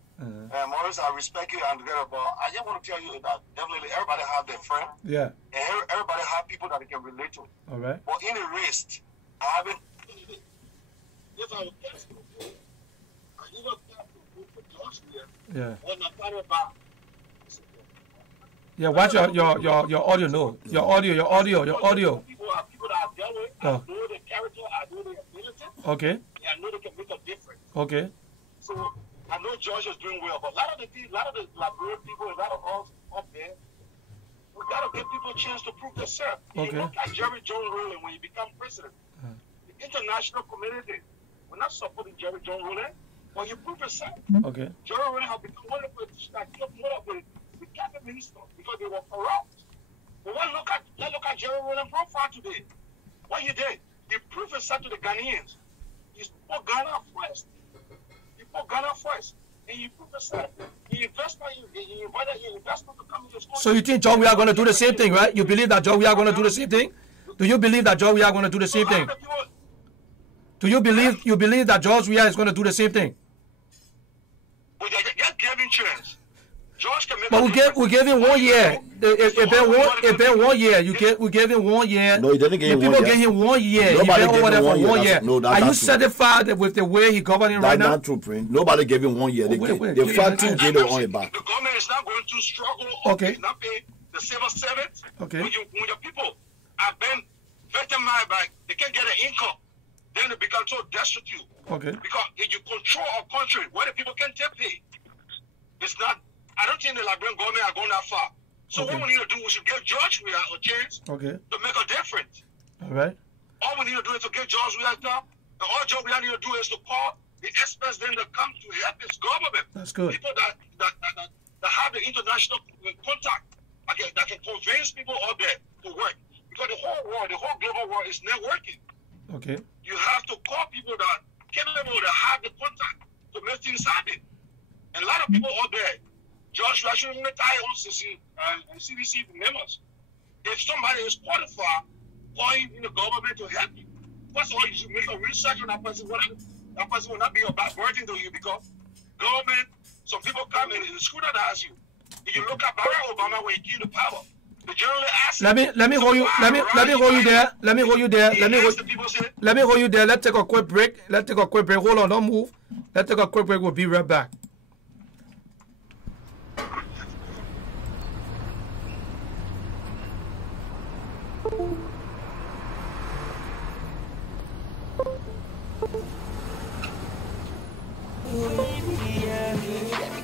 Morris, I respect you and together, but I just want to tell you that definitely everybody have their friend. Yeah. And everybody have people that they can relate to. All right. But in the race, I haven't. If I was careful, I even careful for Josh here. Yeah. When I thought about. Yeah, watch your audio. No, your audio. People that I've dealt with, I know the character, I know the ability. Okay. And I know they can make a difference. Okay. So I know George is doing well, but a lot of the Liberian people, a lot of us up there, we gotta give people a chance to prove themselves. Okay. You look at Jerry Jones ruling when he become president. The international community, we're not supporting Jerry Jones ruling, but you prove yourself. Okay. Jerry ruling have become one of the cabinet ministers because they were corrupt. But let's look at Jerry Rowland profile today. What he did, he proved himself to the Ghanaians. He put Ghana first. And he proved himself. He invited investment to come to his country. So you think John, we are going to do the same thing, right? You believe that John, we are going to do the same thing? Do you believe that John, we are going to do the same thing? Do you believe that George Weah is going to do the same thing? Well, just give him chance. George can make But we gave him 1 year. It been 1 year. We gave him 1 year. No, he didn't give him 1 year. People gave him 1 year. Nobody he been over there for 1 year. No, are you true. satisfied with the way he governing right now? That's not true, Prince. Nobody gave him 1 year. They fought 2 years on it back. The government is not going to struggle. Okay. Not pay the civil servants. Okay. When your people have been victimized by, they can't get an income. then it becomes so destructive. Okay. Because if you control a country where the people can't take pay, it's not, I don't think the Liberian government are going that far. So what we need to do is to give George we have a chance to make a difference. All right. All we need to do is to give George we have done. The whole job we need to do is to call the experts then to come to help this government. That's good. People that have the international contact that can convince people out there to work. Because the whole world, the whole global world is networking. Okay. You have to call people that capable to have the contact to make things happen. And a lot of people out there, Josh, I shouldn't retire on CDC members. If somebody is qualified, calling in the government to help you, first of all, you should make a research on that person. That person will not be a bad burden to you because government, some people come and scrutinize you. If you look at Barack Obama when he came to power, they generally ask. Let me hold you. Let me hold you there. Let me hold you there. Let me hold you there. Let's take a quick break. Hold on, don't move. Let's take a quick break. We'll be right back.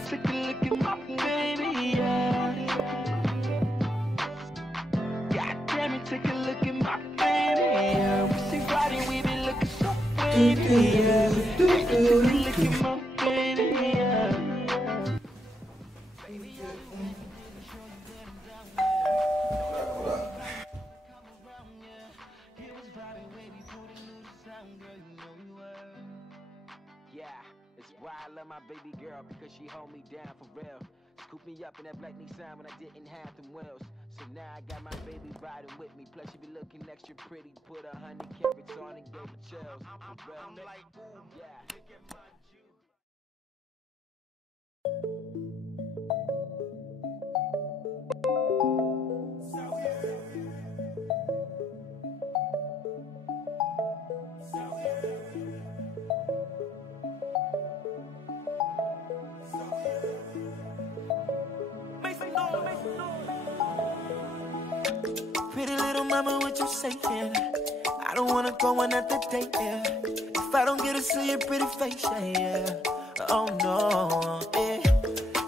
Take a look at my baby, yeah. God damn it, take a look at my baby, yeah. We see riding, we be looking so wavy, yeah. Take a look at my baby, yeah. It's why I love my baby girl, because she hold me down for real. Scoop me up in that black Nissan when I didn't have them wheels. So now I got my baby riding with me. Plus she be looking extra pretty. Put 100 carats on and gave her chills. For real. I'm like, ooh, yeah. Look at my Pretty little mama, what you saying? I don't wanna go another day, yeah. If I don't get to see your pretty face, yeah. Oh no, yeah.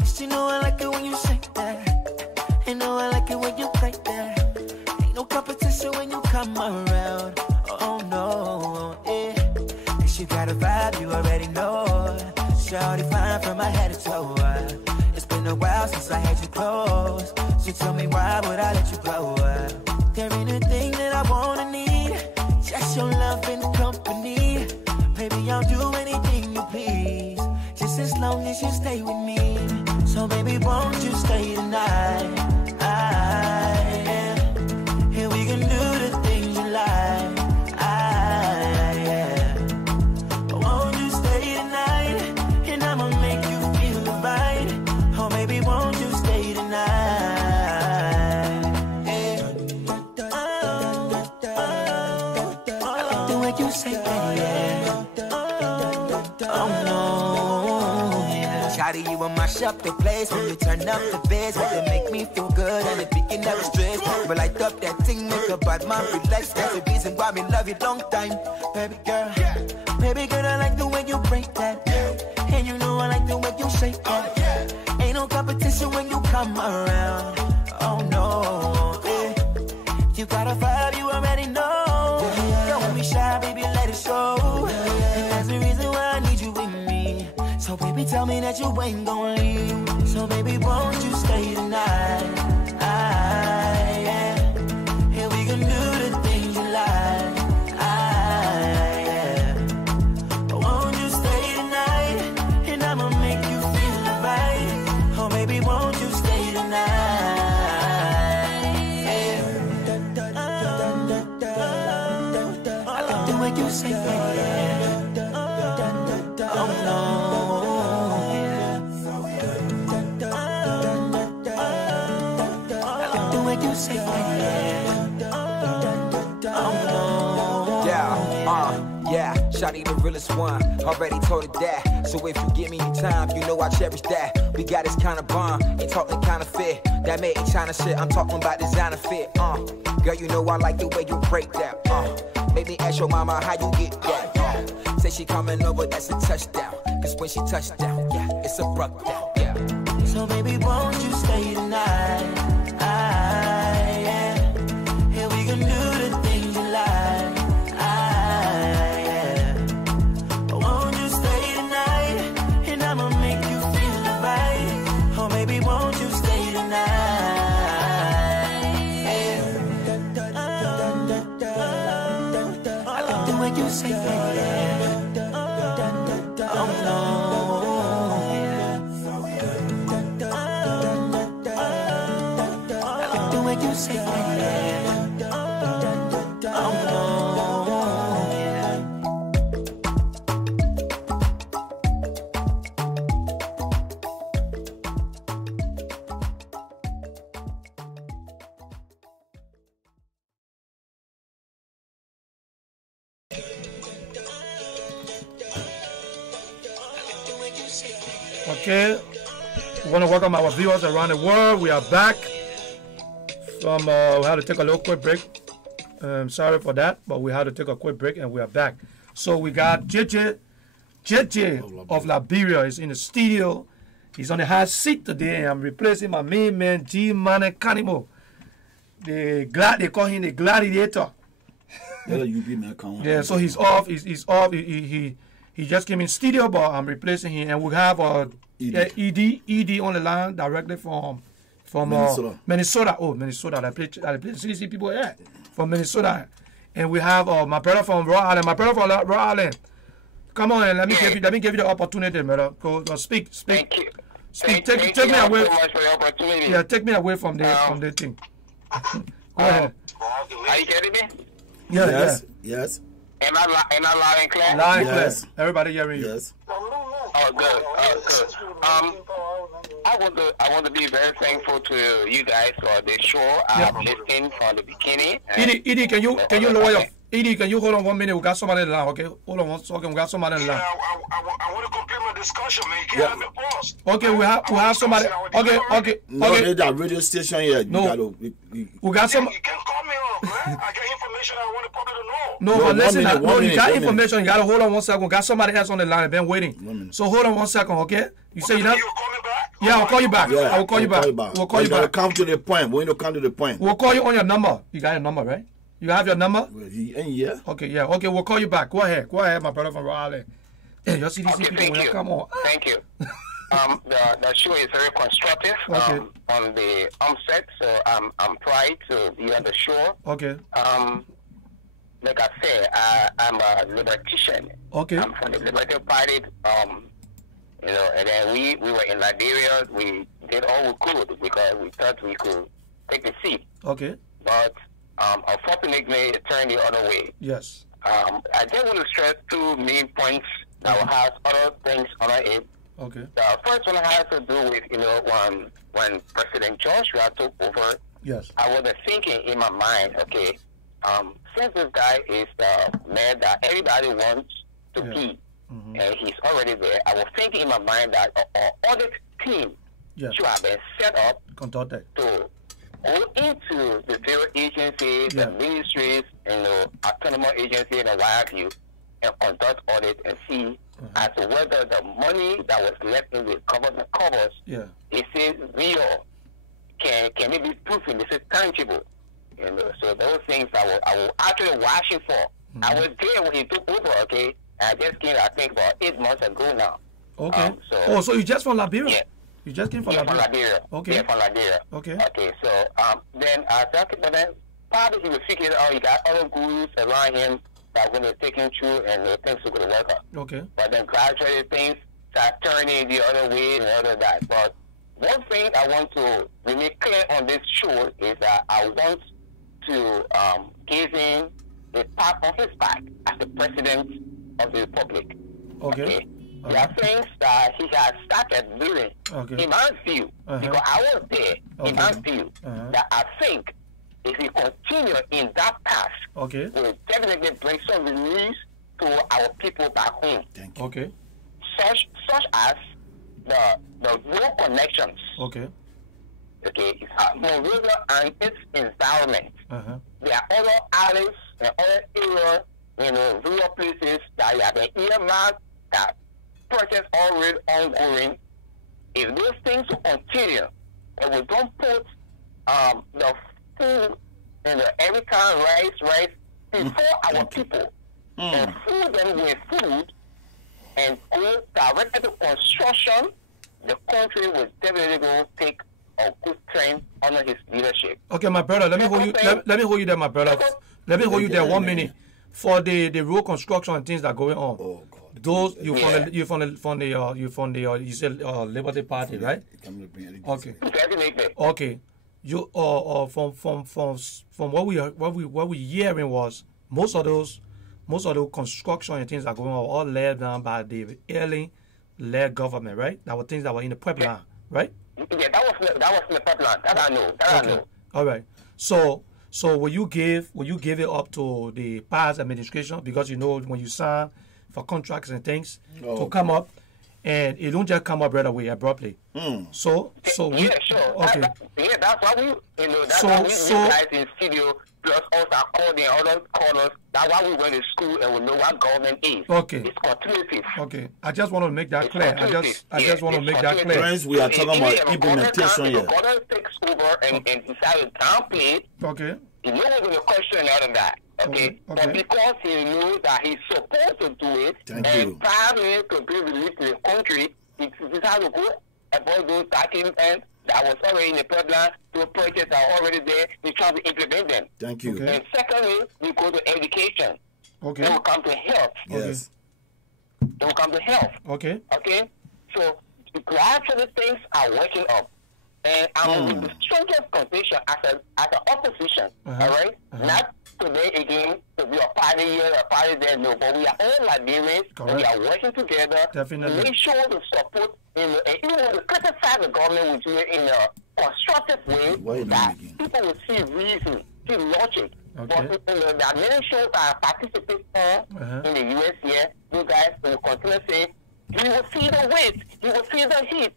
She know I like it when you say that. You know I like it when you play that. Ain't no competition when you come around. Oh no, yeah. Cause you got a vibe, you already know. Shawty fine from my head to toe. It's been a while since I had you close. So tell me why would I let you go? There ain't a thing that I wanna need, just your love and company. Baby, I'll do anything you please, just as long as you stay with me. So baby, won't you stay tonight? Here we can do the things you like. Won't you stay tonight? And I'ma make you feel the vibe. Oh baby, won't you stay tonight? You say that, yeah. Oh no, yeah. Shawty, you will mash up the place when you turn up the bass. When you make me feel good and it begin never stress. But light up that thing, make a bad man relax. That's the reason why we love you long time, baby girl. Baby girl, I like the way you break that, and you know I like the way you shake that. Ain't no competition when you come around. Oh no, yeah. You got a vibe, you already know. Don't be shy, baby, let it show. And that's the reason why I need you with me. So baby, tell me that you ain't gon' leave. So baby, won't you stay tonight? Here we can do the things you like. Won't you stay tonight? And I'ma make you feel the vibe. Oh baby, won't you stay tonight? You say that, yeah. Oh no, yeah. I like the way you say that, yeah. Oh no, yeah. Shawty the realest one, already told her that. So if you give me your time, you know I cherish that. We got this kind of bond, ain't talking kind of fit. That made in China shit, I'm talking about designer fit. Girl, you know I like the way you break that. Make me ask your mama how you get that. Say she coming over, that's a touchdown. Cause when she touched down, yeah, it's a bruck down, yeah. So baby, won't you stay tonight? Yeah. Here we can do the things you like. Yeah. Won't you stay tonight? And I'ma make you feel right. Oh baby, won't you stay tonight? Yeah. I like the way you say that. Oh no. You say that. Oh no. Okay, we want to welcome our viewers around the world. We are back. We had to take a little quick break. Sorry for that, but we had to take a quick break and we are back. So we got JJ of Liberia is in the studio. He's on the hot seat today. I'm replacing my main man, G-Man Canimo. They call him the gladiator. Yeah, so he's off. He's off. He just came in studio, but I'm replacing him. And we have ED on the line directly from Minnesota. Oh, Minnesota. I play CDC people here from Minnesota. And we have my brother from Rhode Island. My brother from Rhode Island. Come on, and let me give you the opportunity, brother. Go speak. Thank you. Speak. Take me away. So much for the opportunity. Yeah, take me away from the thing. Go ahead. Are you getting me? Yes. Am I loud and clear? Loud and clear. Everybody hearing you. Yes. Oh, good. I want to be very thankful to you guys for the show. I've listened from the beginning. Edie, can you lower your... Edie, can you hold on 1 minute? We got somebody in the line, okay? Hold on 1 second. We got somebody in the line. I want to complete my discussion, man. You can't have me paused. Okay, we have somebody. Okay. No, that radio station here. No. We got some... You can't call me off, man. I get information I want the public to know. No, but listen, you got information. You got to hold on 1 second. We got somebody else on the line. I've been waiting. So hold on 1 second, okay? You say you know... You call me back? Yeah, I'll call you back. I will call you back. We'll call you back. Come to the point. When you come to the point. We'll call you on your number. You got your number, right? You have your number? Yeah. Okay, yeah. Okay, we'll call you back. Go ahead, my brother from Rhode Island. Hey, your CDC people, come on. Thank you. The show is very constructive on the onset, so I'm proud to be on the show. Okay. Like I said, I'm a libertarian. Okay. I'm from the Libertarian Party. And then we were in Liberia. We did all we could because we thought we could take the seat. Okay. But unfortunately, it turned the other way. Yes. I just want to stress 2 main points that will have other things on it. Okay. The first one has to do with, when President Joshua took over, yes, I was thinking in my mind, okay, since this guy is the man that everybody wants to be, and he's already there, I was thinking in my mind that an audit team should have been set up to go into the various agencies, the ministries, autonomous agencies, and what have you, and conduct audit and see as to whether the money that was left in the government covers is it real? Can it be proven? Is it tangible? So those things I was actually watching for. I was there when he took over, okay? I just came, I think, about 8 months ago now. Okay. So you just from Liberia? Yeah. You just came from Liberia. Okay. Yeah, from Liberia. Okay. Okay, so then I thought, but then probably he was figuring out he got other gurus around him that were going to take him through and things were going to work out. Okay. But then gradually things start turning the other way and other that. But one thing I want to remain clear on this show is that I want to give him a pat on his back as the president of the republic. Okay. There are things that he has started doing, in my view, because I was there, in my view, that I think if he continue in that path, will definitely bring some release to our people back home. Okay. Such as the road connections. Okay. Okay, it's Monrovia and its environment. There are other alleys and other areas rural places that have been earmarked, that projects already ongoing. If those things will continue, and we don't put the food every time rice before our people, and food them with food, and go directly to construction, the country will definitely go take a good trend under his leadership. Okay, my brother, let me hold you. Let me hold you there, my brother. Let me hold you there 1 minute. For the road construction and things that are going on. Oh God. Those you from the you said Liberty Party, right? Okay. Okay. You from what we hearing was most of those construction and things that are going on all led down by the alien-led government, right? That were things that were in the pipeline, right? Yeah, that was in the pipeline. That I know. I know. All right. So will you give it up to the past administration, because when you sign for contracts and things to come up, and it don't just come up right away abruptly. So we, yeah, sure. Okay. That's why we that's why we guys in studio plus us are called in other corners. That's why we went to school and we know what government is. Okay. It's continuity. Okay. I just want to make that clear. I just want to make that clear. Friends, we are talking about implementation here. If the government takes over and decide to downplay it, okay. No one's going to question out of that. Okay? But because he knows that he's supposed to do it, and 5 minutes to be released to the country, he decided to go about those documents that was already in the pipeline, those projects are already there, he's trying to implement them. Thank you. And secondly, we go to education. Okay. Then we come to health. Yes. Then we come to health. Okay. Okay? So, gradually things are working up. And I'm with the strongest conviction as an opposition, all right? Not today again to be a party here, a party there, no, but we are all Liberians, and we are working together to make sure to support, and even to criticize the government, we do it in a constructive way, that people will see reason, see logic. Okay. But there are many shows that I participate on in the US here, you guys will continue saying, you will feel the weight, you will feel the heat.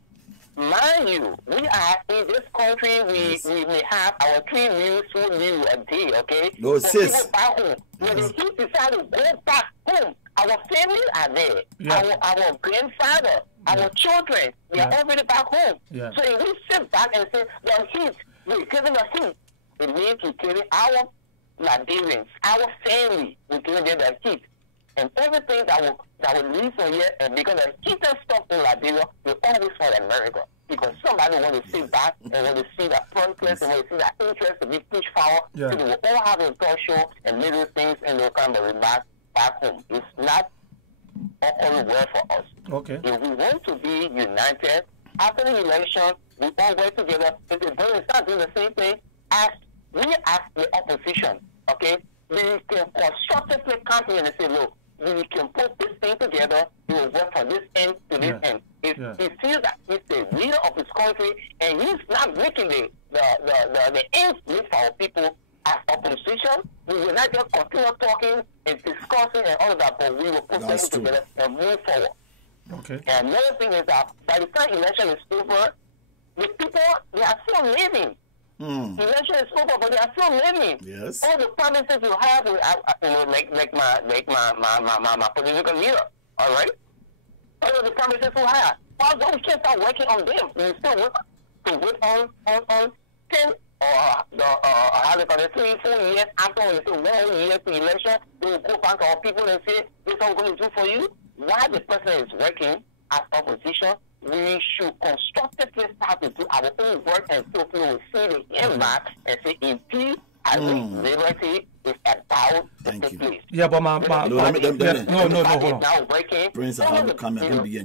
Mind you, we are in this country, we may have our 3 meals, 4 meals a day, okay? No, sis. People back home, when the heat decide to go back home, our families are there. Yeah. Our grandfather, our children, they are already back home. Yeah. So if we sit back and say, the heat, we're giving the heat, it means we're giving our Liberians, our family, we're giving them the heat. And everything that will leave from here, and because the cheapest stuff in Liberia, we always find America. Because somebody want to sit back and want to see that progress and want to see that interest to be pushed forward. So they will all have a talk show and little things and they'll come back home. It's not all well for us. Okay. If we want to be united, after the election, we all work together. If the government start doing the same thing, as the opposition, okay, we can constructively come in and say, look, we can put this thing together, we will work from this end to this end. He feels that he's the leader of his country and he's not making the ends meet for our people as opposition. We will not just continue talking and discussing and all of that, but we will put things together and move forward. Okay. And another thing is that by the time election is over, the people, they are still living. Election is over, but they are still living. Yes. All the promises you have, like my political leader. All right. All of the promises you have. Why don't we just start working on them? We still work to work on 10 or how they call it, 3, 4 years after we say 1 year to election. We will go back to our people and say, "This is what I'm going to do for you." While the president is working as opposition, we should constructively start to do our own work and so people will see the impact and say, indeed, I think liberty is about to take place. Yeah, but no, hold on. Now working. Prince, I have to come and be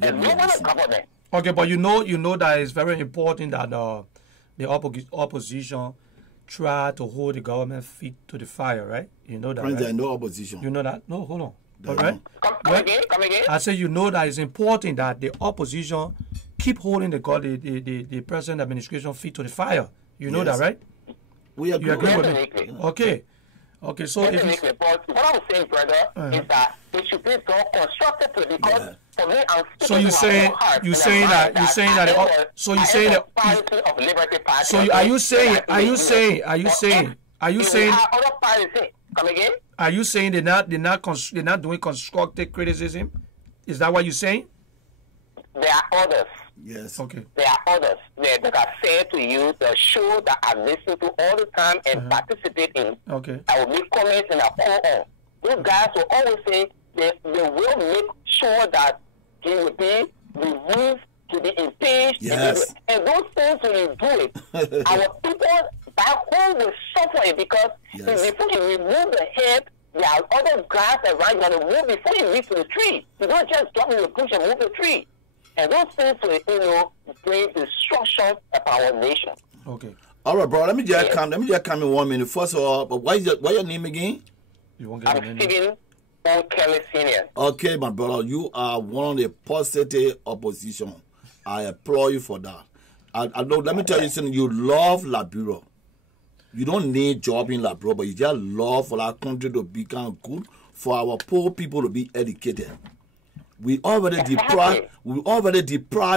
Okay, but you know that it's very important that the opposition try to hold the government feet to the fire, right? You know that, Prince, right? there are no opposition. You know that? No, hold on. All right? Come again. I say you know that it's important that the opposition keep holding the present administration feet to the fire. You know that, right? We agree. You agree with me? Okay. Okay, so but what I'm saying, brother, is that it should be done constructively because for me, I'm so you saying that you saying that of Liberty Party. So are you saying other parties say, come again? Are you saying they're not doing constructive criticism? Is that what you're saying? There are others. Yes. Okay. There are others that are fair to you, the show that I listen to all the time and participate in. Okay. I will make comments and I call on. Those guys will always say they will make sure that he will be removed, to be impeached. Yes. And those things, when you do it, our people back home will suffer it because before you remove the head, there are other guys around you that will move before you reach the tree. You don't just drop in the bush and move the tree. And those things will, bring destruction of our nation. Okay. All right, bro. Let me just come in 1 minute. First of all, but what your name again? You won't get I'm Stephen O. Kelly Senior. Okay, my brother. You are one of the positive opposition. I applaud you for that. I know. Let me tell you something. You love Liberia. You don't need job in Liberia, but you just love for our country to become good, for our poor people to be educated. We already deprived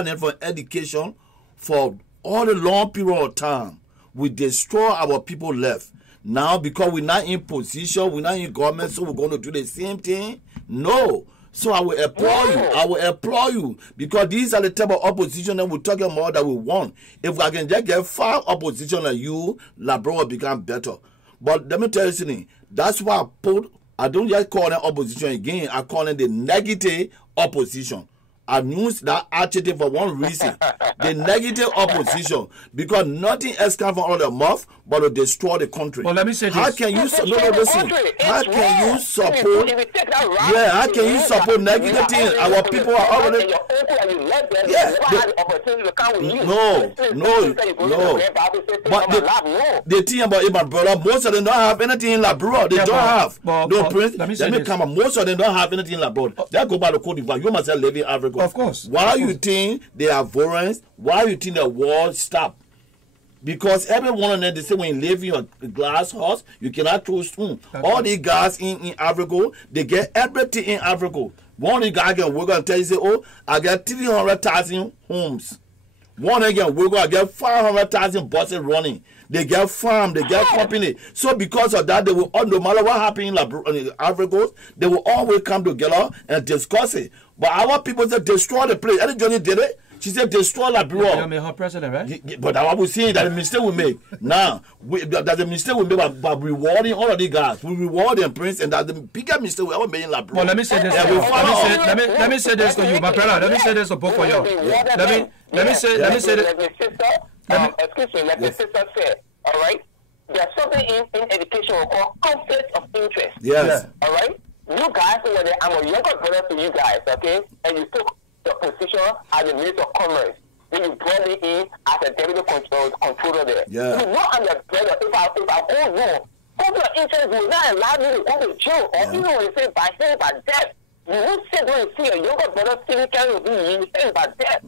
them from education for all the long period of time. We destroy our people left. Now, because we're not in position, we're not in government, so we're going to do the same thing? No. So I will applaud you. I will applaud you. Because these are the type of opposition that we're talking about that we want. If I can just get 5 opposition like you, Liberia will become better. But let me tell you something. That's why I don't just call them opposition again. I call them the negative opposition. I use that adjective for one reason. The negative opposition. Because nothing else comes from out of their mouth but to destroy the country. Well, let me say this. How can you listen? How can you support how can you support negative things? Our people are already No. But the thing about it, my brother, most of them don't have anything in Liberia. They don't have. No, Prince. Let me come on. Most of them don't have anything in Liberia. They go by the Cote d'Ivoire. You must have lived in Africa. Of course. Why you think they are violence? Why you think the war stop? Because everyone of them, they say when you live in a glass house, you cannot throw spoon. All these guys in Africa, they get everything in Africa. One of the guys can work and tell you, say, oh, I get 300,000 homes. One again, we go get 500,000 buses running. They get farm, they get company. So because of that, they will, no matter what happens in Africa, they will always come together and discuss it. But our people say destroy the place. Any Johnny did it. She said destroy Liberia. You made her president, right? But I was saying that the mistake we make. Now, that's the mistake we make by rewarding all of these guys. We reward them, Prince, and that's the biggest mistake we ever made in Liberia. Well, let me say this. Let me say this to you, my brother. Let me say this to both of you. Let me say this. Excuse me, like the sister said, all right? There's something in education we call conflict of interest. Yes. All right? You guys, I'm a younger brother to you guys, okay? And you took the position as the Minister of Commerce. Then you brought me in as a deputy controller there. Yeah. You know I'm your brother. If I go wrong, conflict of interest will not allow me to go to jail. Or even when you say by saying by death, you won't sit there and see a younger brother still carrying you saying by death.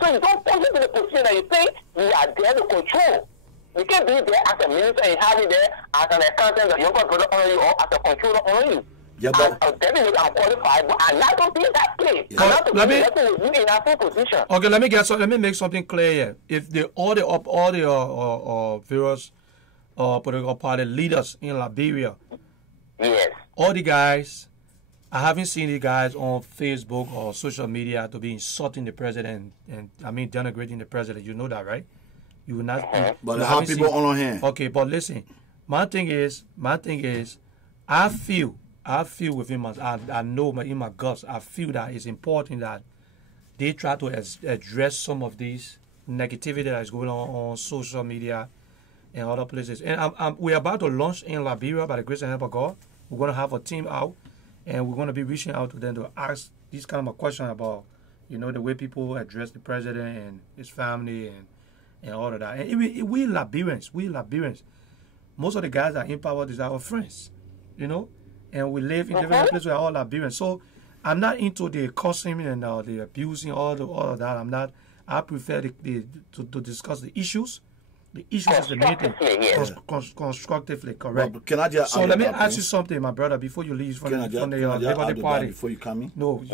So you don't put into the position that you think you are there to control. You can't be there as a minister and have it there as an accountant, the younger brother on you, or as a controller on you. Yeah, but I'm qualified, but I'm not going to be in that place. Yeah. I'm not going to be in that position. Okay, let me make something clear here. If all the various political party leaders in Liberia, yes, all the guys, I haven't seen the guys on Facebook or social media to be insulting the president and I mean denigrating the president. You know that, right? You will not. But how people on our hand? Okay, but listen, my thing is, I feel within my, I know in my guts, I feel that it's important that they try to address some of these negativity that is going on social media and other places. And we're about to launch in Liberia by the grace and help of God. We're going to have a team out, and we're going to be reaching out to them to ask these kind of questions about, the way people address the president and his family and all of that. And we Liberians, most of the guys that are in power is our friends, and we live in different places. We're all Liberians. So I'm not into the cursing and the abusing, all of that. I'm not. I prefer to discuss the issues. The issue is the main thing. Constructively, correct. Well, can I just let me ask you something, my brother, before you leave from the Liberty Party. Before you come in? No,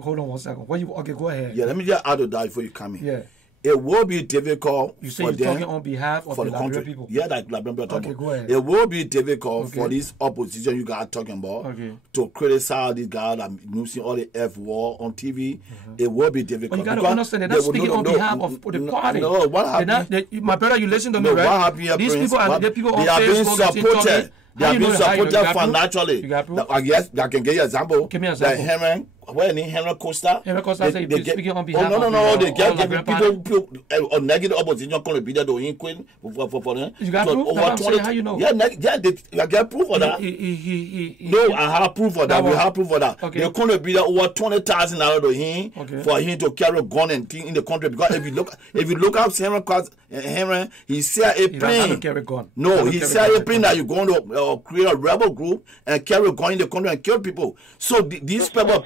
hold on 1 second. Go ahead. Yeah, let me just add to that before you come in. Yeah. it will be difficult You say for you're them talking on behalf of for the the Liberian country. people. Yeah, like Liberian people are talking. Okay, go ahead. It will be difficult Okay. for this opposition you guys talking about Okay. to criticize these guys that using all the F word on TV. It will be difficult. But you got to because understand, they're not they will- speaking on behalf of the party. No, what They're not- happened? my brother, you listen to me, No, right? what happened here, These Prince? people are What- the people they on are being Facebook and TikTok. supported. They How are you being know that? How you know? supported You got proof? financially. You got proof? I guess I can give you an example. Give me an Like example. Henry, where in Henry Costa? Henry Costa said he's speaking on behalf Oh, no, of no, the, they get all giving Liberian people a negative opposition going to be there to him queen for them. You got So proof? That's what I'm saying. How you know? Yeah, I get proof of that. No, I have proof of that. We have proof of that. Okay. They're going to be there over $20,000 to him for him to carry a gun and thing in the country. Because if you look up Henry, he said a plane. Carry gun. No, he said a plane that you're going to create a rebel group and carry a gun in the country and kill people. So these people,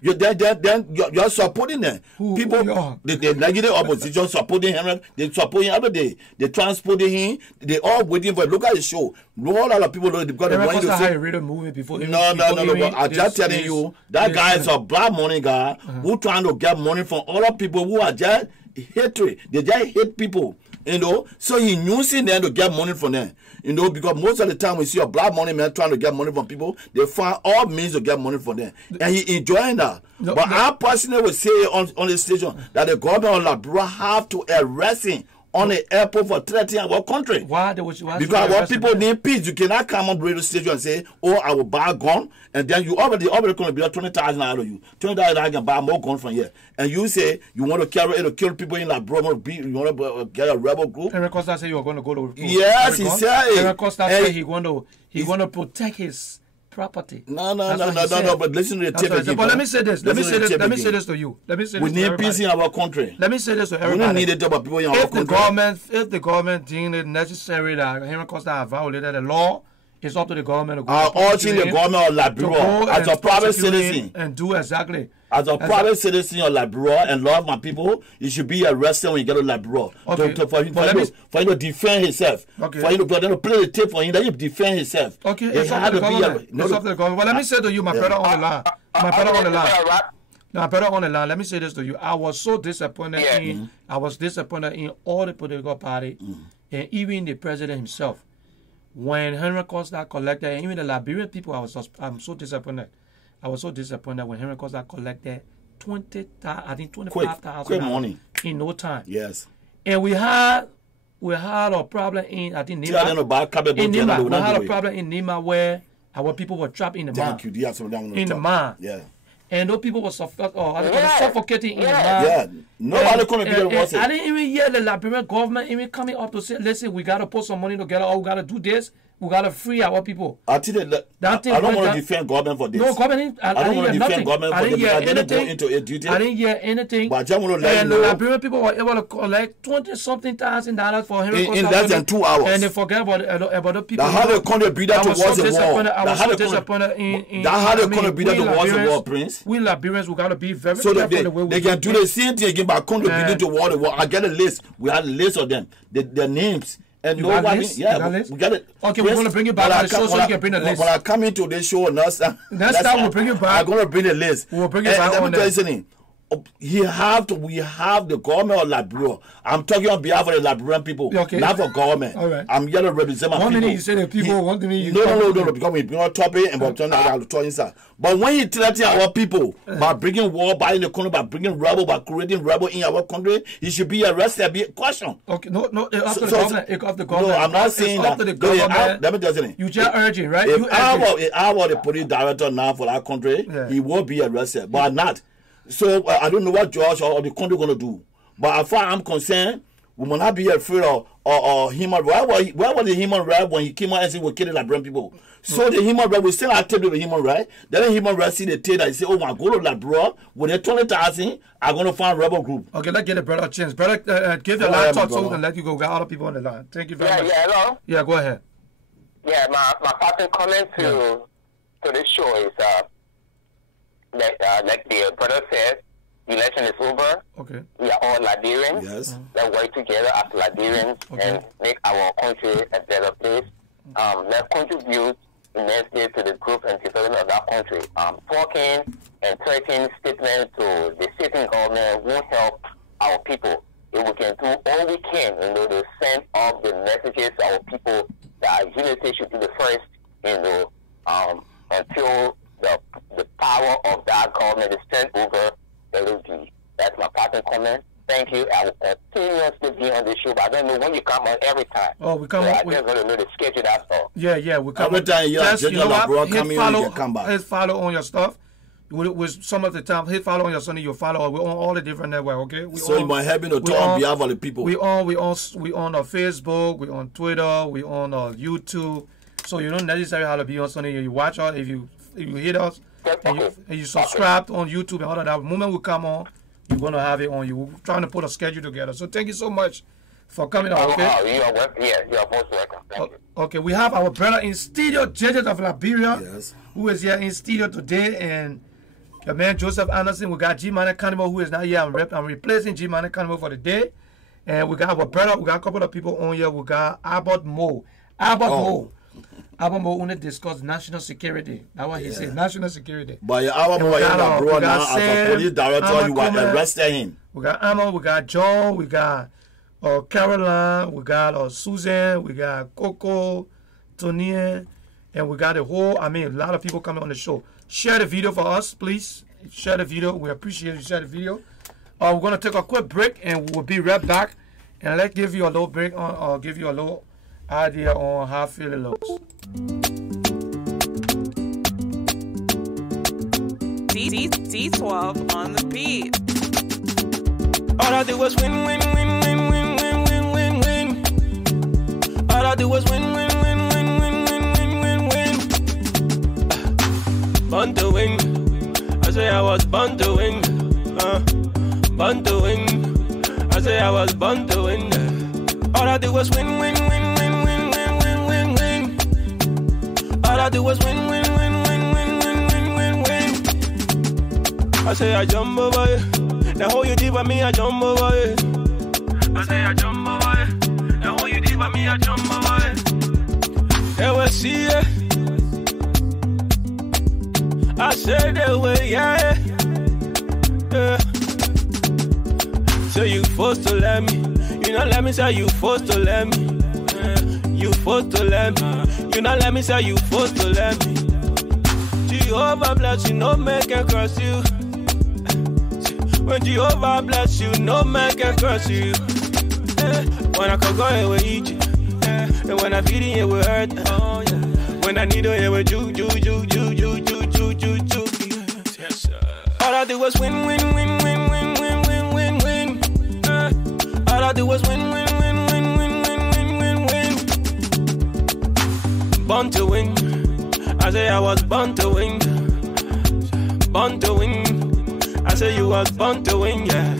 you're supporting them. People, the negative opposition supporting him. They support him every day. They transporting him. They all waiting for. Look at the show. No, a lot of people know they've got the money to say. read a movie before. No. But I'm just telling you, that guy is a black money guy who trying to get money from other people who are just hatred. They just hate people. You know, so he using them to get money from them. You know, because most of the time we see a black money man trying to get money from people, they find all means to get money from them, and he enjoying that. But I personally would say on the station that the government of Liberia have to arrest him on the airport for threatening our country. Why because our people need peace. You cannot come on radio station and say, "Oh, I will buy a gun," and then you already going to be $20,000 out of you. $20,000 I can buy more gun from here, and you say you want to carry it to kill people in Liberia. You want to get a rebel group. Henry Costa said you were going to go to. Yes, he said it. Henry Costa said he going to protect his property. No. But listen to the tape again. But let me say this. Let me say this to you. We need peace in our country. Let me say this to everybody. We don't need it about people in our country. If the government deemed it necessary that Henry Costa have violated the law, it's up to the government to go. I'm urging the government of Liberia as a private citizen and do exactly. As a private citizen of Liberia and love my people, you should be arrested when you get to Liberia. Okay. For him to defend himself. Okay. For him to play the tape for him, that he defend himself. Okay, it's up to the government. It's up to the government. But let me say to you, my brother on the line. My brother on the line. Now, brother on the line, let me say this to you. I was so disappointed in all the political party and even the president himself. When Henry Costa collected, and even the Liberian people, I'm so disappointed. I was so disappointed when Henry Costa collected $25,000 money in no time. Yes. And we had a problem in Nima. We had a problem in Nima where our people were trapped in the mine. In the mine. Yeah. And those people were suffocating in the mine. Yeah. Nobody couldn't be able to watch it. I didn't even hear the Liberian government even coming up to say, listen, we got to put some money together, or we got to do this. We got to free our people. I don't want to defend government for this. No, government. I don't want to defend government for this. I didn't go into a duty. I didn't hear anything. But I just want to let you know. And the Liberian people were able to collect $20,000 for him. In less than 2 hours. And they forget about the people. That had a contributor towards the war. I was so disappointed in that had a contributor towards the war, Prince. We Liberians, we got to be very careful the way we they can do the same thing again by contributing towards the war. I get a list. We had a list of them. Their names. And we got it. Okay, we're going to bring it back on the show so you can bring the list. When I come into this show next time we'll bring it back. I'm going to bring the list. We'll bring it back on there. We have the government of Liberia. I'm talking on behalf of the Liberian people, not for government. All right. I'm here to represent my people. 1 minute you say the people, 1 minute you No, because we bring on topic and we're talking inside. But when you threaten our people by bringing war, by in the country, by bringing rebel, by creating rebel in our country, he should be arrested, be questioned. Okay, no, it's up to the government. No, I'm not saying that. Let me tell you. You just urging, right? If I were the police director now for that country, he will be arrested, but not. So I don't know what George or the country going to do. But as far as I'm concerned, we will not be afraid of human rights. Where was the human right when he came out and said we're killing Liberian people? So the human right, we still active with the human right. Then the human right see the tape that say, oh, when I go to Liberia, when they're 20,000, I'm going to find a rebel group. Okay, let's get a brother a chance. Brother, give your line talk so we can let you go. We got other people on the line. Thank you very much. Yeah, hello? Yeah, go ahead. Yeah, my passing comment to this show is like the brother said, the election is over. Okay. We are all Liberians. Yes. Let's work together as Liberians and make our country a better place. Let's contribute immensely to the growth and development of that country. Talking and threatening statements to the sitting government won't help our people. if we can do all we can, to send off the messages to our people that unity should be the first, until the power of that government is turned over, LOD. That's my passing comment. Thank you. I will continuously be on the show, but I don't know when you come on every time. Oh, we come on. I just want to know the schedule, that's all. Yeah, we come every time you just, you know what? Hit follow on your stuff. With some of the time, hit follow on your Sunday, you'll follow. We're on all the different networks, okay? You might help me to talk on behalf of the people. We on Facebook, we on Twitter, we on YouTube. So you don't necessarily have to be on Sunday. You watch us if you hit us and you subscribe on YouTube and all of that. The moment we come on, you're gonna have it on you. We're trying to put a schedule together. So thank you so much for coming on. Okay. You are most welcome. Thank you. Okay, we have our brother in studio, JJ of Liberia, who is here in studio today, and the man Joseph Anderson. We got G-Man Cannibal, who is not here. I'm replacing G-Man Cannibal for the day. And we got our brother, we got a couple of people on here. We got Albert Mo. Albert Mo only discussed national security. That's what he said, national security. But Albert Mo, now as a police director, you were arrested him. We got Amon, we got John, we got Caroline, we got Susan, we got Coco, Tony, and we got a lot of people coming on the show. Share the video for us, please. Share the video. We appreciate you. Share the video. We're going to take a quick break, and we'll be right back. And let's give you a little break or give you a little idea on how Philly looks. D12 on the beat. All I do was win, win, win, win, win, win, win, win, win. All I do was win, win, win, win, win, win, win, win, win. Born to win. I say I was born to win. Born to win. I say I was born to win. All I do was win, win, win, win, win, win, win, win, win. All I do was win, win, win, win, win, win, win, win, win. I say I jump over it. The whole you did for me, I jump over it. I say I jump over it. The whole you did for me, I jump over it. They will see it. I said they will, yeah. So you forced to let me. You not let me say you forced to let me. You forced to let me. You not let me say you forced to let me. Jehovah bless you, no man can curse you. When Jehovah bless you, no man can curse you. When I can go away with you, and when I feel it, it will hurt. When I need it, it will ju. All I do was win, win, win, win, win, win, win, win, win. All I do was win, win, win, win, win, win, win, win. Born to win. I say I was born to win. Born to win. I say you was born to win, yeah.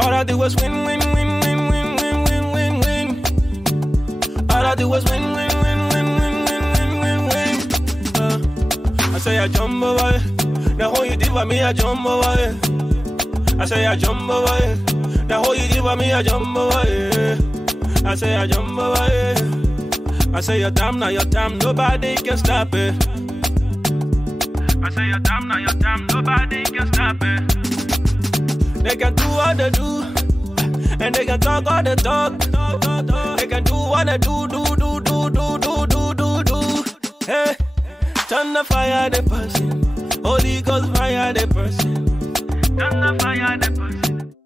All I do was win, win, win, win, win, win, win, win, win. All I do was win, win, win, win, win, win, win, win. I say I jump over it. The whole you did for me, I jump over it. I say I jump over it. The whole you did for me, I jump over it. I say I jump over it. I say your time, now your time, nobody can stop it. I say your time, now your time, nobody can stop it. They can do what they do, and they can talk all they talk. They can do what they do. Hey, turn the fire the person. Holy Ghost fire the person. Turn the fire the person.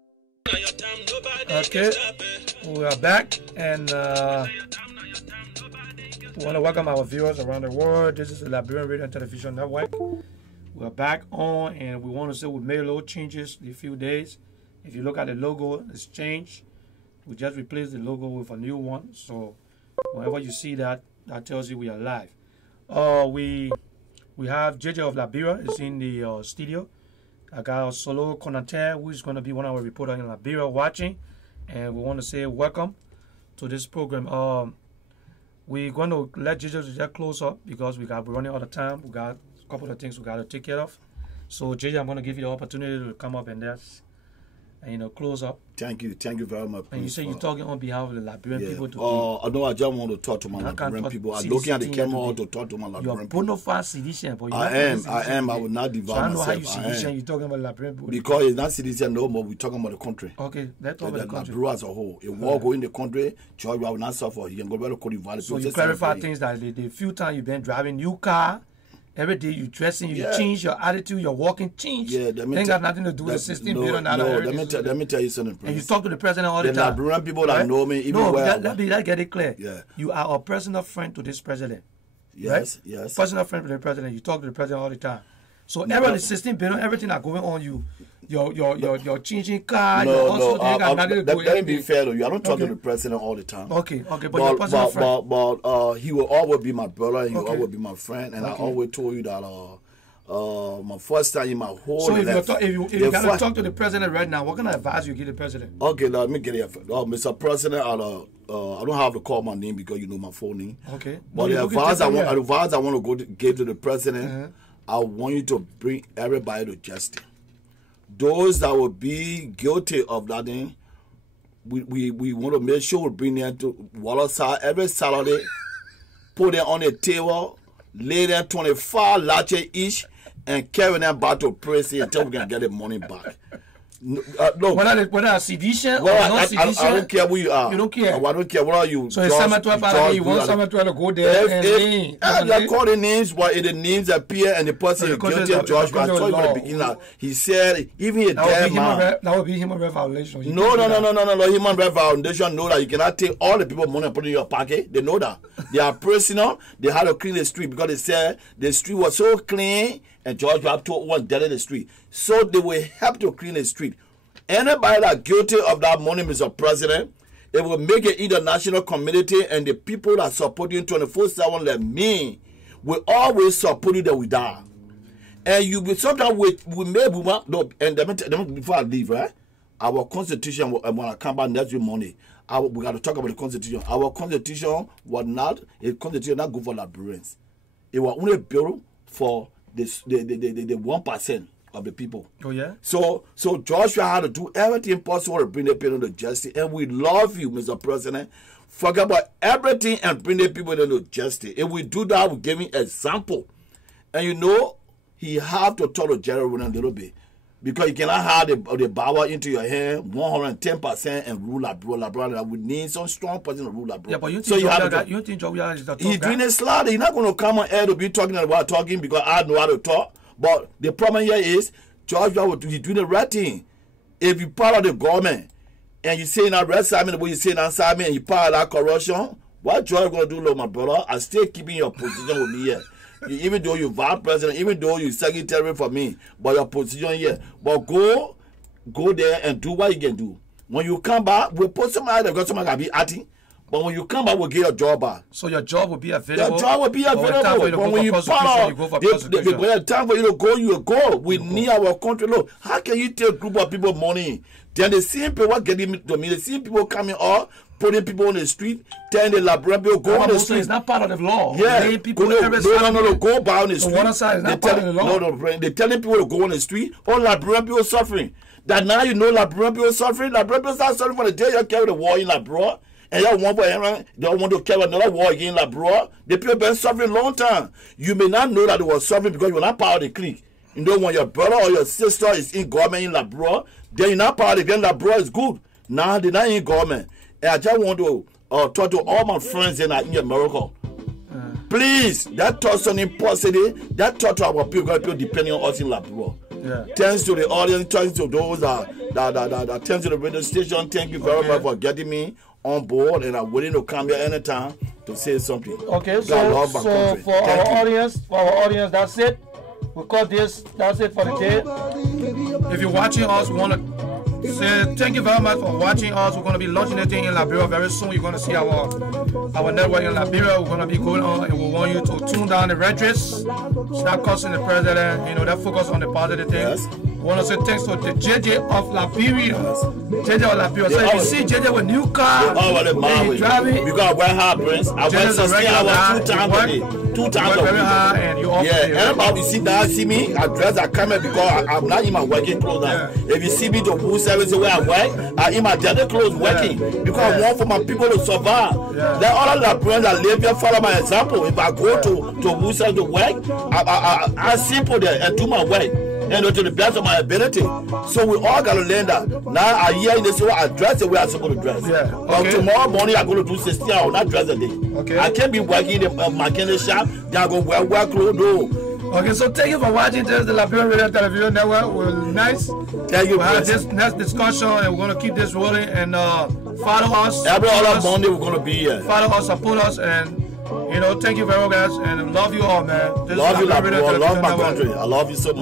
Okay, we are back, and we want to welcome our viewers around the world. This is the Liberian Radio and Television Network. We're back on, and we want to say we made a little changes in a few days. If you look at the logo, it's changed. We just replaced the logo with a new one. So whenever you see that, that tells you we are live. We have JJ of Liberia is in the studio. I got Solo Konater, who is going to be one of our reporters in Liberia watching. And we want to say welcome to this program. We're going to let JJ just close up because we're running out of time. We got a couple of things we got to take care of. So JJ, I'm going to give you the opportunity to come up and just and close up. Thank you very much. And you say you're talking on behalf of the Liberian people to I know I just want to talk to my Liberian people. I'm looking at the camera to talk to my Liberian people. You're bona fide citizen, but I am. I will not devour myself. I know how you citizen. You're talking about Liberian people. Because it's not citizen no more. We're talking about the country. Okay, let's talk about the country. Liberia as a whole. If war go in the country, George will not suffer. You can go back to Cote d'Ivoire. So you clarify things that the few times you've been driving new car, every day you dressing, you change your attitude, your walking change. Yeah, that got nothing to do with the 16 billion. Let me tell you something. And you talk to the president all the time. The Liberian people that know me, even let's get it clear. Yeah. You are a personal friend to this president. Yes, right? yes. Personal friend to the president. You talk to the president all the time. So every 16 billion, everything that going on you, your changing car, let me be fair to you. I don't talk to the president all the time. Okay, but your personal friend. But he will always be my brother, and he will always be my friend. And I always told you that my first time in my whole life. So if you gotta talk to the president right now, what kind of advice you give the president? Okay, let me get it. Mr. President, I don't have to call my name because you know my full name. Okay. But the advice I want to give to the president, I want you to bring everybody to justice. Those that will be guilty of that thing, we want to make sure we bring them to Waterside every Saturday, put them on the table, lay them 25 latches each, and carry them back to prison until we can get the money back. Look, whether sedition or not sedition, I don't care who you are. You don't care. I don't care what are you. So you want someone to go there and call the names, but if the names appear and the person is guilty of George, I told you at the beginning. He said even a dead man. That would be human rights violation. No. Human rights violation know that you cannot take all the people money and put it in your pocket. They know that. They are prisoner. They had to clean the street because they said the street was so clean. And George Rapp told one dead in the street. So they will help to clean the street. Anybody that guilty of that money, Mr. President, it will make it international community and the people that support you 24/7 like me will always support you that we die. And you will sometimes we may want no, and before I leave, right? Our constitution when I come back next week Monday. We got to talk about the constitution. Our constitution was not a constitution not good for Liberians. It was only built for the 1% of the people. Oh yeah. So Joshua had to do everything possible to bring the people to justice, and we love you, Mr. President. Forget about everything and bring the people into justice. If we do that, we give him example. And you know, he have to talk to Jerry a little bit because you cannot have the power into your hand 110% and rule Labrador. We need some strong person to rule Labrador. Yeah, but you think Joshua is the top He's doing a slide. He's not going to come on air to be talking about talking because I know how to talk. But the problem here is Joshua he's doing the right thing. If you're part of the government and you say that red Simon the way you say that Simon and you part of that corruption, what Joshua going to do, Lord, my brother? I still keeping your position with me here. Even though you're vice president, even though you're secretary for me, but your position here. But go there and do what you can do. When you come back, we'll put somebody there because somebody can be acting. But when you come back, we'll get your job back. So your job will be available? Your job will be available. But when you the time for you to go, you will go. We need our country. Look, how can you take a group of people money? Then the same people getting to me, the same people coming up, putting people on the street, telling the Liberian people go on the street. It's not part of the law. Yeah. People no, go by on the street. One side is not part of the law. No, they're telling people to go on the street. All Liberian people suffering. That now you know Liberian people suffering. Liberian people start suffering from the day you carry the war in Liberia. And you don't want to carry another war again Liberia. The people been suffering a long time. You may not know that they were suffering because you're not part of the clique. You know when your brother or your sister is in government in Liberia, then you're not part of the Liberia is good. Now they're not in government. And I just want to talk to all my friends in America. Please, that thought something positive. That thought to our people depending on us in Liberia. Yeah. Thanks to the audience, thanks to those that thanks to the radio station. Thank you very much for getting me on board, and I'm willing to come here anytime to say something. Okay, so for our audience, that's it. We call this. That's it for the day. If you're watching us, we want to say thank you very much for watching us. We're going to be launching a thing in Liberia very soon. You're going to see our our network in Liberia. We're gonna be going on, and we want you to tune down the rhetoric, stop cussing the president. You know, that focus on the positive things. We want to say thanks to the JJ of Liberia. JJ of Liberia. So if you see JJ with new car, he's driving. We gotta work hard, Prince. I work 16 hours 2 times a day. 2 times a week. And you off anybody you see now, see me, I dress, I come here because I'm not in my working clothes now. If you see me to full service where I work, I'm in my daily clothes working because I want for my people to survive. Let all of the friends that live here follow my example. If I go to full service to work, I simple there and do my work. And to the best of my ability. So we all got to learn that. Now I hear in this way I dress the way I'm supposed to dress. But tomorrow morning I'm going to do 16 hours, not dress a day. I can't be working in a mechanic shop, then I go wear clothes. No. Okay, so thank you for watching this, the Liberian Radio Television Network. It was nice. Thank you. We had this next discussion, and we're going to keep this rolling. And follow us. Every other Monday we're going to be here. Follow us, support us, and you know, thank you very much, guys, and love you all, man. Love you, love my country. I love you so much.